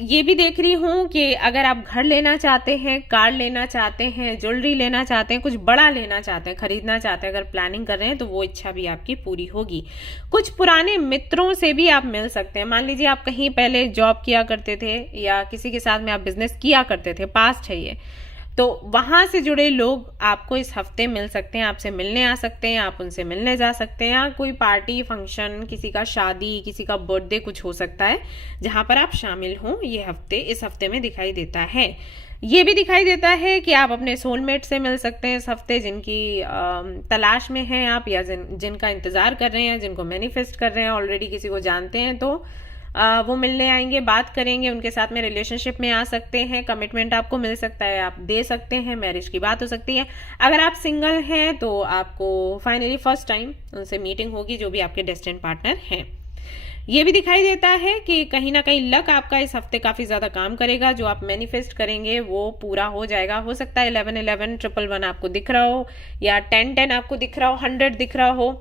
ये भी देख रही हूँ कि अगर आप घर लेना चाहते हैं, कार लेना चाहते हैं, ज्वेलरी लेना चाहते हैं, कुछ बड़ा लेना चाहते हैं, खरीदना चाहते हैं, अगर प्लानिंग कर रहे हैं तो वो इच्छा भी आपकी पूरी होगी। कुछ पुराने मित्रों से भी आप मिल सकते हैं। मान लीजिए आप कहीं पहले जॉब किया करते थे या किसी के साथ में आप बिजनेस किया करते थे, पास्ट है ये, तो वहां से जुड़े लोग आपको इस हफ्ते मिल सकते हैं, आपसे मिलने आ सकते हैं, आप उनसे मिलने जा सकते हैं। या कोई पार्टी फंक्शन, किसी का शादी, किसी का बर्थडे कुछ हो सकता है जहां पर आप शामिल हों, ये हफ्ते इस हफ्ते में दिखाई देता है। ये भी दिखाई देता है कि आप अपने सोलमेट से मिल सकते हैं इस हफ्ते, जिनकी तलाश में हैं आप, या जिनका इंतजार कर रहे हैं, जिनको मैनिफेस्ट कर रहे हैं, ऑलरेडी किसी को जानते हैं तो वो मिलने आएंगे, बात करेंगे, उनके साथ में रिलेशनशिप में आ सकते हैं, कमिटमेंट आपको मिल सकता है, आप दे सकते हैं, मैरिज की बात हो सकती है। अगर आप सिंगल हैं तो आपको फाइनली फर्स्ट टाइम उनसे मीटिंग होगी, जो भी आपके डेस्टिन्ड पार्टनर हैं। ये भी दिखाई देता है कि कहीं ना कहीं लक आपका इस हफ्ते काफी ज्यादा काम करेगा, जो आप मैनिफेस्ट करेंगे वो पूरा हो जाएगा। हो सकता है 1111 111 आपको दिख रहा हो, या 1010 आपको दिख रहा हो, 100 दिख रहा हो,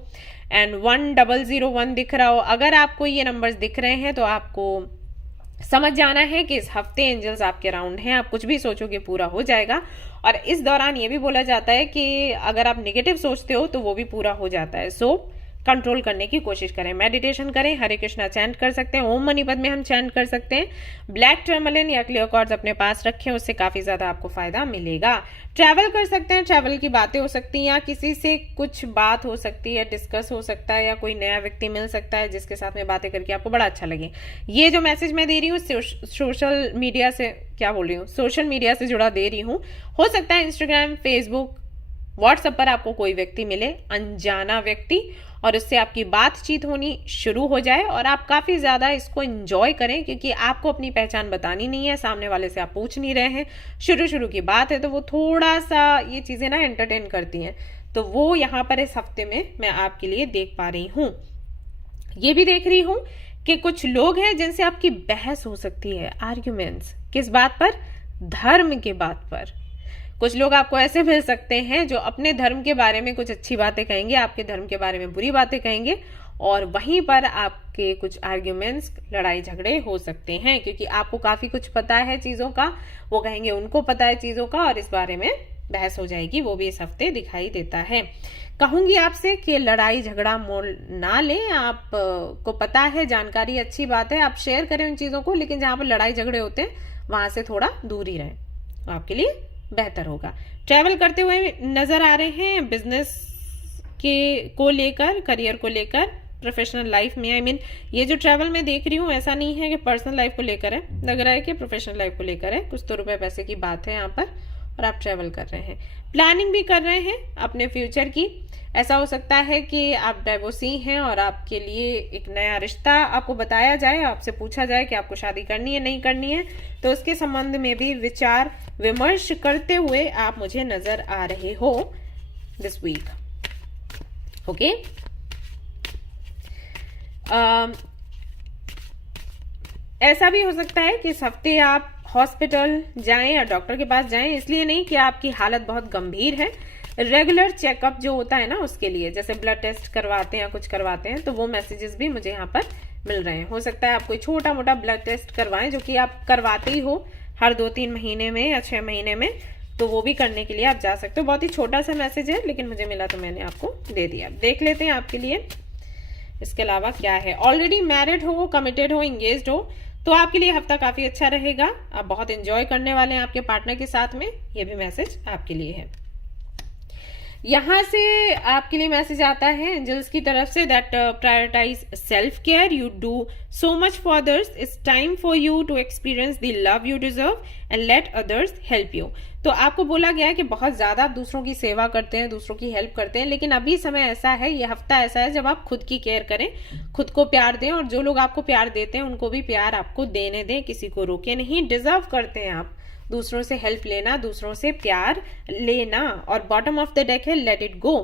एंड 1001 दिख रहा हो। अगर आपको ये नंबर्स दिख रहे हैं तो आपको समझ जाना है कि इस हफ्ते एंजल्स आपके अराउंड हैं, आप कुछ भी सोचोगे पूरा हो जाएगा। और इस दौरान ये भी बोला जाता है कि अगर आप नेगेटिव सोचते हो तो वो भी पूरा हो जाता है। सो कंट्रोल करने की कोशिश करें, मेडिटेशन करें, हरे कृष्णा चैंट कर सकते हैं, ओम मणिपद में हम चैंट कर सकते हैं, ब्लैक टर्मलिन या क्लियर कॉर्ड्स अपने पास रखें, उससे काफी ज्यादा आपको फायदा मिलेगा। ट्रैवल कर सकते हैं, ट्रैवल की बातें हो सकती हैं, या किसी से कुछ बात हो सकती है, डिस्कस हो सकता है, या कोई नया व्यक्ति मिल सकता है जिसके साथ में बातें करके आपको बड़ा अच्छा लगे। ये जो मैसेज मैं दे रही हूँ सोशल मीडिया से, क्या बोल रही हूँ, सोशल मीडिया से जुड़ा दे रही हूँ। हो सकता है इंस्टाग्राम, फेसबुक, व्हाट्सएप पर आपको कोई व्यक्ति मिले, अनजाना व्यक्ति, और उससे आपकी बातचीत होनी शुरू हो जाए और आप काफी ज्यादा इसको एंजॉय करें, क्योंकि आपको अपनी पहचान बतानी नहीं है, सामने वाले से आप पूछ नहीं रहे हैं, शुरू की बात है, तो वो थोड़ा सा ये चीजें ना एंटरटेन करती हैं। तो वो यहाँ पर इस हफ्ते में मैं आपके लिए देख पा रही हूँ। ये भी देख रही हूँ कि कुछ लोग हैं जिनसे आपकी बहस हो सकती है, आर्ग्यूमेंट्स, किस बात पर, धर्म के बात पर। कुछ लोग आपको ऐसे मिल सकते हैं जो अपने धर्म के बारे में कुछ अच्छी बातें कहेंगे, आपके धर्म के बारे में बुरी बातें कहेंगे, और वहीं पर आपके कुछ आर्ग्यूमेंट्स, लड़ाई झगड़े हो सकते हैं, क्योंकि आपको काफी कुछ पता है चीजों का, वो कहेंगे उनको पता है चीजों का, और इस बारे में बहस हो जाएगी। वो भी इस हफ्ते दिखाई देता है। कहूंगी आपसे कि लड़ाई झगड़ा मोल ना लें, आप को पता है, जानकारी अच्छी बात है, आप शेयर करें उन चीजों को, लेकिन जहां पर लड़ाई झगड़े होते हैं वहां से थोड़ा दूर ही रहें, आपके लिए बेहतर होगा। ट्रैवल करते हुए नजर आ रहे हैं, बिजनेस के को लेकर, करियर को लेकर, प्रोफेशनल लाइफ में, आई मीन ये जो ट्रैवल मैं देख रही हूँ ऐसा नहीं है कि पर्सनल लाइफ को लेकर है, लग रहा है कि प्रोफेशनल लाइफ को लेकर है। कुछ तो रुपए पैसे की बात है यहाँ पर, और आप ट्रैवल कर रहे हैं, प्लानिंग भी कर रहे हैं अपने फ्यूचर की। ऐसा हो सकता है कि आप डाइवोर्सी हैं और आपके लिए एक नया रिश्ता आपको बताया जाए, आपसे पूछा जाए कि आपको शादी करनी है नहीं करनी है, तो उसके संबंध में भी विचार विमर्श करते हुए आप मुझे नजर आ रहे हो दिस वीक। ओके, ऐसा भी हो सकता है कि इस हफ्ते आप हॉस्पिटल जाएं या डॉक्टर के पास जाएं, इसलिए नहीं कि आपकी हालत बहुत गंभीर है, रेगुलर चेकअप जो होता है ना उसके लिए, जैसे ब्लड टेस्ट करवाते हैं या कुछ करवाते हैं, तो वो मैसेजेस भी मुझे यहाँ पर मिल रहे हैं। हो सकता है आप कोई छोटा मोटा ब्लड टेस्ट करवाएं, जो कि आप करवाते ही हो हर 2-3 महीने में या 6 महीने में, तो वो भी करने के लिए आप जा सकते हो। बहुत ही छोटा सा मैसेज है, लेकिन मुझे मिला तो मैंने आपको दे दिया। देख लेते हैं आपके लिए इसके अलावा क्या है। ऑलरेडी मैरिड हो, कमिटेड हो, एंगेज्ड हो, तो आपके लिए हफ्ता काफी अच्छा रहेगा, आप बहुत एंजॉय करने वाले हैं आपके पार्टनर के साथ में, ये भी मैसेज आपके लिए है। यहां से आपके लिए मैसेज आता है एंजल्स की तरफ से, that prioritize self care, you do so much for others, it's time for you to experience the love you deserve and let others help you. तो आपको बोला गया है कि बहुत ज्यादा आप दूसरों की सेवा करते हैं, दूसरों की हेल्प करते हैं, लेकिन अभी समय ऐसा है, ये हफ्ता ऐसा है जब आप खुद की केयर करें, खुद को प्यार दें, और जो लोग आपको प्यार देते हैं उनको भी प्यार आपको देने दें, किसी को रोके नहीं। डिजर्व करते हैं आप दूसरों से हेल्प लेना, दूसरों से प्यार लेना। और बॉटम ऑफ द डेक है let it go,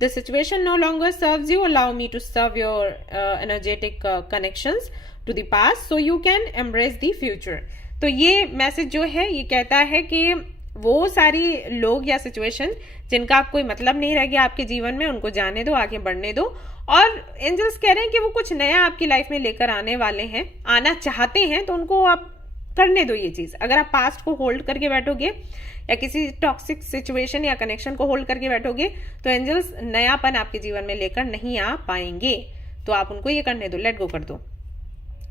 the situation no longer serves you, allow me to serve your energetic connections to the past so you can embrace the future. तो ये मैसेज जो है ये कहता है कि वो सारी लोग या सिचुएशन जिनका कोई मतलब नहीं रह गया आपके जीवन में, उनको जाने दो, आगे बढ़ने दो। और एंजल्स कह रहे हैं कि वो कुछ नया आपकी लाइफ में लेकर आने वाले हैं, आना चाहते हैं, तो उनको आप करने दो ये चीज। अगर आप पास्ट को होल्ड करके बैठोगे या किसी टॉक्सिक सिचुएशन या कनेक्शन को होल्ड करके बैठोगे तो एंजल्स नयापन आपके जीवन में लेकर नहीं आ पाएंगे। तो आप उनको ये करने दो, लेट गो कर दो।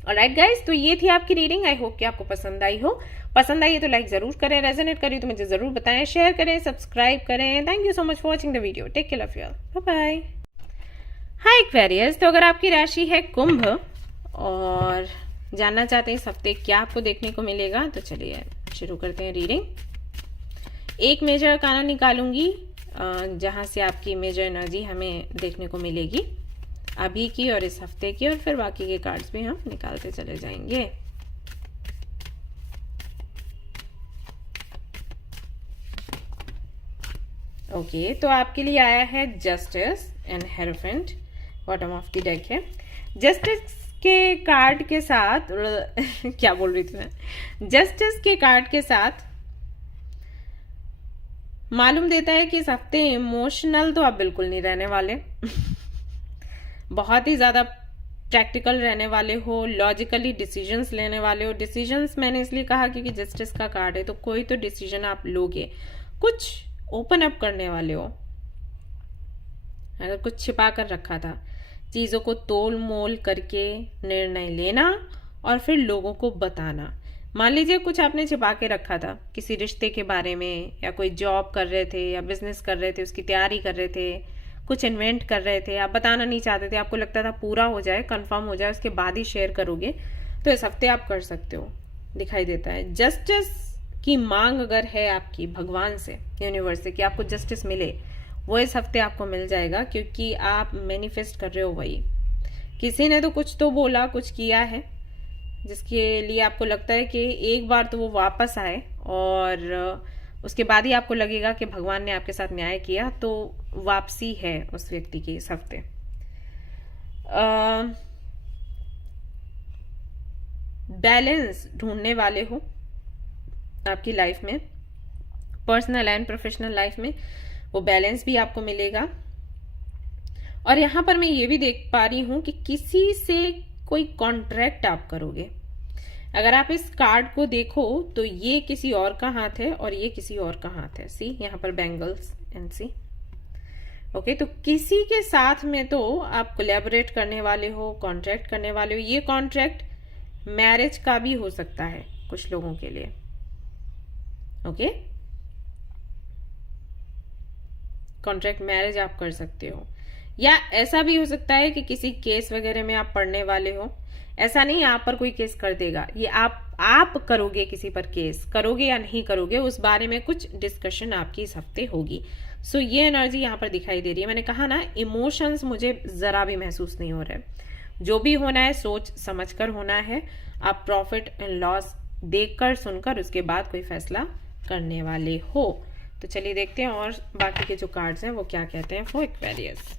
ऑलराइट गाइस, तो ये थी आपकी रीडिंग। आई होप कि आपको पसंद आई हो। पसंद आई है तो लाइक जरूर करें, रेजोनेट करी तो मुझे जरूर बताएं, शेयर करें, सब्सक्राइब करें। Thank you so much for watching the video. Take care of you, bye bye. Hi Aquarius, तो अगर आपकी राशि है कुंभ और जानना चाहते हैं इस हफ्ते क्या आपको देखने को मिलेगा, तो चलिए शुरू करते हैं रीडिंग। एक मेजर अरकाना निकालूंगी जहां से आपकी मेजर एनर्जी हमें देखने को मिलेगी अभी की और इस हफ्ते की, और फिर बाकी के कार्ड्स भी हम निकालते चले जाएंगे। ओके, तो आपके लिए आया है justice and hierophant, bottom of the deck है। जस्टिस के कार्ड के साथ क्या बोल रही थी मैं, जस्टिस के कार्ड के साथ मालूम देता है कि इस हफ्ते इमोशनल तो आप बिल्कुल नहीं रहने वाले बहुत ही ज्यादा प्रैक्टिकल रहने वाले हो, लॉजिकली डिसीजंस लेने वाले हो। डिसीजंस मैंने इसलिए कहा क्योंकि जस्टिस का कार्ड है, तो कोई तो डिसीजन आप लोगे, कुछ ओपन अप करने वाले हो। अगर कुछ छिपा कर रखा था, चीजों को तोल मोल करके निर्णय लेना और फिर लोगों को बताना। मान लीजिए कुछ आपने छिपा के रखा था किसी रिश्ते के बारे में, या कोई जॉब कर रहे थे या बिजनेस कर रहे थे, उसकी तैयारी कर रहे थे, कुछ इन्वेंट कर रहे थे, आप बताना नहीं चाहते थे, आपको लगता था पूरा हो जाए, कंफर्म हो जाए, उसके बाद ही शेयर करोगे, तो इस हफ्ते आप कर सकते हो, दिखाई देता है। जस्टिस की मांग अगर है आपकी भगवान से, यूनिवर्स से, कि आपको जस्टिस मिले, वो इस हफ्ते आपको मिल जाएगा, क्योंकि आप मैनिफेस्ट कर रहे हो वही। किसी ने तो कुछ तो बोला, कुछ किया है, जिसके लिए आपको लगता है कि एक बार तो वो वापस आए, और उसके बाद ही आपको लगेगा कि भगवान ने आपके साथ न्याय किया, तो वापसी है उस व्यक्ति की इस हफ्ते। बैलेंस ढूंढने वाले हो आपकी लाइफ में, पर्सनल एंड प्रोफेशनल लाइफ में, वो बैलेंस भी आपको मिलेगा। और यहां पर मैं ये भी देख पा रही हूं कि किसी से कोई कॉन्ट्रैक्ट आप करोगे। अगर आप इस कार्ड को देखो तो ये किसी और का हाथ है और ये किसी और का हाथ है। सी, यहाँ पर बैंगल्स एंड सी। ओके, तो किसी के साथ में तो आप कोलैबोरेट करने वाले हो, कॉन्ट्रैक्ट करने वाले हो। ये कॉन्ट्रैक्ट मैरिज का भी हो सकता है कुछ लोगों के लिए। ओके, कॉन्ट्रैक्ट मैरिज आप कर सकते हो, या ऐसा भी हो सकता है कि किसी केस वगैरह में आप पढ़ने वाले हो। ऐसा नहीं आप पर कोई केस कर देगा, ये आप करोगे, किसी पर केस करोगे या नहीं करोगे, उस बारे में कुछ डिस्कशन आपकी इस हफ्ते होगी। सो ये एनर्जी यहाँ पर दिखाई दे रही है। मैंने कहा ना, इमोशंस मुझे जरा भी महसूस नहीं हो रहे। जो भी होना है सोच समझ कर होना है। आप प्रॉफिट एंड लॉस देखकर सुनकर उसके बाद कोई फैसला करने वाले हो। तो चलिए देखते हैं और बाकी के जो कार्ड्स हैं वो क्या कहते हैं for Aquarius.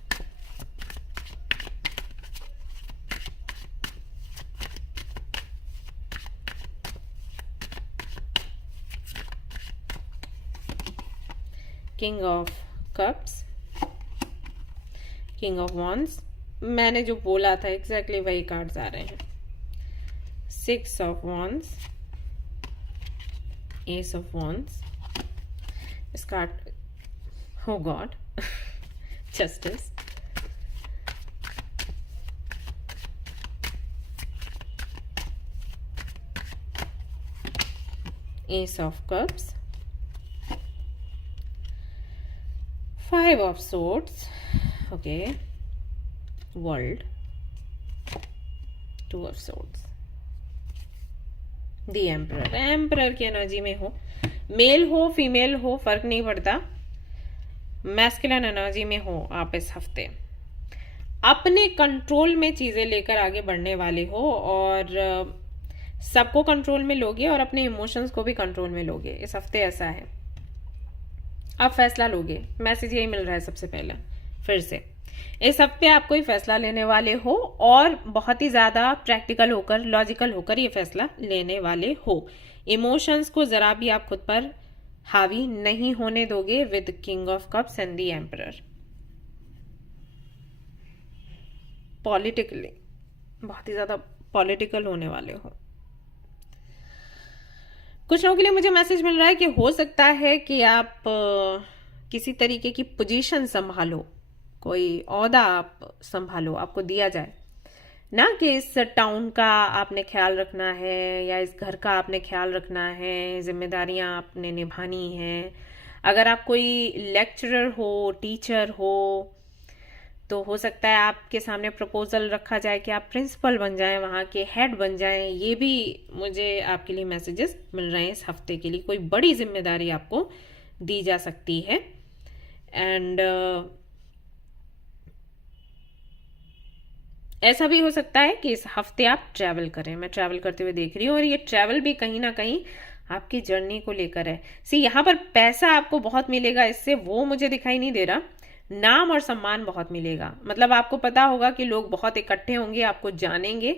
King of cups, king of wands, मैंने जो बोला था एग्जैक्टली वही कार्ड्स आ रहे हैं। Six of wands, S of wands, इस कार्ड, हो God, justice, S of cups, five of swords, okay, world, two of swords, the emperor. Emperor की एनर्जी में हो, मेल हो फीमेल हो फर्क नहीं पड़ता, मैस्कुलिन एनर्जी में हो आप इस हफ्ते अपने कंट्रोल में चीजें लेकर आगे बढ़ने वाले हो, और सबको कंट्रोल में लोगे और अपने इमोशंस को भी कंट्रोल में लोगे। इस हफ्ते ऐसा है, आप फैसला लोगे। मैसेज यही मिल रहा है सबसे पहले। फिर से इस हफ्ते आप कोई फैसला लेने वाले हो, और बहुत ही ज्यादा प्रैक्टिकल होकर, लॉजिकल होकर ये फैसला लेने वाले हो। इमोशंस को जरा भी आप खुद पर हावी नहीं होने दोगे with king of cups and the emperor. Politically बहुत ही ज्यादा पॉलिटिकल होने वाले हो। कुछ लोगों के लिए मुझे मैसेज मिल रहा है कि हो सकता है कि आप किसी तरीके की पोजीशन संभालो, कोई ओहदा आप संभालो, आपको दिया जाए ना, कि इस टाउन का आपने ख्याल रखना है या इस घर का आपने ख्याल रखना है, जिम्मेदारियां आपने निभानी हैं। अगर आप कोई लेक्चरर हो, टीचर हो, तो हो सकता है आपके सामने प्रपोजल रखा जाए कि आप प्रिंसिपल बन जाएं, वहाँ के हेड बन जाएं। ये भी मुझे आपके लिए मैसेजेस मिल रहे हैं इस हफ्ते के लिए। कोई बड़ी जिम्मेदारी आपको दी जा सकती है। एंड ऐसा भी हो सकता है कि इस हफ्ते आप ट्रैवल करें। मैं ट्रैवल करते हुए देख रही हूँ, और ये ट्रैवल भी कहीं ना कहीं आपकी जर्नी को लेकर है। यहाँ पर पैसा आपको बहुत मिलेगा, इससे वो मुझे दिखाई नहीं दे रहा। नाम और सम्मान बहुत मिलेगा, मतलब आपको पता होगा कि लोग बहुत इकट्ठे होंगे, आपको जानेंगे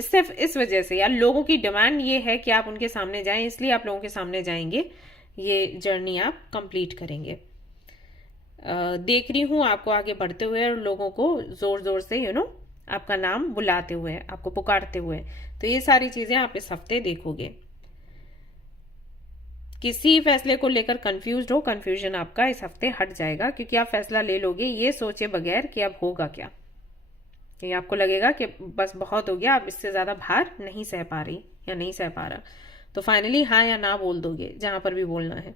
सिर्फ इस वजह से, या लोगों की डिमांड ये है कि आप उनके सामने जाएं, इसलिए आप लोगों के सामने जाएंगे। ये जर्नी आप कंप्लीट करेंगे। देख रही हूं आपको आगे बढ़ते हुए और लोगों को जोर जोर से आपका नाम बुलाते हुए, आपको पुकारते हुए। तो ये सारी चीजें आप इस हफ्ते देखोगे। किसी फैसले को लेकर कंफ्यूज्ड हो, कंफ्यूजन आपका इस हफ्ते हट जाएगा, क्योंकि आप फैसला ले लोगे ये सोचे बगैर कि अब होगा क्या। ये आपको लगेगा कि बस बहुत हो गया, अब इससे ज्यादा भार नहीं सह पा रही या नहीं सह पा रहा, तो फाइनली हाँ या ना बोल दोगे जहां पर भी बोलना है।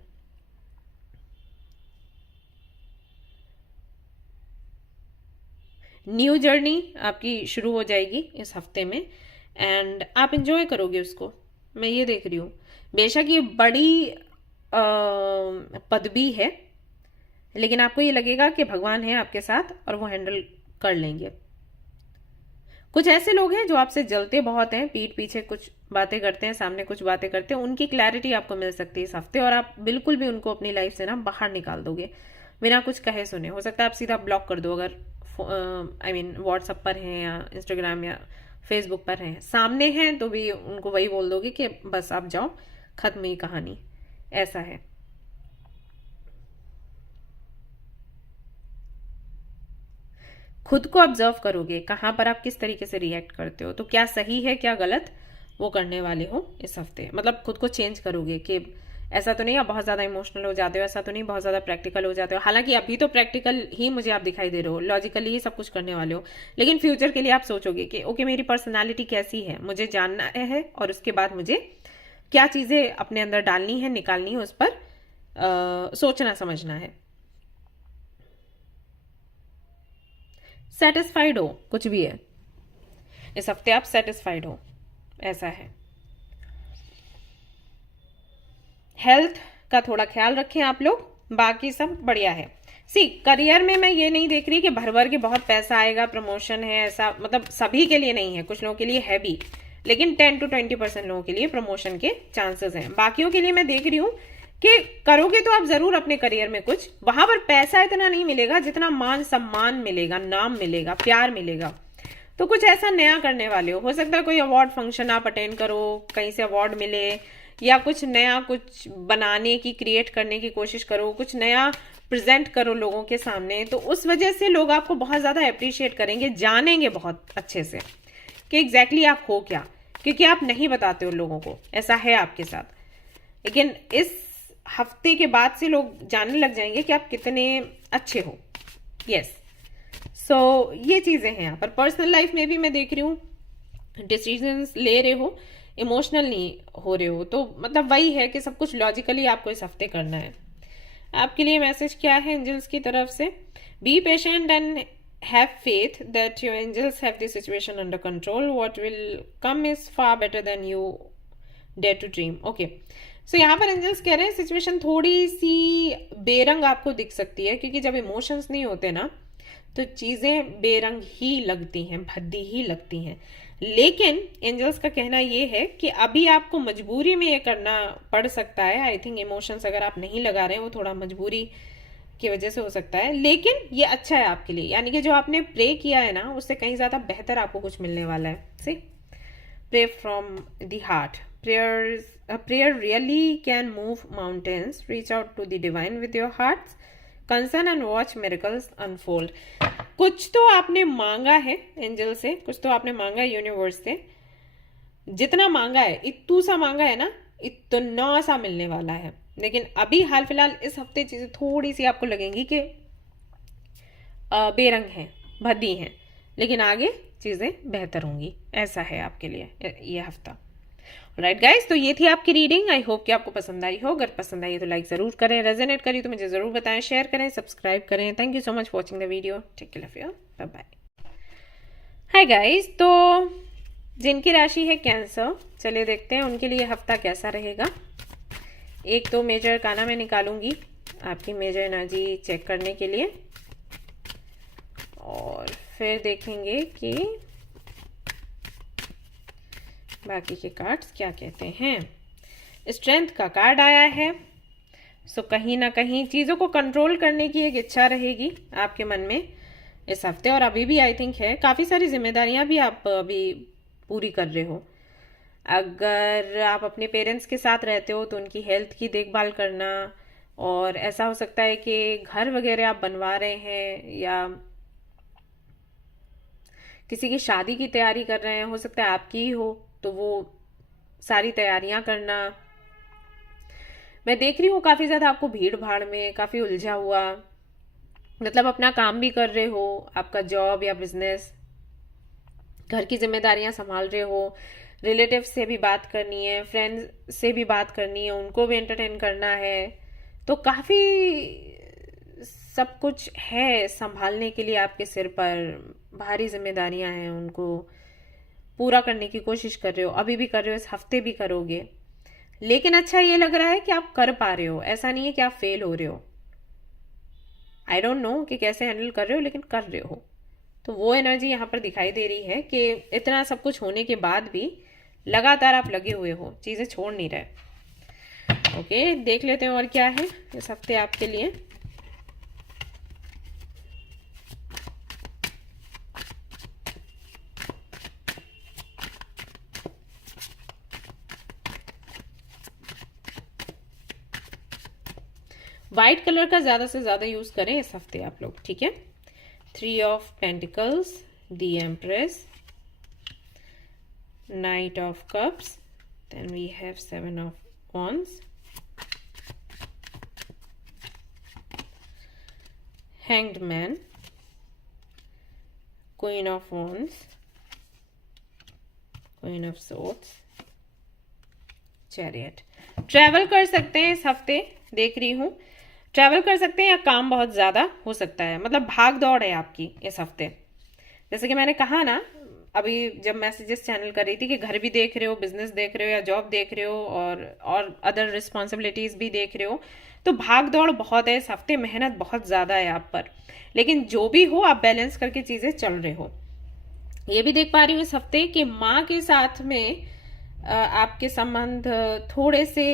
न्यू जर्नी आपकी शुरू हो जाएगी इस हफ्ते में, एंड आप इंजॉय करोगे उसको। मैं ये देख रही हूँ, बेशक ये बड़ी पदवी है, लेकिन आपको ये लगेगा कि भगवान है आपके साथ और वो हैंडल कर लेंगे। कुछ ऐसे लोग हैं जो आपसे जलते बहुत हैं, पीठ पीछे कुछ बातें करते हैं, सामने कुछ बातें करते हैं, उनकी क्लैरिटी आपको मिल सकती है इस हफ्ते, और आप बिल्कुल भी उनको अपनी लाइफ से ना बाहर निकाल दोगे बिना कुछ कहे सुने। हो सकता है आप सीधा ब्लॉक कर दो, अगर व्हाट्सएप पर हैं या इंस्टाग्राम या फेसबुक पर हैं। सामने हैं तो भी उनको वही बोल दोगे कि बस आप जाओ, खत्म ही कहानी। ऐसा है। खुद को ऑब्जर्व करोगे, कहां पर आप किस तरीके से रिएक्ट करते हो, तो क्या सही है क्या गलत वो करने वाले हो इस हफ्ते। मतलब खुद को चेंज करोगे कि ऐसा तो नहीं आप बहुत ज्यादा इमोशनल हो जाते हो, ऐसा तो नहीं बहुत ज्यादा प्रैक्टिकल हो जाते हो। हालांकि अभी तो प्रैक्टिकल ही मुझे आप दिखाई दे रहे हो, लॉजिकली ही सब कुछ करने वाले हो, लेकिन फ्यूचर के लिए आप सोचोगे कि ओके मेरी पर्सनालिटी कैसी है, मुझे जानना है, और उसके बाद मुझे क्या चीजें अपने अंदर डालनी है, निकालनी है, उस पर सोचना समझना है। सेटिस्फाइड हो, कुछ भी है इस हफ्ते आप सेटिस्फाइड हो, ऐसा है। हेल्थ का थोड़ा ख्याल रखें आप लोग, बाकी सब बढ़िया है। करियर में मैं ये नहीं देख रही कि भर भर के बहुत पैसा आएगा, प्रमोशन है, ऐसा मतलब सभी के लिए नहीं है, कुछ लोगों के लिए है भी, लेकिन 10 to 20% लोगों के लिए प्रमोशन के चांसेस हैं। बाकियों के लिए मैं देख रही हूं कि करोगे तो आप जरूर अपने करियर में कुछ, वहां पर पैसा इतना नहीं मिलेगा जितना मान सम्मान मिलेगा, नाम मिलेगा, प्यार मिलेगा। तो कुछ ऐसा नया करने वाले हो सकता है कोई अवार्ड फंक्शन आप अटेंड करो, कहीं से अवार्ड मिले, या कुछ नया कुछ बनाने की, क्रिएट करने की कोशिश करो, कुछ नया प्रेजेंट करो लोगों के सामने। तो उस वजह से लोग आपको बहुत ज्यादा अप्रिशिएट करेंगे, जानेंगे बहुत अच्छे से कि एग्जैक्टली आप हो क्या, क्योंकि आप नहीं बताते हो लोगों को, ऐसा है आपके साथ। लेकिन इस हफ्ते के बाद से लोग जानने लग जाएंगे कि आप कितने अच्छे हो। यस, सो ये चीजें हैं यहाँ पर। पर्सनल लाइफ में भी मैं देख रही हूँ डिसीजंस ले रहे हो, इमोशनल नहीं हो रहे हो, तो मतलब वही है कि सब कुछ लॉजिकली आपको इस हफ्ते करना है। आपके लिए मैसेज क्या है एंजल्स की तरफ से? B patient and have faith that your angels have the situation under control. What will come is far better than you dare to dream. Okay. So यहाँ पर एंजल्स कह रहे हैं सिचुएशन थोड़ी सी बेरंग आपको दिख सकती है, क्योंकि जब इमोशंस नहीं होते ना तो चीजें बेरंग ही लगती हैं, भद्दी ही लगती हैं। लेकिन एंजल्स का कहना यह है कि अभी आपको मजबूरी में ये करना पड़ सकता है। आई थिंक इमोशंस अगर आप नहीं लगा रहे हैं वो थोड़ा मजबूरी की वजह से हो सकता है, लेकिन ये अच्छा है आपके लिए। यानी कि जो आपने प्रे किया है ना उससे कहीं ज्यादा बेहतर आपको कुछ मिलने वाला है। See, pray from the heart, prayer really can move mountains. Reach out to the divine with your heart's concern and watch miracles unfold. कुछ तो आपने मांगा है एंजल से, कुछ तो आपने मांगा है यूनिवर्स से. जितना मांगा है, इतू सा मांगा है ना, इतना सा मिलने वाला है. लेकिन अभी हाल फिलहाल इस हफ्ते चीजें थोड़ी सी आपको लगेंगी कि बेरंग हैं, भद्दी हैं, लेकिन आगे चीजें बेहतर होंगी. ऐसा है आपके लिए ये हफ्ता. राइट गाइस, तो ये थी आपकी रीडिंग. आई होप कि आपको पसंद आई हो. अगर पसंद आई तो लाइक जरूर करें, रेजोनेट करी तो मुझे जरूर बताएं, शेयर करें, सब्सक्राइब करें. Thank you so much for watching the video. Take care of your, bye bye. Hi guys, तो जिनकी राशि है कैंसर, चलिए देखते हैं उनके लिए हफ्ता कैसा रहेगा. एक तो मेजर काना मैं निकालूंगी आपकी मेजर एनर्जी चेक करने के लिए, और फिर देखेंगे कि बाकी के कार्ड्स क्या कहते हैं. स्ट्रेंथ का कार्ड आया है. सो कहीं ना कहीं चीज़ों को कंट्रोल करने की एक इच्छा रहेगी आपके मन में इस हफ्ते, और अभी भी आई थिंक है. काफ़ी सारी जिम्मेदारियां भी आप अभी पूरी कर रहे हो. अगर आप अपने पेरेंट्स के साथ रहते हो तो उनकी हेल्थ की देखभाल करना, और ऐसा हो सकता है कि घर वगैरह आप बनवा रहे हैं या किसी की शादी की तैयारी कर रहे हैं, हो सकता है आपकी ही हो, तो वो सारी तैयारियां करना. मैं देख रही हूँ काफ़ी ज़्यादा आपको भीड़ भाड़ में काफ़ी उलझा हुआ, मतलब अपना काम भी कर रहे हो, आपका जॉब या बिजनेस, घर की जिम्मेदारियां संभाल रहे हो, रिलेटिव से भी बात करनी है, फ्रेंड्स से भी बात करनी है, उनको भी एंटरटेन करना है. तो काफ़ी सब कुछ है संभालने के लिए आपके सिर पर. भारी जिम्मेदारियां हैं, उनको पूरा करने की कोशिश कर रहे हो, अभी भी कर रहे हो, इस हफ्ते भी करोगे. लेकिन अच्छा ये लग रहा है कि आप कर पा रहे हो, ऐसा नहीं है कि आप फेल हो रहे हो. आई डोंट नो कि कैसे हैंडल कर रहे हो, लेकिन कर रहे हो. तो वो एनर्जी यहाँ पर दिखाई दे रही है कि इतना सब कुछ होने के बाद भी लगातार आप लगे हुए हो, चीज़ें छोड़ नहीं रहे. ओके, देख लेते हैं और क्या है इस हफ्ते आपके लिए. व्हाइट कलर का ज्यादा से ज्यादा यूज करें इस हफ्ते आप लोग, ठीक है. 3 of pentacles, the empress, knight of cups, then we have 7 of wands, hanged man, queen of wands, queen of swords, chariot. Travel कर सकते हैं इस हफ्ते, देख रही हूं. ट्रैवल कर सकते हैं या काम बहुत ज़्यादा हो सकता है, मतलब भाग दौड़ है आपकी इस हफ्ते. जैसे कि मैंने कहा ना अभी जब मैसेजेस चैनल कर रही थी कि घर भी देख रहे हो, बिजनेस देख रहे हो या जॉब देख रहे हो, और अदर रिस्पॉन्सिबिलिटीज़ भी देख रहे हो, तो भाग दौड़ बहुत है इस हफ्ते, मेहनत बहुत ज़्यादा है आप पर. लेकिन जो भी हो आप बैलेंस करके चीज़ें चल रहे हो. ये भी देख पा रही हूँ इस हफ्ते कि माँ के साथ में आपके संबंध थोड़े से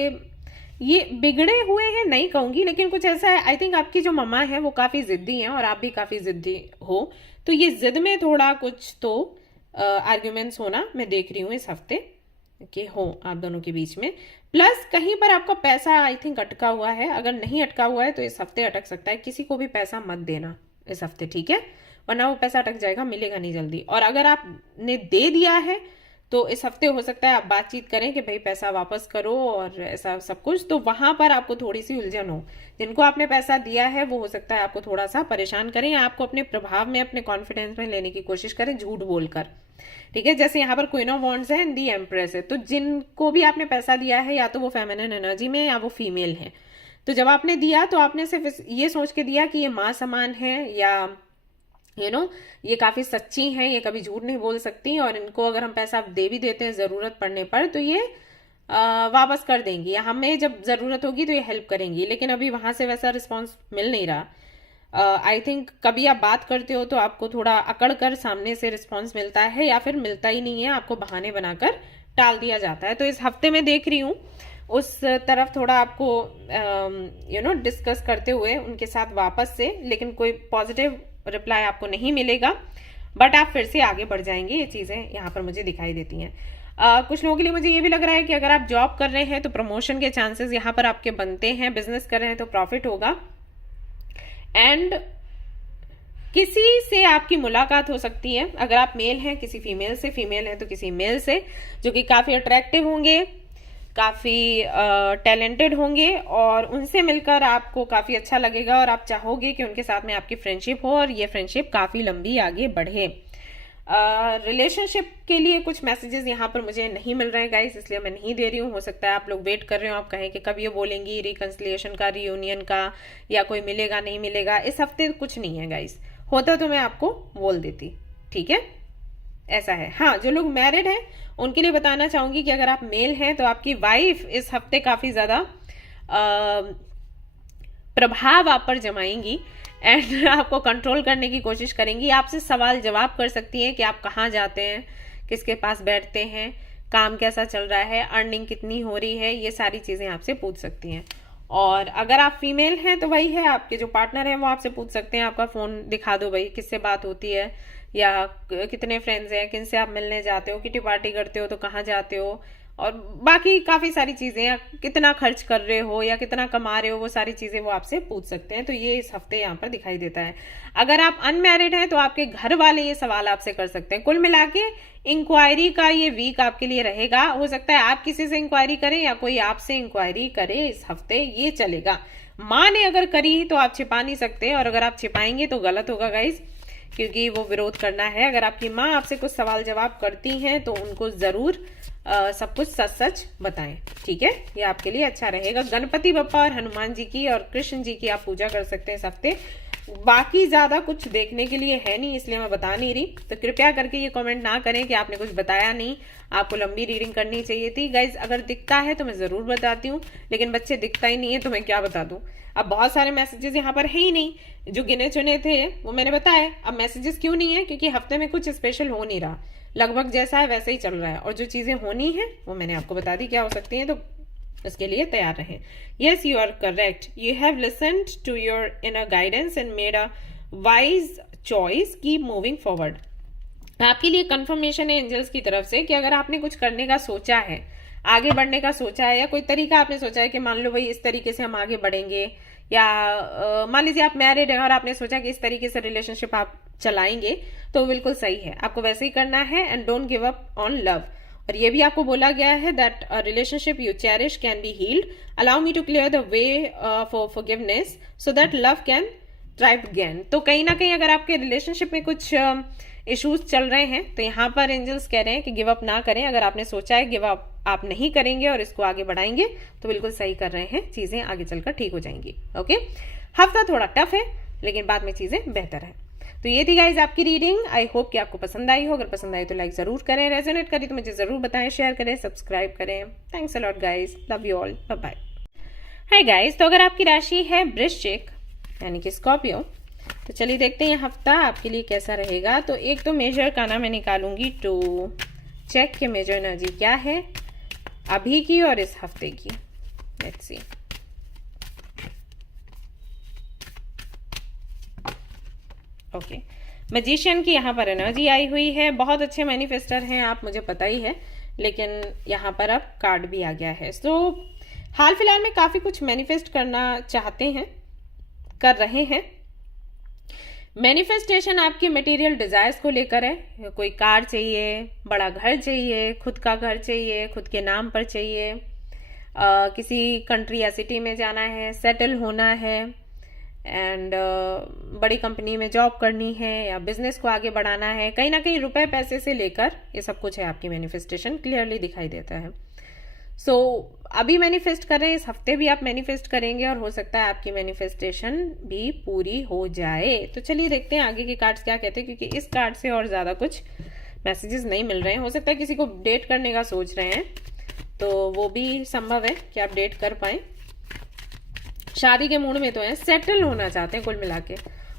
ये बिगड़े हुए हैं नहीं कहूंगी, लेकिन कुछ ऐसा है. आई थिंक आपकी जो मम्मा है वो काफी जिद्दी हैं और आप भी काफी जिद्दी हो, तो ये जिद में थोड़ा कुछ तो आर्ग्यूमेंट्स होना मैं देख रही हूँ इस हफ्ते कि हो आप दोनों के बीच में. प्लस कहीं पर आपका पैसा आई थिंक अटका हुआ है. अगर नहीं अटका हुआ है तो इस हफ्ते अटक सकता है. किसी को भी पैसा मत देना इस हफ्ते, ठीक है, वरना वो पैसा अटक जाएगा, मिलेगा नहीं जल्दी. और अगर आपने दे दिया है तो इस हफ्ते हो सकता है आप बातचीत करें कि भाई पैसा वापस करो और ऐसा सब कुछ, तो वहां पर आपको थोड़ी सी उलझन हो. जिनको आपने पैसा दिया है वो हो सकता है आपको थोड़ा सा परेशान करें, या आपको अपने प्रभाव में, अपने कॉन्फिडेंस में लेने की कोशिश करें झूठ बोलकर, ठीक है. जैसे यहाँ पर क्वीन ऑफ वॉन्ड्स है एंड दी एम्प्रेस है, तो जिनको भी आपने पैसा दिया है या तो वो फेमिनिन एनर्जी में या वो फीमेल है. तो जब आपने दिया तो आपने सिर्फ ये सोच के दिया कि ये माँ समान है, या ये काफी सच्ची हैं, ये कभी झूठ नहीं बोल सकती, और इनको अगर हम पैसा दे भी देते हैं जरूरत पड़ने पर तो ये वापस कर देंगी, या हमें जब जरूरत होगी तो ये हेल्प करेंगी. लेकिन अभी वहां से वैसा रिस्पॉन्स मिल नहीं रहा. आई थिंक कभी आप बात करते हो तो आपको थोड़ा अकड़ कर सामने से रिस्पॉन्स मिलता है, या फिर मिलता ही नहीं है, आपको बहाने बनाकर टाल दिया जाता है. तो इस हफ्ते में देख रही हूँ उस तरफ थोड़ा आपको डिस्कस करते हुए उनके साथ वापस से, लेकिन कोई पॉजिटिव रिप्लाई आपको नहीं मिलेगा, बट आप फिर से आगे बढ़ जाएंगे. ये चीजें यहाँ पर मुझे दिखाई देती हैं. कुछ लोगों के लिए मुझे ये भी लग रहा है कि अगर आप जॉब कर रहे हैं तो प्रमोशन के चांसेस यहाँ पर आपके बनते हैं, बिजनेस कर रहे हैं तो प्रॉफिट होगा, एंड किसी से आपकी मुलाकात हो सकती है। अगर आप मेल हैं किसी फीमेल से, फीमेल है तो किसी मेल से, जो कि काफ़ी अट्रैक्टिव होंगे, काफ़ी टैलेंटेड होंगे, और उनसे मिलकर आपको काफ़ी अच्छा लगेगा और आप चाहोगे कि उनके साथ में आपकी फ्रेंडशिप हो और ये फ्रेंडशिप काफ़ी लंबी आगे बढ़े। रिलेशनशिप के लिए कुछ मैसेजेस यहाँ पर मुझे नहीं मिल रहे हैं गाइस, इसलिए मैं नहीं दे रही हूँ। हो सकता है आप लोग वेट कर रहे हो, आप कहें कि कब ये बोलेंगी रिकंसिलिएशन का, रियूनियन का, या कोई मिलेगा नहीं मिलेगा। इस हफ्ते कुछ नहीं है गाइस, होता तो मैं आपको बोल देती, ठीक है, ऐसा है। हाँ, जो लोग मैरिड हैं उनके लिए बताना चाहूंगी कि अगर आप मेल हैं तो आपकी वाइफ इस हफ्ते काफी ज्यादा प्रभाव आप पर जमाएंगी एंड आपको कंट्रोल करने की कोशिश करेंगी। आपसे सवाल जवाब कर सकती हैं कि आप कहाँ जाते हैं, किसके पास बैठते हैं, काम कैसा चल रहा है, अर्निंग कितनी हो रही है, ये सारी चीजें आपसे पूछ सकती हैं। और अगर आप फीमेल हैं तो वही है, आपके जो पार्टनर हैं वो आपसे पूछ सकते हैं आपका फोन दिखा दो भाई, किससे बात होती है, या कितने फ्रेंड्स हैं, किनसे आप मिलने जाते हो, किटी पार्टी करते हो तो कहाँ जाते हो, और बाकी काफी सारी चीजें, कितना खर्च कर रहे हो या कितना कमा रहे हो, वो सारी चीजें वो आपसे पूछ सकते हैं। तो ये इस हफ्ते यहाँ पर दिखाई देता है। अगर आप अनमैरिड हैं तो आपके घर वाले ये सवाल आपसे कर सकते हैं। कुल मिला के इंक्वायरी का ये वीक आपके लिए रहेगा। हो सकता है आप किसी से इंक्वायरी करें या कोई आपसे इंक्वायरी करे इस हफ्ते, ये चलेगा। माँ ने अगर करी तो आप छिपा नहीं सकते, और अगर आप छिपाएंगे तो गलत होगा गाइज, क्योंकि वो विरोध करना है। अगर आपकी माँ आपसे कुछ सवाल जवाब करती हैं तो उनको जरूर सब कुछ सच सच बताएं, ठीक है, ये आपके लिए अच्छा रहेगा। गणपति बप्पा और हनुमान जी की और कृष्ण जी की आप पूजा कर सकते हैं इस हफ्ते। बाकी ज्यादा कुछ देखने के लिए है नहीं, इसलिए मैं बता नहीं रही। तो कृपया करके ये कमेंट ना करें कि आपने कुछ बताया नहीं, आपको लंबी रीडिंग करनी चाहिए थी। गाइज अगर दिखता है तो मैं जरूर बताती हूँ, लेकिन बच्चे दिखता ही नहीं है तो मैं क्या बता दूं। अब बहुत सारे मैसेजेस यहाँ पर है ही नहीं, जो गिने चुने थे वो मैंने बताया। अब मैसेजेस क्यों नहीं है, क्योंकि हफ्ते में कुछ स्पेशल हो नहीं रहा, लगभग जैसा है वैसे ही चल रहा है, और जो चीजें होनी है वो मैंने आपको बता दी क्या हो सकती हैं, तो इसके लिए तैयार रहें। Yes, you are correct, you have listened to your inner guidance and made a wise choice, keep moving forward. आपके लिए कंफर्मेशन है एंजल्स की तरफ से कि अगर आपने कुछ करने का सोचा है, आगे बढ़ने का सोचा है, या कोई तरीका आपने सोचा है कि मान लो भाई इस तरीके से हम आगे बढ़ेंगे, या मान लीजिए आप मैरिड हैं और आपने सोचा कि इस तरीके से रिलेशनशिप आप चलाएंगे, तो बिल्कुल सही है, आपको वैसे ही करना है। And don't give up on love. और ये भी आपको बोला गया है that relationship you cherish can be healed, allow me to clear the way for forgiveness so that love can thrive again. तो कहीं ना कहीं अगर आपके रिलेशनशिप में कुछ इश्यूज चल रहे हैं तो यहाँ पर एंजल्स कह रहे हैं कि गिव अप ना करें। अगर आपने सोचा है गिव अप आप नहीं करेंगे और इसको आगे बढ़ाएंगे तो बिल्कुल सही कर रहे हैं, चीजें आगे चलकर ठीक हो जाएंगी। ओके, हफ्ता थोड़ा टफ है लेकिन बाद में चीजें बेहतर है। तो ये थी गाइज आपकी रीडिंग। आई होप कि आपको पसंद आई हो। अगर पसंद आई तो लाइक जरूर करें, रेजोनेट करी तो मुझे जरूर बताएं, शेयर करें, सब्सक्राइब करें। Thanks a lot guys, love you all, bye bye. Hi guys, तो अगर आपकी राशि है वृश्चिक यानी कि स्कॉर्पियो, तो चलिए देखते हैं ये हफ्ता आपके लिए कैसा रहेगा। तो एक तो मेजर का ना मैं निकालूंगी टू चेक के मेजर एनर्जी क्या है अभी की और इस हफ्ते की। Let's see. ओके, मैजिशियन की यहाँ पर एनर्जी आई हुई है। बहुत अच्छे मैनिफेस्टर हैं आप, मुझे पता ही है, लेकिन यहाँ पर अब कार्ड भी आ गया है। तो हाल फिलहाल में काफी कुछ मैनिफेस्ट करना चाहते हैं, कर रहे हैं। मैनिफेस्टेशन आपकी मटेरियल डिजायर्स को लेकर है। कोई कार चाहिए, बड़ा घर चाहिए, खुद का घर चाहिए, खुद के नाम पर चाहिए, किसी कंट्री या सिटी में जाना है, सेटल होना है, एंड बड़ी कंपनी में जॉब करनी है, या बिजनेस को आगे बढ़ाना है। कहीं ना कहीं रुपए पैसे से लेकर ये सब कुछ है आपकी मैनिफेस्टेशन, क्लियरली दिखाई देता है। सो अभी मैनिफेस्ट कर रहे हैं, इस हफ्ते भी आप मैनिफेस्ट करेंगे और हो सकता है आपकी मैनिफेस्टेशन भी पूरी हो जाए। तो चलिए देखते हैं आगे के कार्ड्स क्या कहते हैं, क्योंकि इस कार्ड से और ज्यादा कुछ मैसेजेस नहीं मिल रहे हैं। हो सकता है किसी को डेट करने का सोच रहे हैं तो वो भी संभव है कि आप डेट कर पाए। शादी के मूड में तो है, सेटल होना चाहते हैं कुल मिला के।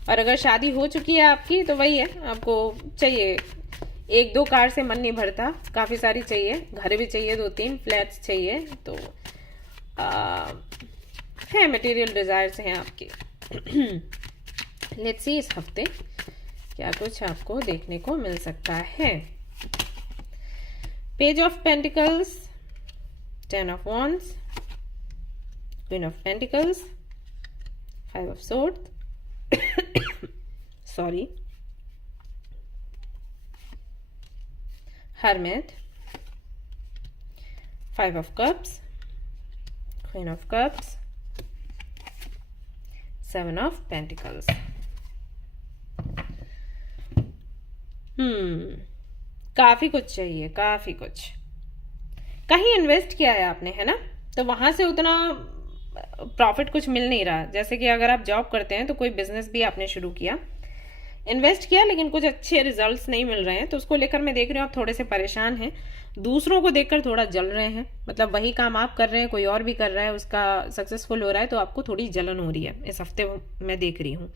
और अगर शादी हो चुकी है आपकी तो वही है, आपको चाहिए, एक दो कार से मन नहीं भरता, काफी सारी चाहिए, घर भी चाहिए, 2-3 फ्लैट्स चाहिए। तो है मटेरियल डिजायर्स हैं आपके। लेट्स सी इस हफ्ते क्या कुछ आपको देखने को मिल सकता है। Page of Pentacles, Ten of Wands, Queen of Pentacles, Five of Swords, sorry, Hermit, Five of Cups, Queen of Cups, Seven of Pentacles. काफी कुछ चाहिए, काफी कुछ। कहीं इन्वेस्ट किया है आपने, है ना, तो वहां से उतना प्रॉफिट कुछ मिल नहीं रहा। जैसे कि अगर आप जॉब करते हैं तो कोई बिजनेस भी आपने शुरू किया, इन्वेस्ट किया, लेकिन कुछ अच्छे रिजल्ट्स नहीं मिल रहे हैं, तो उसको लेकर मैं देख रही हूँ आप थोड़े से परेशान हैं। दूसरों को देखकर थोड़ा जल रहे हैं, मतलब वही काम आप कर रहे हैं कोई और भी कर रहा है, उसका सक्सेसफुल हो रहा है, तो आपको थोड़ी जलन हो रही है इस हफ्ते मैं देख रही हूँ।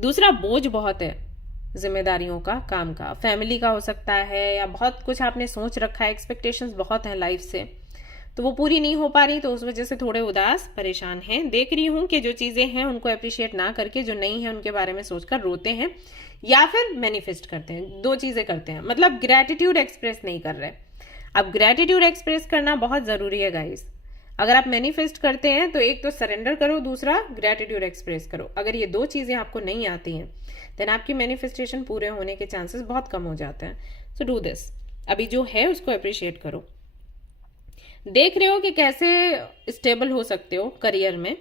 दूसरा, बोझ बहुत है जिम्मेदारियों का, काम का, फैमिली का हो सकता है, या बहुत कुछ आपने सोच रखा है, एक्सपेक्टेशंस बहुत हैं लाइफ से, तो वो पूरी नहीं हो पा रही, तो उस वजह से थोड़े उदास परेशान हैं। देख रही हूं कि जो चीजें हैं उनको अप्रिशिएट ना करके जो नहीं है उनके बारे में सोचकर रोते हैं, या फिर मैनिफेस्ट करते हैं। दो चीजें करते हैं, मतलब ग्रेटिट्यूड एक्सप्रेस नहीं कर रहे। अब ग्रेटिट्यूड एक्सप्रेस करना बहुत जरूरी है गाइस। अगर आप मैनिफेस्ट करते हैं तो एक तो सरेंडर करो, दूसरा ग्रेटिट्यूड एक्सप्रेस करो। अगर ये दो चीजें आपको नहीं आती हैं देन आपकी मैनिफेस्टेशन पूरे होने के चांसेस बहुत कम हो जाते हैं। सो डू दिस, अभी जो है उसको अप्रिशिएट करो। देख रहे हो कि कैसे स्टेबल हो सकते हो करियर में,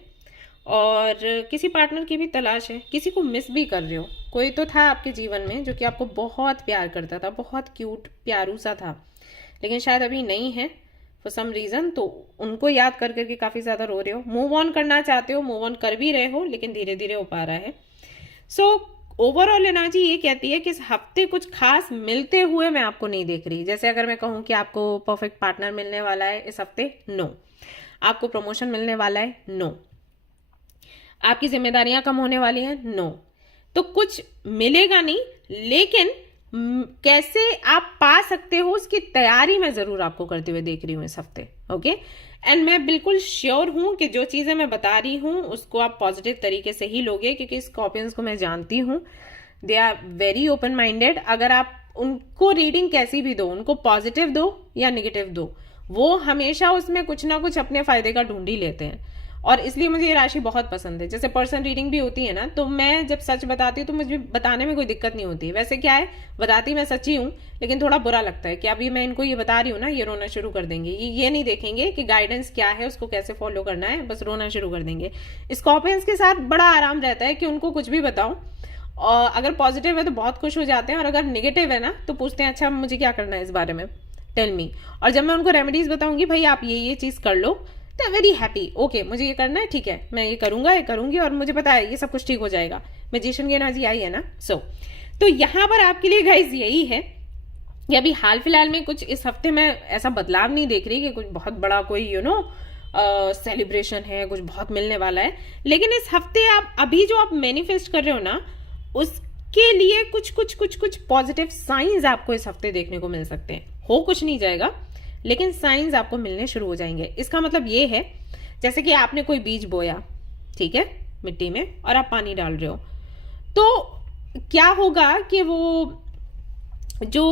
और किसी पार्टनर की भी तलाश है, किसी को मिस भी कर रहे हो। कोई तो था आपके जीवन में जो कि आपको बहुत प्यार करता था, बहुत क्यूट प्यारू सा था, लेकिन शायद अभी नहीं है फॉर सम रीजन, तो उनको याद कर करके काफी ज्यादा रो रहे हो। मूव ऑन करना चाहते हो, मूव ऑन कर भी रहे हो, लेकिन धीरे धीरे हो पा रहा है। सो ओवरऑल एनर्जी ये कहती है कि इस हफ्ते कुछ खास मिलते हुए मैं आपको नहीं देख रही। जैसे अगर मैं कहूं कि आपको परफेक्ट पार्टनर मिलने वाला है इस हफ्ते, नो। आपको प्रमोशन मिलने वाला है, नो। आपकी जिम्मेदारियां कम होने वाली हैं, नो। तो कुछ मिलेगा नहीं, लेकिन कैसे आप पा सकते हो उसकी तैयारी मैं जरूर आपको करते हुए देख रही हूं इस हफ्ते। ओके, एंड मैं बिल्कुल श्योर हूं कि जो चीजें मैं बता रही हूं उसको आप पॉजिटिव तरीके से ही लोगे, क्योंकि स्कॉर्पियंस को मैं जानती हूं, they are very open minded. अगर आप उनको रीडिंग कैसी भी दो, उनको पॉजिटिव दो या निगेटिव दो, वो हमेशा उसमें कुछ ना कुछ अपने फायदे का ढूंढ ही लेते हैं, और इसलिए मुझे ये राशि बहुत पसंद है। जैसे पर्सन रीडिंग भी होती है ना, तो मैं जब सच बताती हूँ तो मुझे बताने में कोई दिक्कत नहीं होती। वैसे क्या है, बताती मैं सच्ची हूँ, लेकिन थोड़ा बुरा लगता है कि अभी मैं इनको ये बता रही हूँ ना, ये रोना शुरू कर देंगे। ये नहीं देखेंगे कि गाइडेंस क्या है, उसको कैसे फॉलो करना है, बस रोना शुरू कर देंगे। स्कॉर्पियंस के साथ बड़ा आराम रहता है कि उनको कुछ भी बताओ, और अगर पॉजिटिव है तो बहुत खुश हो जाते हैं, और अगर निगेटिव है ना तो पूछते हैं अच्छा मुझे क्या करना है इस बारे में, टेल मी। और जब मैं उनको रेमेडीज बताऊंगी, भाई आप ये चीज कर लो, तो वेरी हैप्पी, ओके मुझे ये करना है, ठीक है मैं ये करूंगा, ये करूंगी, और मुझे पता है ये सब कुछ ठीक हो जाएगा। मैजिशियन की एनर्जी आई है ना। तो यहाँ पर आपके लिए गाइस यही है कि अभी हाल फिलहाल में कुछ इस हफ्ते में ऐसा बदलाव नहीं देख रही कि कुछ बहुत बड़ा कोई सेलिब्रेशन है, कुछ बहुत मिलने वाला है। लेकिन इस हफ्ते आप अभी जो आप मैनिफेस्ट कर रहे हो ना, उसके लिए कुछ पॉजिटिव साइंस आपको इस हफ्ते देखने को मिल सकते हैं। हो कुछ नहीं जाएगा, लेकिन साइंस आपको मिलने शुरू हो जाएंगे। इसका मतलब ये है जैसे कि आपने कोई बीज बोया, ठीक है, मिट्टी में, और आप पानी डाल रहे हो, तो क्या होगा कि वो जो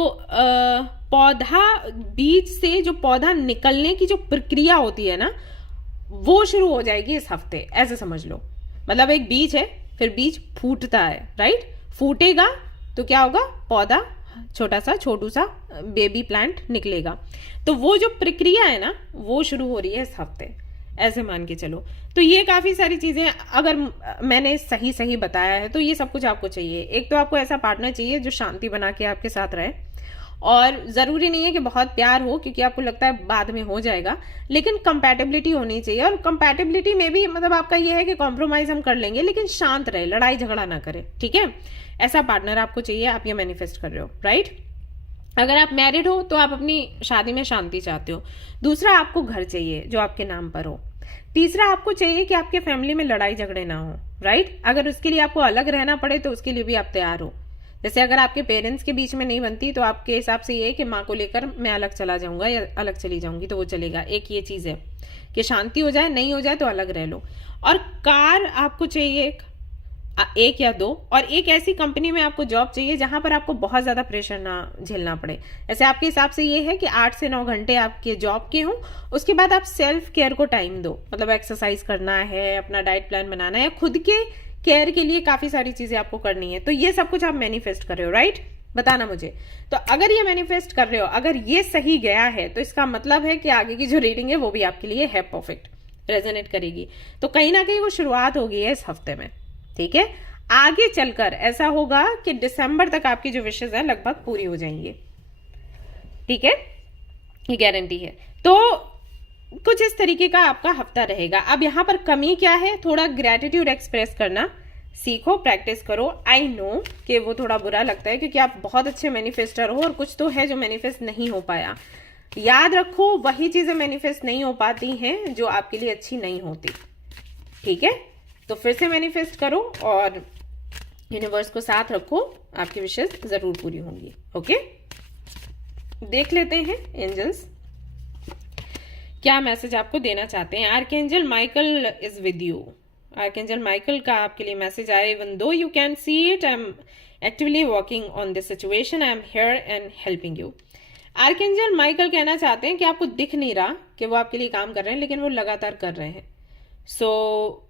पौधा, बीज से जो पौधा निकलने की जो प्रक्रिया होती है ना, वो शुरू हो जाएगी इस हफ्ते, ऐसे समझ लो। मतलब एक बीज है, फिर बीज फूटता है, राइट, फूटेगा तो क्या होगा, पौधा छोटू सा बेबी प्लांट निकलेगा। तो वो जो प्रक्रिया है ना, वो शुरू हो रही है इस हफ्ते, ऐसे मान के चलो। तो ये काफी सारी चीजें अगर मैंने सही बताया है, तो ये सब कुछ आपको चाहिए। एक तो आपको ऐसा पार्टनर चाहिए जो शांति बना के आपके साथ रहे, और जरूरी नहीं है कि बहुत प्यार हो, क्योंकि आपको लगता है बाद में हो जाएगा, लेकिन कंपैटिबिलिटी होनी चाहिए। और कंपैटिबिलिटी में भी मतलब आपका ये है कि कॉम्प्रोमाइज हम कर लेंगे, लेकिन शांत रहे, लड़ाई झगड़ा ना करे, ठीक है। ऐसा पार्टनर आपको चाहिए, आप ये मैनिफेस्ट कर रहे हो, राइट। अगर आप मैरिड हो तो आप अपनी शादी में शांति चाहते हो। दूसरा, आपको घर चाहिए जो आपके नाम पर हो। तीसरा, आपको चाहिए कि आपके फैमिली में लड़ाई झगड़े ना हो, राइट। अगर उसके लिए आपको अलग रहना पड़े तो उसके लिए भी आप तैयार हो। जैसे अगर आपके पेरेंट्स के बीच में नहीं बनती, तो आपके हिसाब से ये है कि माँ को लेकर मैं अलग चला जाऊंगा या अलग चली जाऊंगी, तो वो चलेगा। एक ये चीज है कि शांति हो जाए, नहीं हो जाए तो अलग रह लो। और कार आपको चाहिए एक, एक या दो, और एक ऐसी कंपनी में आपको जॉब चाहिए जहां पर आपको बहुत ज्यादा प्रेशर ना झेलना पड़े। ऐसे आपके हिसाब से ये है कि 8 से 9 घंटे आपके जॉब के हों, उसके बाद आप सेल्फ केयर को टाइम दो, मतलब एक्सरसाइज करना है, अपना डाइट प्लान बनाना है, खुद के केयर के लिए काफी सारी चीजें आपको करनी है। तो ये सब कुछ आप मैनिफेस्ट कर रहे हो, राइट? बताना मुझे। तो अगर ये मैनिफेस्ट कर रहे हो, अगर ये सही गया है, तो इसका मतलब है कि आगे की जो रीडिंग है वो भी आपके लिए है परफेक्ट, रेजोनेट करेगी। तो कहीं ना कहीं वो शुरुआत हो गई है इस हफ्ते में, ठीक है? आगे चलकर ऐसा होगा कि दिसंबर तक आपकी जो विशेष है लगभग पूरी हो जाएंगी, ठीक है? ये गारंटी है। तो कुछ इस तरीके का आपका हफ्ता रहेगा। अब यहां पर कमी क्या है? थोड़ा ग्रेटिट्यूड एक्सप्रेस करना सीखो, प्रैक्टिस करो। आई नो कि वो थोड़ा बुरा लगता है क्योंकि आप बहुत अच्छे मैनिफेस्टर हो और कुछ तो है जो मैनिफेस्ट नहीं हो पाया। याद रखो, वही चीजें मैनिफेस्ट नहीं हो पाती हैं जो आपके लिए अच्छी नहीं होती, ठीक है? तो फिर से मैनिफेस्ट करो और यूनिवर्स को साथ रखो, आपकी विशेष जरूर पूरी होंगी। ओके, देख लेते हैं एंजल्स क्या मैसेज आपको देना चाहते हैं। Archangel Michael is with you. Archangel Michael का आपके लिए मैसेज आया, even though you can see it, I am actively working on this situation, I am here and helping you. Archangel Michael कहना चाहते हैं कि आपको दिख नहीं रहा कि वो आपके लिए काम कर रहे हैं, लेकिन वो लगातार कर रहे हैं। सो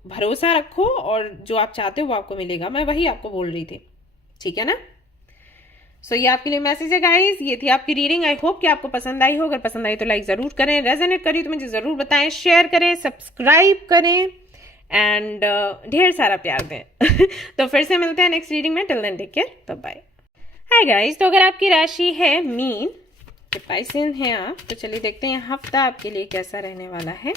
भरोसा रखो और जो आप चाहते हो वो आपको मिलेगा। मैं वही आपको बोल रही थी, ठीक है ना? सो ये आपके लिए मैसेज है गाइस। ये थी आपकी रीडिंग। आई होप कि आपको पसंद आई हो। अगर पसंद आई तो लाइक जरूर करें, रेजोनेट करी तो मुझे जरूर बताएं, शेयर करें, सब्सक्राइब करें एंड ढेर सारा प्यार दें। तो फिर से मिलते हैं नेक्स्ट रीडिंग में। Till then take care, bye. Hi guys, तो अगर आपकी राशि है मीन, तो पाइसेन है आप, तो चलिए देखते हैं हफ्ता आपके लिए कैसा रहने वाला है।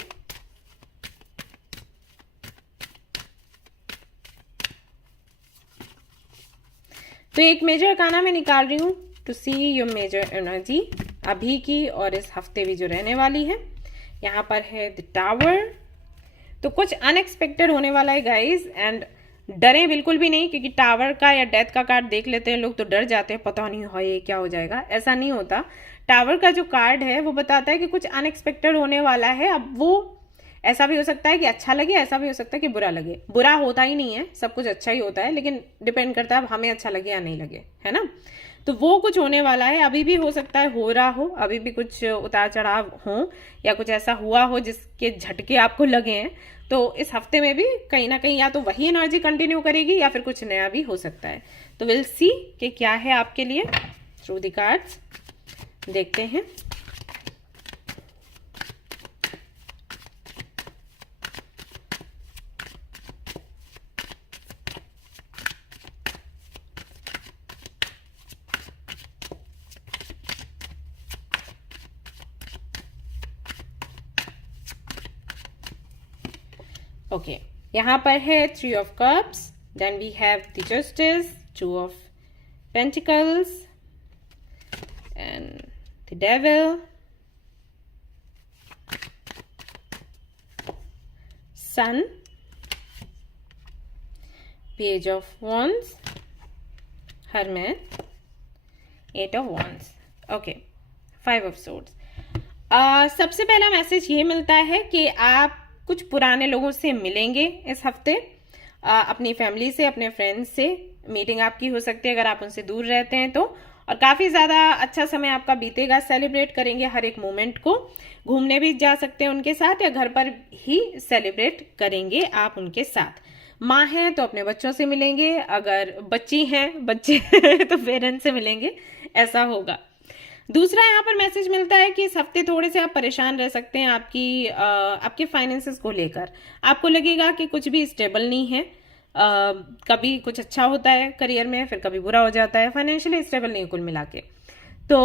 तो एक मेजर काना मैं निकाल रही हूं to see your major energy अभी की और इस हफ्ते भी जो रहने वाली है। यहां पर है द टावर। तो कुछ अनएक्सपेक्टेड होने वाला है गाइस, एंड डरें बिल्कुल भी नहीं, क्योंकि टावर का या डेथ का कार्ड देख लेते हैं लोग तो डर जाते हैं, पता नहीं हो ये क्या हो जाएगा। ऐसा नहीं होता। टावर का जो कार्ड है वो बताता है कि कुछ अनएक्सपेक्टेड होने वाला है। अब वो ऐसा भी हो सकता है कि अच्छा लगे, ऐसा भी हो सकता है कि बुरा लगे। बुरा होता ही नहीं है, सब कुछ अच्छा ही होता है, लेकिन डिपेंड करता है हमें अच्छा लगे या नहीं लगे, है ना? तो वो कुछ होने वाला है। अभी भी हो सकता है हो रहा हो, अभी भी कुछ उतार चढ़ाव हो या कुछ ऐसा हुआ हो जिसके झटके आपको लगे हैं। तो इस हफ्ते में भी कहीं ना कहीं या तो वही एनर्जी कंटिन्यू करेगी या फिर कुछ नया भी हो सकता है। तो विल सी कि क्या है आपके लिए थ्रू द कार्ड्स। देखते हैं। ओके, यहाँ पर है 3 of cups, then we have the justice, 2 of pentacles and the devil, sun, page of wands, hermit, 8 of wands, okay, 5 of swords। सबसे पहला मैसेज ये मिलता है कि आप कुछ पुराने लोगों से मिलेंगे इस हफ्ते, अपनी फैमिली से, अपने फ्रेंड्स से मीटिंग आपकी हो सकती है अगर आप उनसे दूर रहते हैं तो। और काफी ज्यादा अच्छा समय आपका बीतेगा, सेलिब्रेट करेंगे हर एक मोमेंट को। घूमने भी जा सकते हैं उनके साथ या घर पर ही सेलिब्रेट करेंगे आप उनके साथ। माँ है तो अपने बच्चों से मिलेंगे, अगर बच्ची हैं बच्चे तो पेरेंट्स से मिलेंगे, ऐसा होगा। दूसरा यहाँ पर मैसेज मिलता है कि इस हफ्ते थोड़े से आप परेशान रह सकते हैं आपके फाइनेंसेस को लेकर। आपको लगेगा कि कुछ भी स्टेबल नहीं है। कभी कुछ अच्छा होता है करियर में, फिर कभी बुरा हो जाता है, फाइनेंशियली स्टेबल नहीं कुल मिला के। तो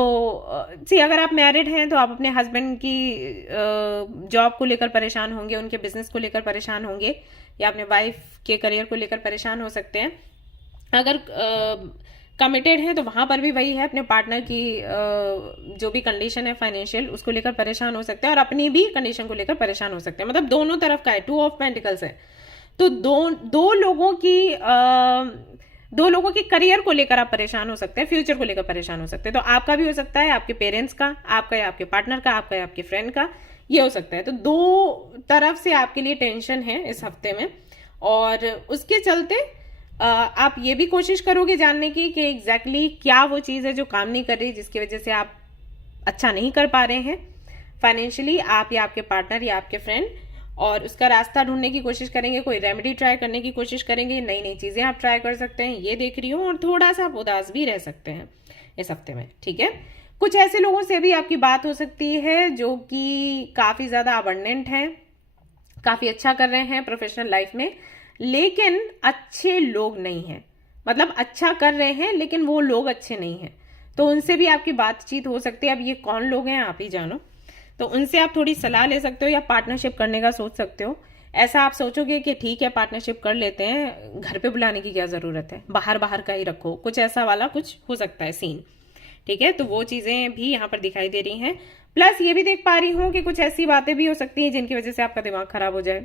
अगर आप मैरिड हैं तो आप अपने हस्बैंड की जॉब को लेकर परेशान होंगे, उनके बिजनेस को लेकर परेशान होंगे, या अपने वाइफ के करियर को लेकर परेशान हो सकते हैं। अगर कमिटेड है तो वहां पर भी वही है, अपने पार्टनर की जो भी कंडीशन है फाइनेंशियल उसको लेकर परेशान हो सकते हैं, और अपनी भी कंडीशन को लेकर परेशान हो सकते हैं। मतलब दोनों तरफ का है, 2 of पेंटिकल्स है। तो दो लोगों के करियर को लेकर आप परेशान हो सकते हैं, फ्यूचर को लेकर परेशान हो सकते हैं। तो आपका भी हो सकता है, आपके पेरेंट्स का, आपका या आपके पार्टनर का, आपका या आपके फ्रेंड का, ये हो सकता है। तो दो तरफ से आपके लिए टेंशन है इस हफ्ते में, और उसके चलते आप ये भी कोशिश करोगे जानने की कि एग्जैक्टली क्या वो चीज़ है जो काम नहीं कर रही, जिसकी वजह से आप अच्छा नहीं कर पा रहे हैं फाइनेंशियली, आप या आपके पार्टनर या आपके फ्रेंड, और उसका रास्ता ढूंढने की कोशिश करेंगे, कोई रेमेडी ट्राई करने की कोशिश करेंगे, नई नई चीज़ें आप ट्राई कर सकते हैं, ये देख रही हूँ। और थोड़ा सा आप उदास भी रह सकते हैं इस हफ्ते में, ठीक है। कुछ ऐसे लोगों से भी आपकी बात हो सकती है जो कि काफ़ी ज़्यादा अबंडेंट हैं, काफ़ी अच्छा कर रहे हैं प्रोफेशनल लाइफ में, लेकिन अच्छे लोग नहीं हैं। मतलब अच्छा कर रहे हैं लेकिन वो लोग अच्छे नहीं हैं, तो उनसे भी आपकी बातचीत हो सकती है। अब ये कौन लोग हैं आप ही जानो, तो उनसे आप थोड़ी सलाह ले सकते हो या पार्टनरशिप करने का सोच सकते हो। ऐसा आप सोचोगे कि ठीक है पार्टनरशिप कर लेते हैं, घर पे बुलाने की क्या ज़रूरत है, बाहर बाहर का ही रखो, कुछ ऐसा वाला कुछ हो सकता है सीन, ठीक है। तो वो चीज़ें भी यहाँ पर दिखाई दे रही हैं। प्लस ये भी देख पा रही हूँ कि कुछ ऐसी बातें भी हो सकती हैं जिनकी वजह से आपका दिमाग खराब हो जाए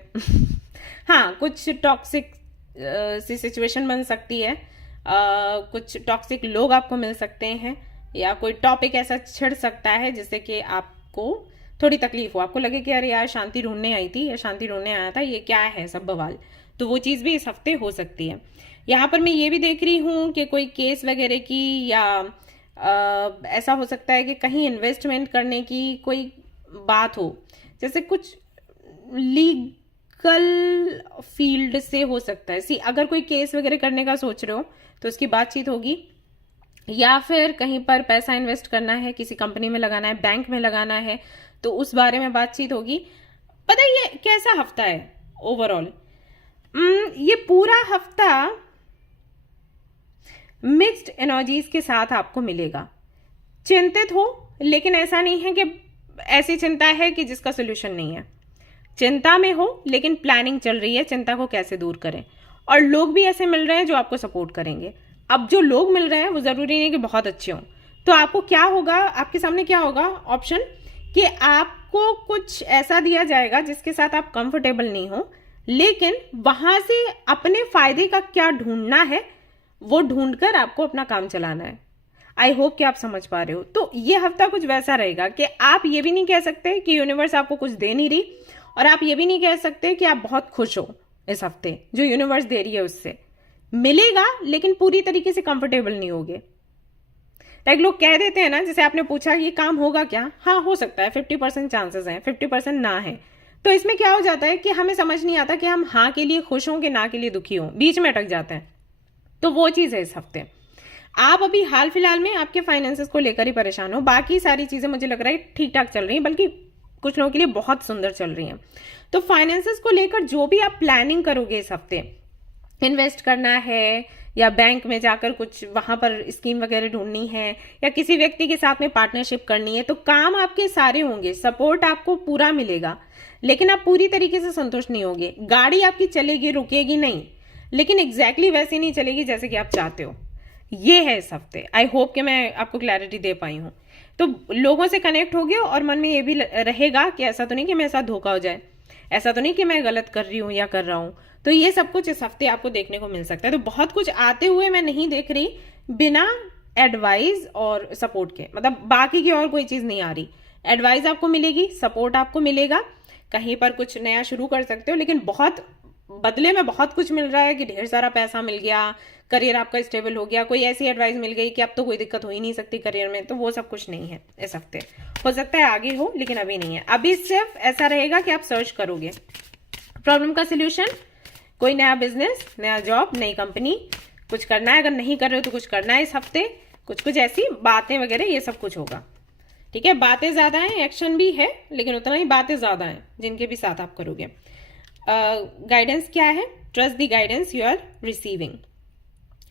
हाँ, कुछ टॉक्सिक सी सिचुएशन बन सकती है, कुछ टॉक्सिक लोग आपको मिल सकते हैं, या कोई टॉपिक ऐसा छिड़ सकता है जिससे कि आपको थोड़ी तकलीफ हो, आपको लगे कि अरे यार शांति ढूंढने आई थी या शांति ढूंढने आया था, ये क्या है सब बवाल। तो वो चीज़ भी इस हफ्ते हो सकती है। यहाँ पर मैं ये भी देख रही हूँ कि कोई केस वगैरह की, या ऐसा हो सकता है कि कहीं इन्वेस्टमेंट करने की कोई बात हो, जैसे कुछ लीगल फील्ड से हो सकता है। सी अगर कोई केस वगैरह करने का सोच रहे हो तो उसकी बातचीत होगी, या फिर कहीं पर पैसा इन्वेस्ट करना है, किसी कंपनी में लगाना है, बैंक में लगाना है, तो उस बारे में बातचीत होगी। पता है ये कैसा हफ्ता है ओवरऑल? ये पूरा हफ्ता मिक्स्ड एनर्जीज के साथ आपको मिलेगा। चिंतित हो, लेकिन ऐसा नहीं है कि ऐसी चिंता है कि जिसका सोल्यूशन नहीं है। चिंता में हो लेकिन प्लानिंग चल रही है चिंता को कैसे दूर करें, और लोग भी ऐसे मिल रहे हैं जो आपको सपोर्ट करेंगे। अब जो लोग मिल रहे हैं वो जरूरी नहीं कि बहुत अच्छे हों, तो आपको क्या होगा, आपके सामने क्या होगा ऑप्शन, कि आपको कुछ ऐसा दिया जाएगा जिसके साथ आप कंफर्टेबल नहीं हो, लेकिन वहां से अपने फायदे का क्या ढूंढना है वो ढूंढकर आपको अपना काम चलाना है। आई होप कि आप समझ पा रहे हो। तो ये हफ्ता कुछ वैसा रहेगा कि आप ये भी नहीं कह सकते कि यूनिवर्स आपको कुछ दे नहीं रही, और आप ये भी नहीं कह सकते कि आप बहुत खुश हो इस हफ्ते। जो यूनिवर्स दे रही है उससे मिलेगा, लेकिन पूरी तरीके से कंफर्टेबल नहीं होगे। लाइक लोग कह देते हैं ना, जैसे आपने पूछा ये काम होगा क्या, हाँ हो सकता है, 50% चांसेस हैं, 50% ना है। तो इसमें क्या हो जाता है कि हमें समझ नहीं आता कि हम हाँ के लिए खुश हों कि ना के लिए दुखी हों, बीच में अटक जाते हैं। तो वो चीज़ है इस हफ्ते। आप अभी हाल फिलहाल में आपके फाइनेंसेस को लेकर ही परेशान हो, बाकी सारी चीज़ें मुझे लग रहा है ठीक ठाक चल रही हैं, बल्कि कुछ लोगों के लिए बहुत सुंदर चल रही हैं। तो फाइनेंसेस को लेकर जो भी आप प्लानिंग करोगे इस हफ्ते, इन्वेस्ट करना है या बैंक में जाकर कुछ वहां पर स्कीम वगैरह ढूंढनी है, या किसी व्यक्ति के साथ में पार्टनरशिप करनी है, तो काम आपके सारे होंगे, सपोर्ट आपको पूरा मिलेगा, लेकिन आप पूरी तरीके से संतुष्ट नहीं होगे। गाड़ी आपकी चलेगी, रुकेगी नहीं, लेकिन एग्जैक्टली वैसे नहीं चलेगी जैसे कि आप चाहते हो। ये है इस हफ्ते। आई होप कि मैं आपको क्लैरिटी दे पाई हूँ। तो लोगों से कनेक्ट होगे और मन में ये भी रहेगा कि ऐसा तो नहीं कि मेरे साथ धोखा हो जाए, ऐसा तो नहीं कि मैं गलत कर रही हूँ या कर रहा हूँ। तो ये सब कुछ इस हफ्ते आपको देखने को मिल सकता है। तो बहुत कुछ आते हुए मैं नहीं देख रही बिना एडवाइस और सपोर्ट के, मतलब बाकी की और कोई चीज नहीं आ रही। एडवाइस आपको मिलेगी, सपोर्ट आपको मिलेगा, कहीं पर कुछ नया शुरू कर सकते हो, लेकिन बहुत बदले में बहुत कुछ मिल रहा है कि ढेर सारा पैसा मिल गया, करियर आपका स्टेबल हो गया, कोई ऐसी एडवाइस मिल गई कि अब तो कोई दिक्कत हो ही नहीं सकती करियर में। तो वो सब कुछ नहीं है इस हफ्ते। हो सकता है आगे हो, लेकिन अभी नहीं है। अभी सिर्फ ऐसा रहेगा कि आप सर्च करोगे प्रॉब्लम का सिल्यूशन, कोई नया बिजनेस, नया जॉब, नई कंपनी, कुछ करना है। अगर नहीं कर रहे हो तो कुछ करना है इस हफ्ते, कुछ कुछ ऐसी बातें वगैरह, ये सब कुछ होगा। ठीक है, बातें ज्यादा हैं, एक्शन भी है, लेकिन उतना ही बातें ज्यादा हैं जिनके भी साथ आप करोगे। गाइडेंस क्या है? Trust the guidance you are receiving.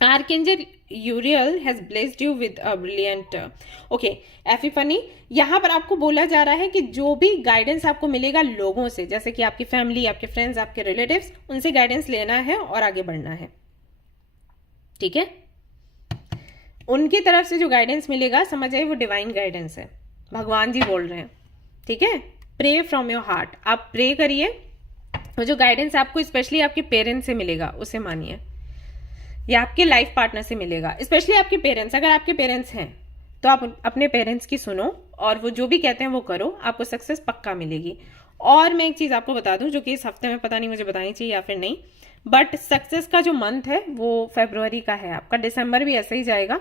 Archangel Uriel has blessed you with a brilliant epiphany. यहाँ पर आपको बोला जा रहा है कि जो भी गाइडेंस आपको मिलेगा लोगों से, जैसे कि आपकी फैमिली, आपके फ्रेंड्स, आपके रिलेटिव्स, उनसे गाइडेंस लेना है और आगे बढ़ना है। ठीक है, उनकी तरफ से जो गाइडेंस मिलेगा समझ आए वो डिवाइन गाइडेंस है, भगवान जी बोल रहे हैं। ठीक है, प्रे फ्रॉम योर हार्ट, आप प्रे करिए। और जो गाइडेंस आपको स्पेशली आपके पेरेंट्स से मिलेगा उसे मानिए, या आपके लाइफ पार्टनर से मिलेगा। स्पेशली आपके पेरेंट्स, अगर आपके पेरेंट्स हैं तो आप अपने पेरेंट्स की सुनो और वो जो भी कहते हैं वो करो, आपको सक्सेस पक्का मिलेगी। और मैं एक चीज आपको बता दूं जो कि इस हफ्ते में पता नहीं मुझे बतानी चाहिए या फिर नहीं, बट सक्सेस का जो मंथ है वो फरवरी का है आपका। दिसंबर भी ऐसे ही जाएगा,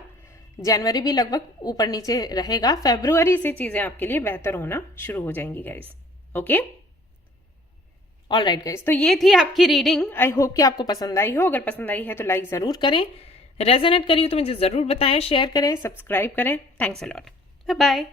जनवरी भी लगभग ऊपर नीचे रहेगा, फरवरी से चीजें आपके लिए बेहतर होना शुरू हो जाएंगी guys. Okay, all right guys, तो ये थी आपकी रीडिंग। आई होप कि आपको पसंद आई हो। अगर पसंद आई है तो लाइक जरूर करें, रेजोनेट करी हो तो मुझे जरूर बताएं, शेयर करें, सब्सक्राइब करें। Thanks a lot, bye bye.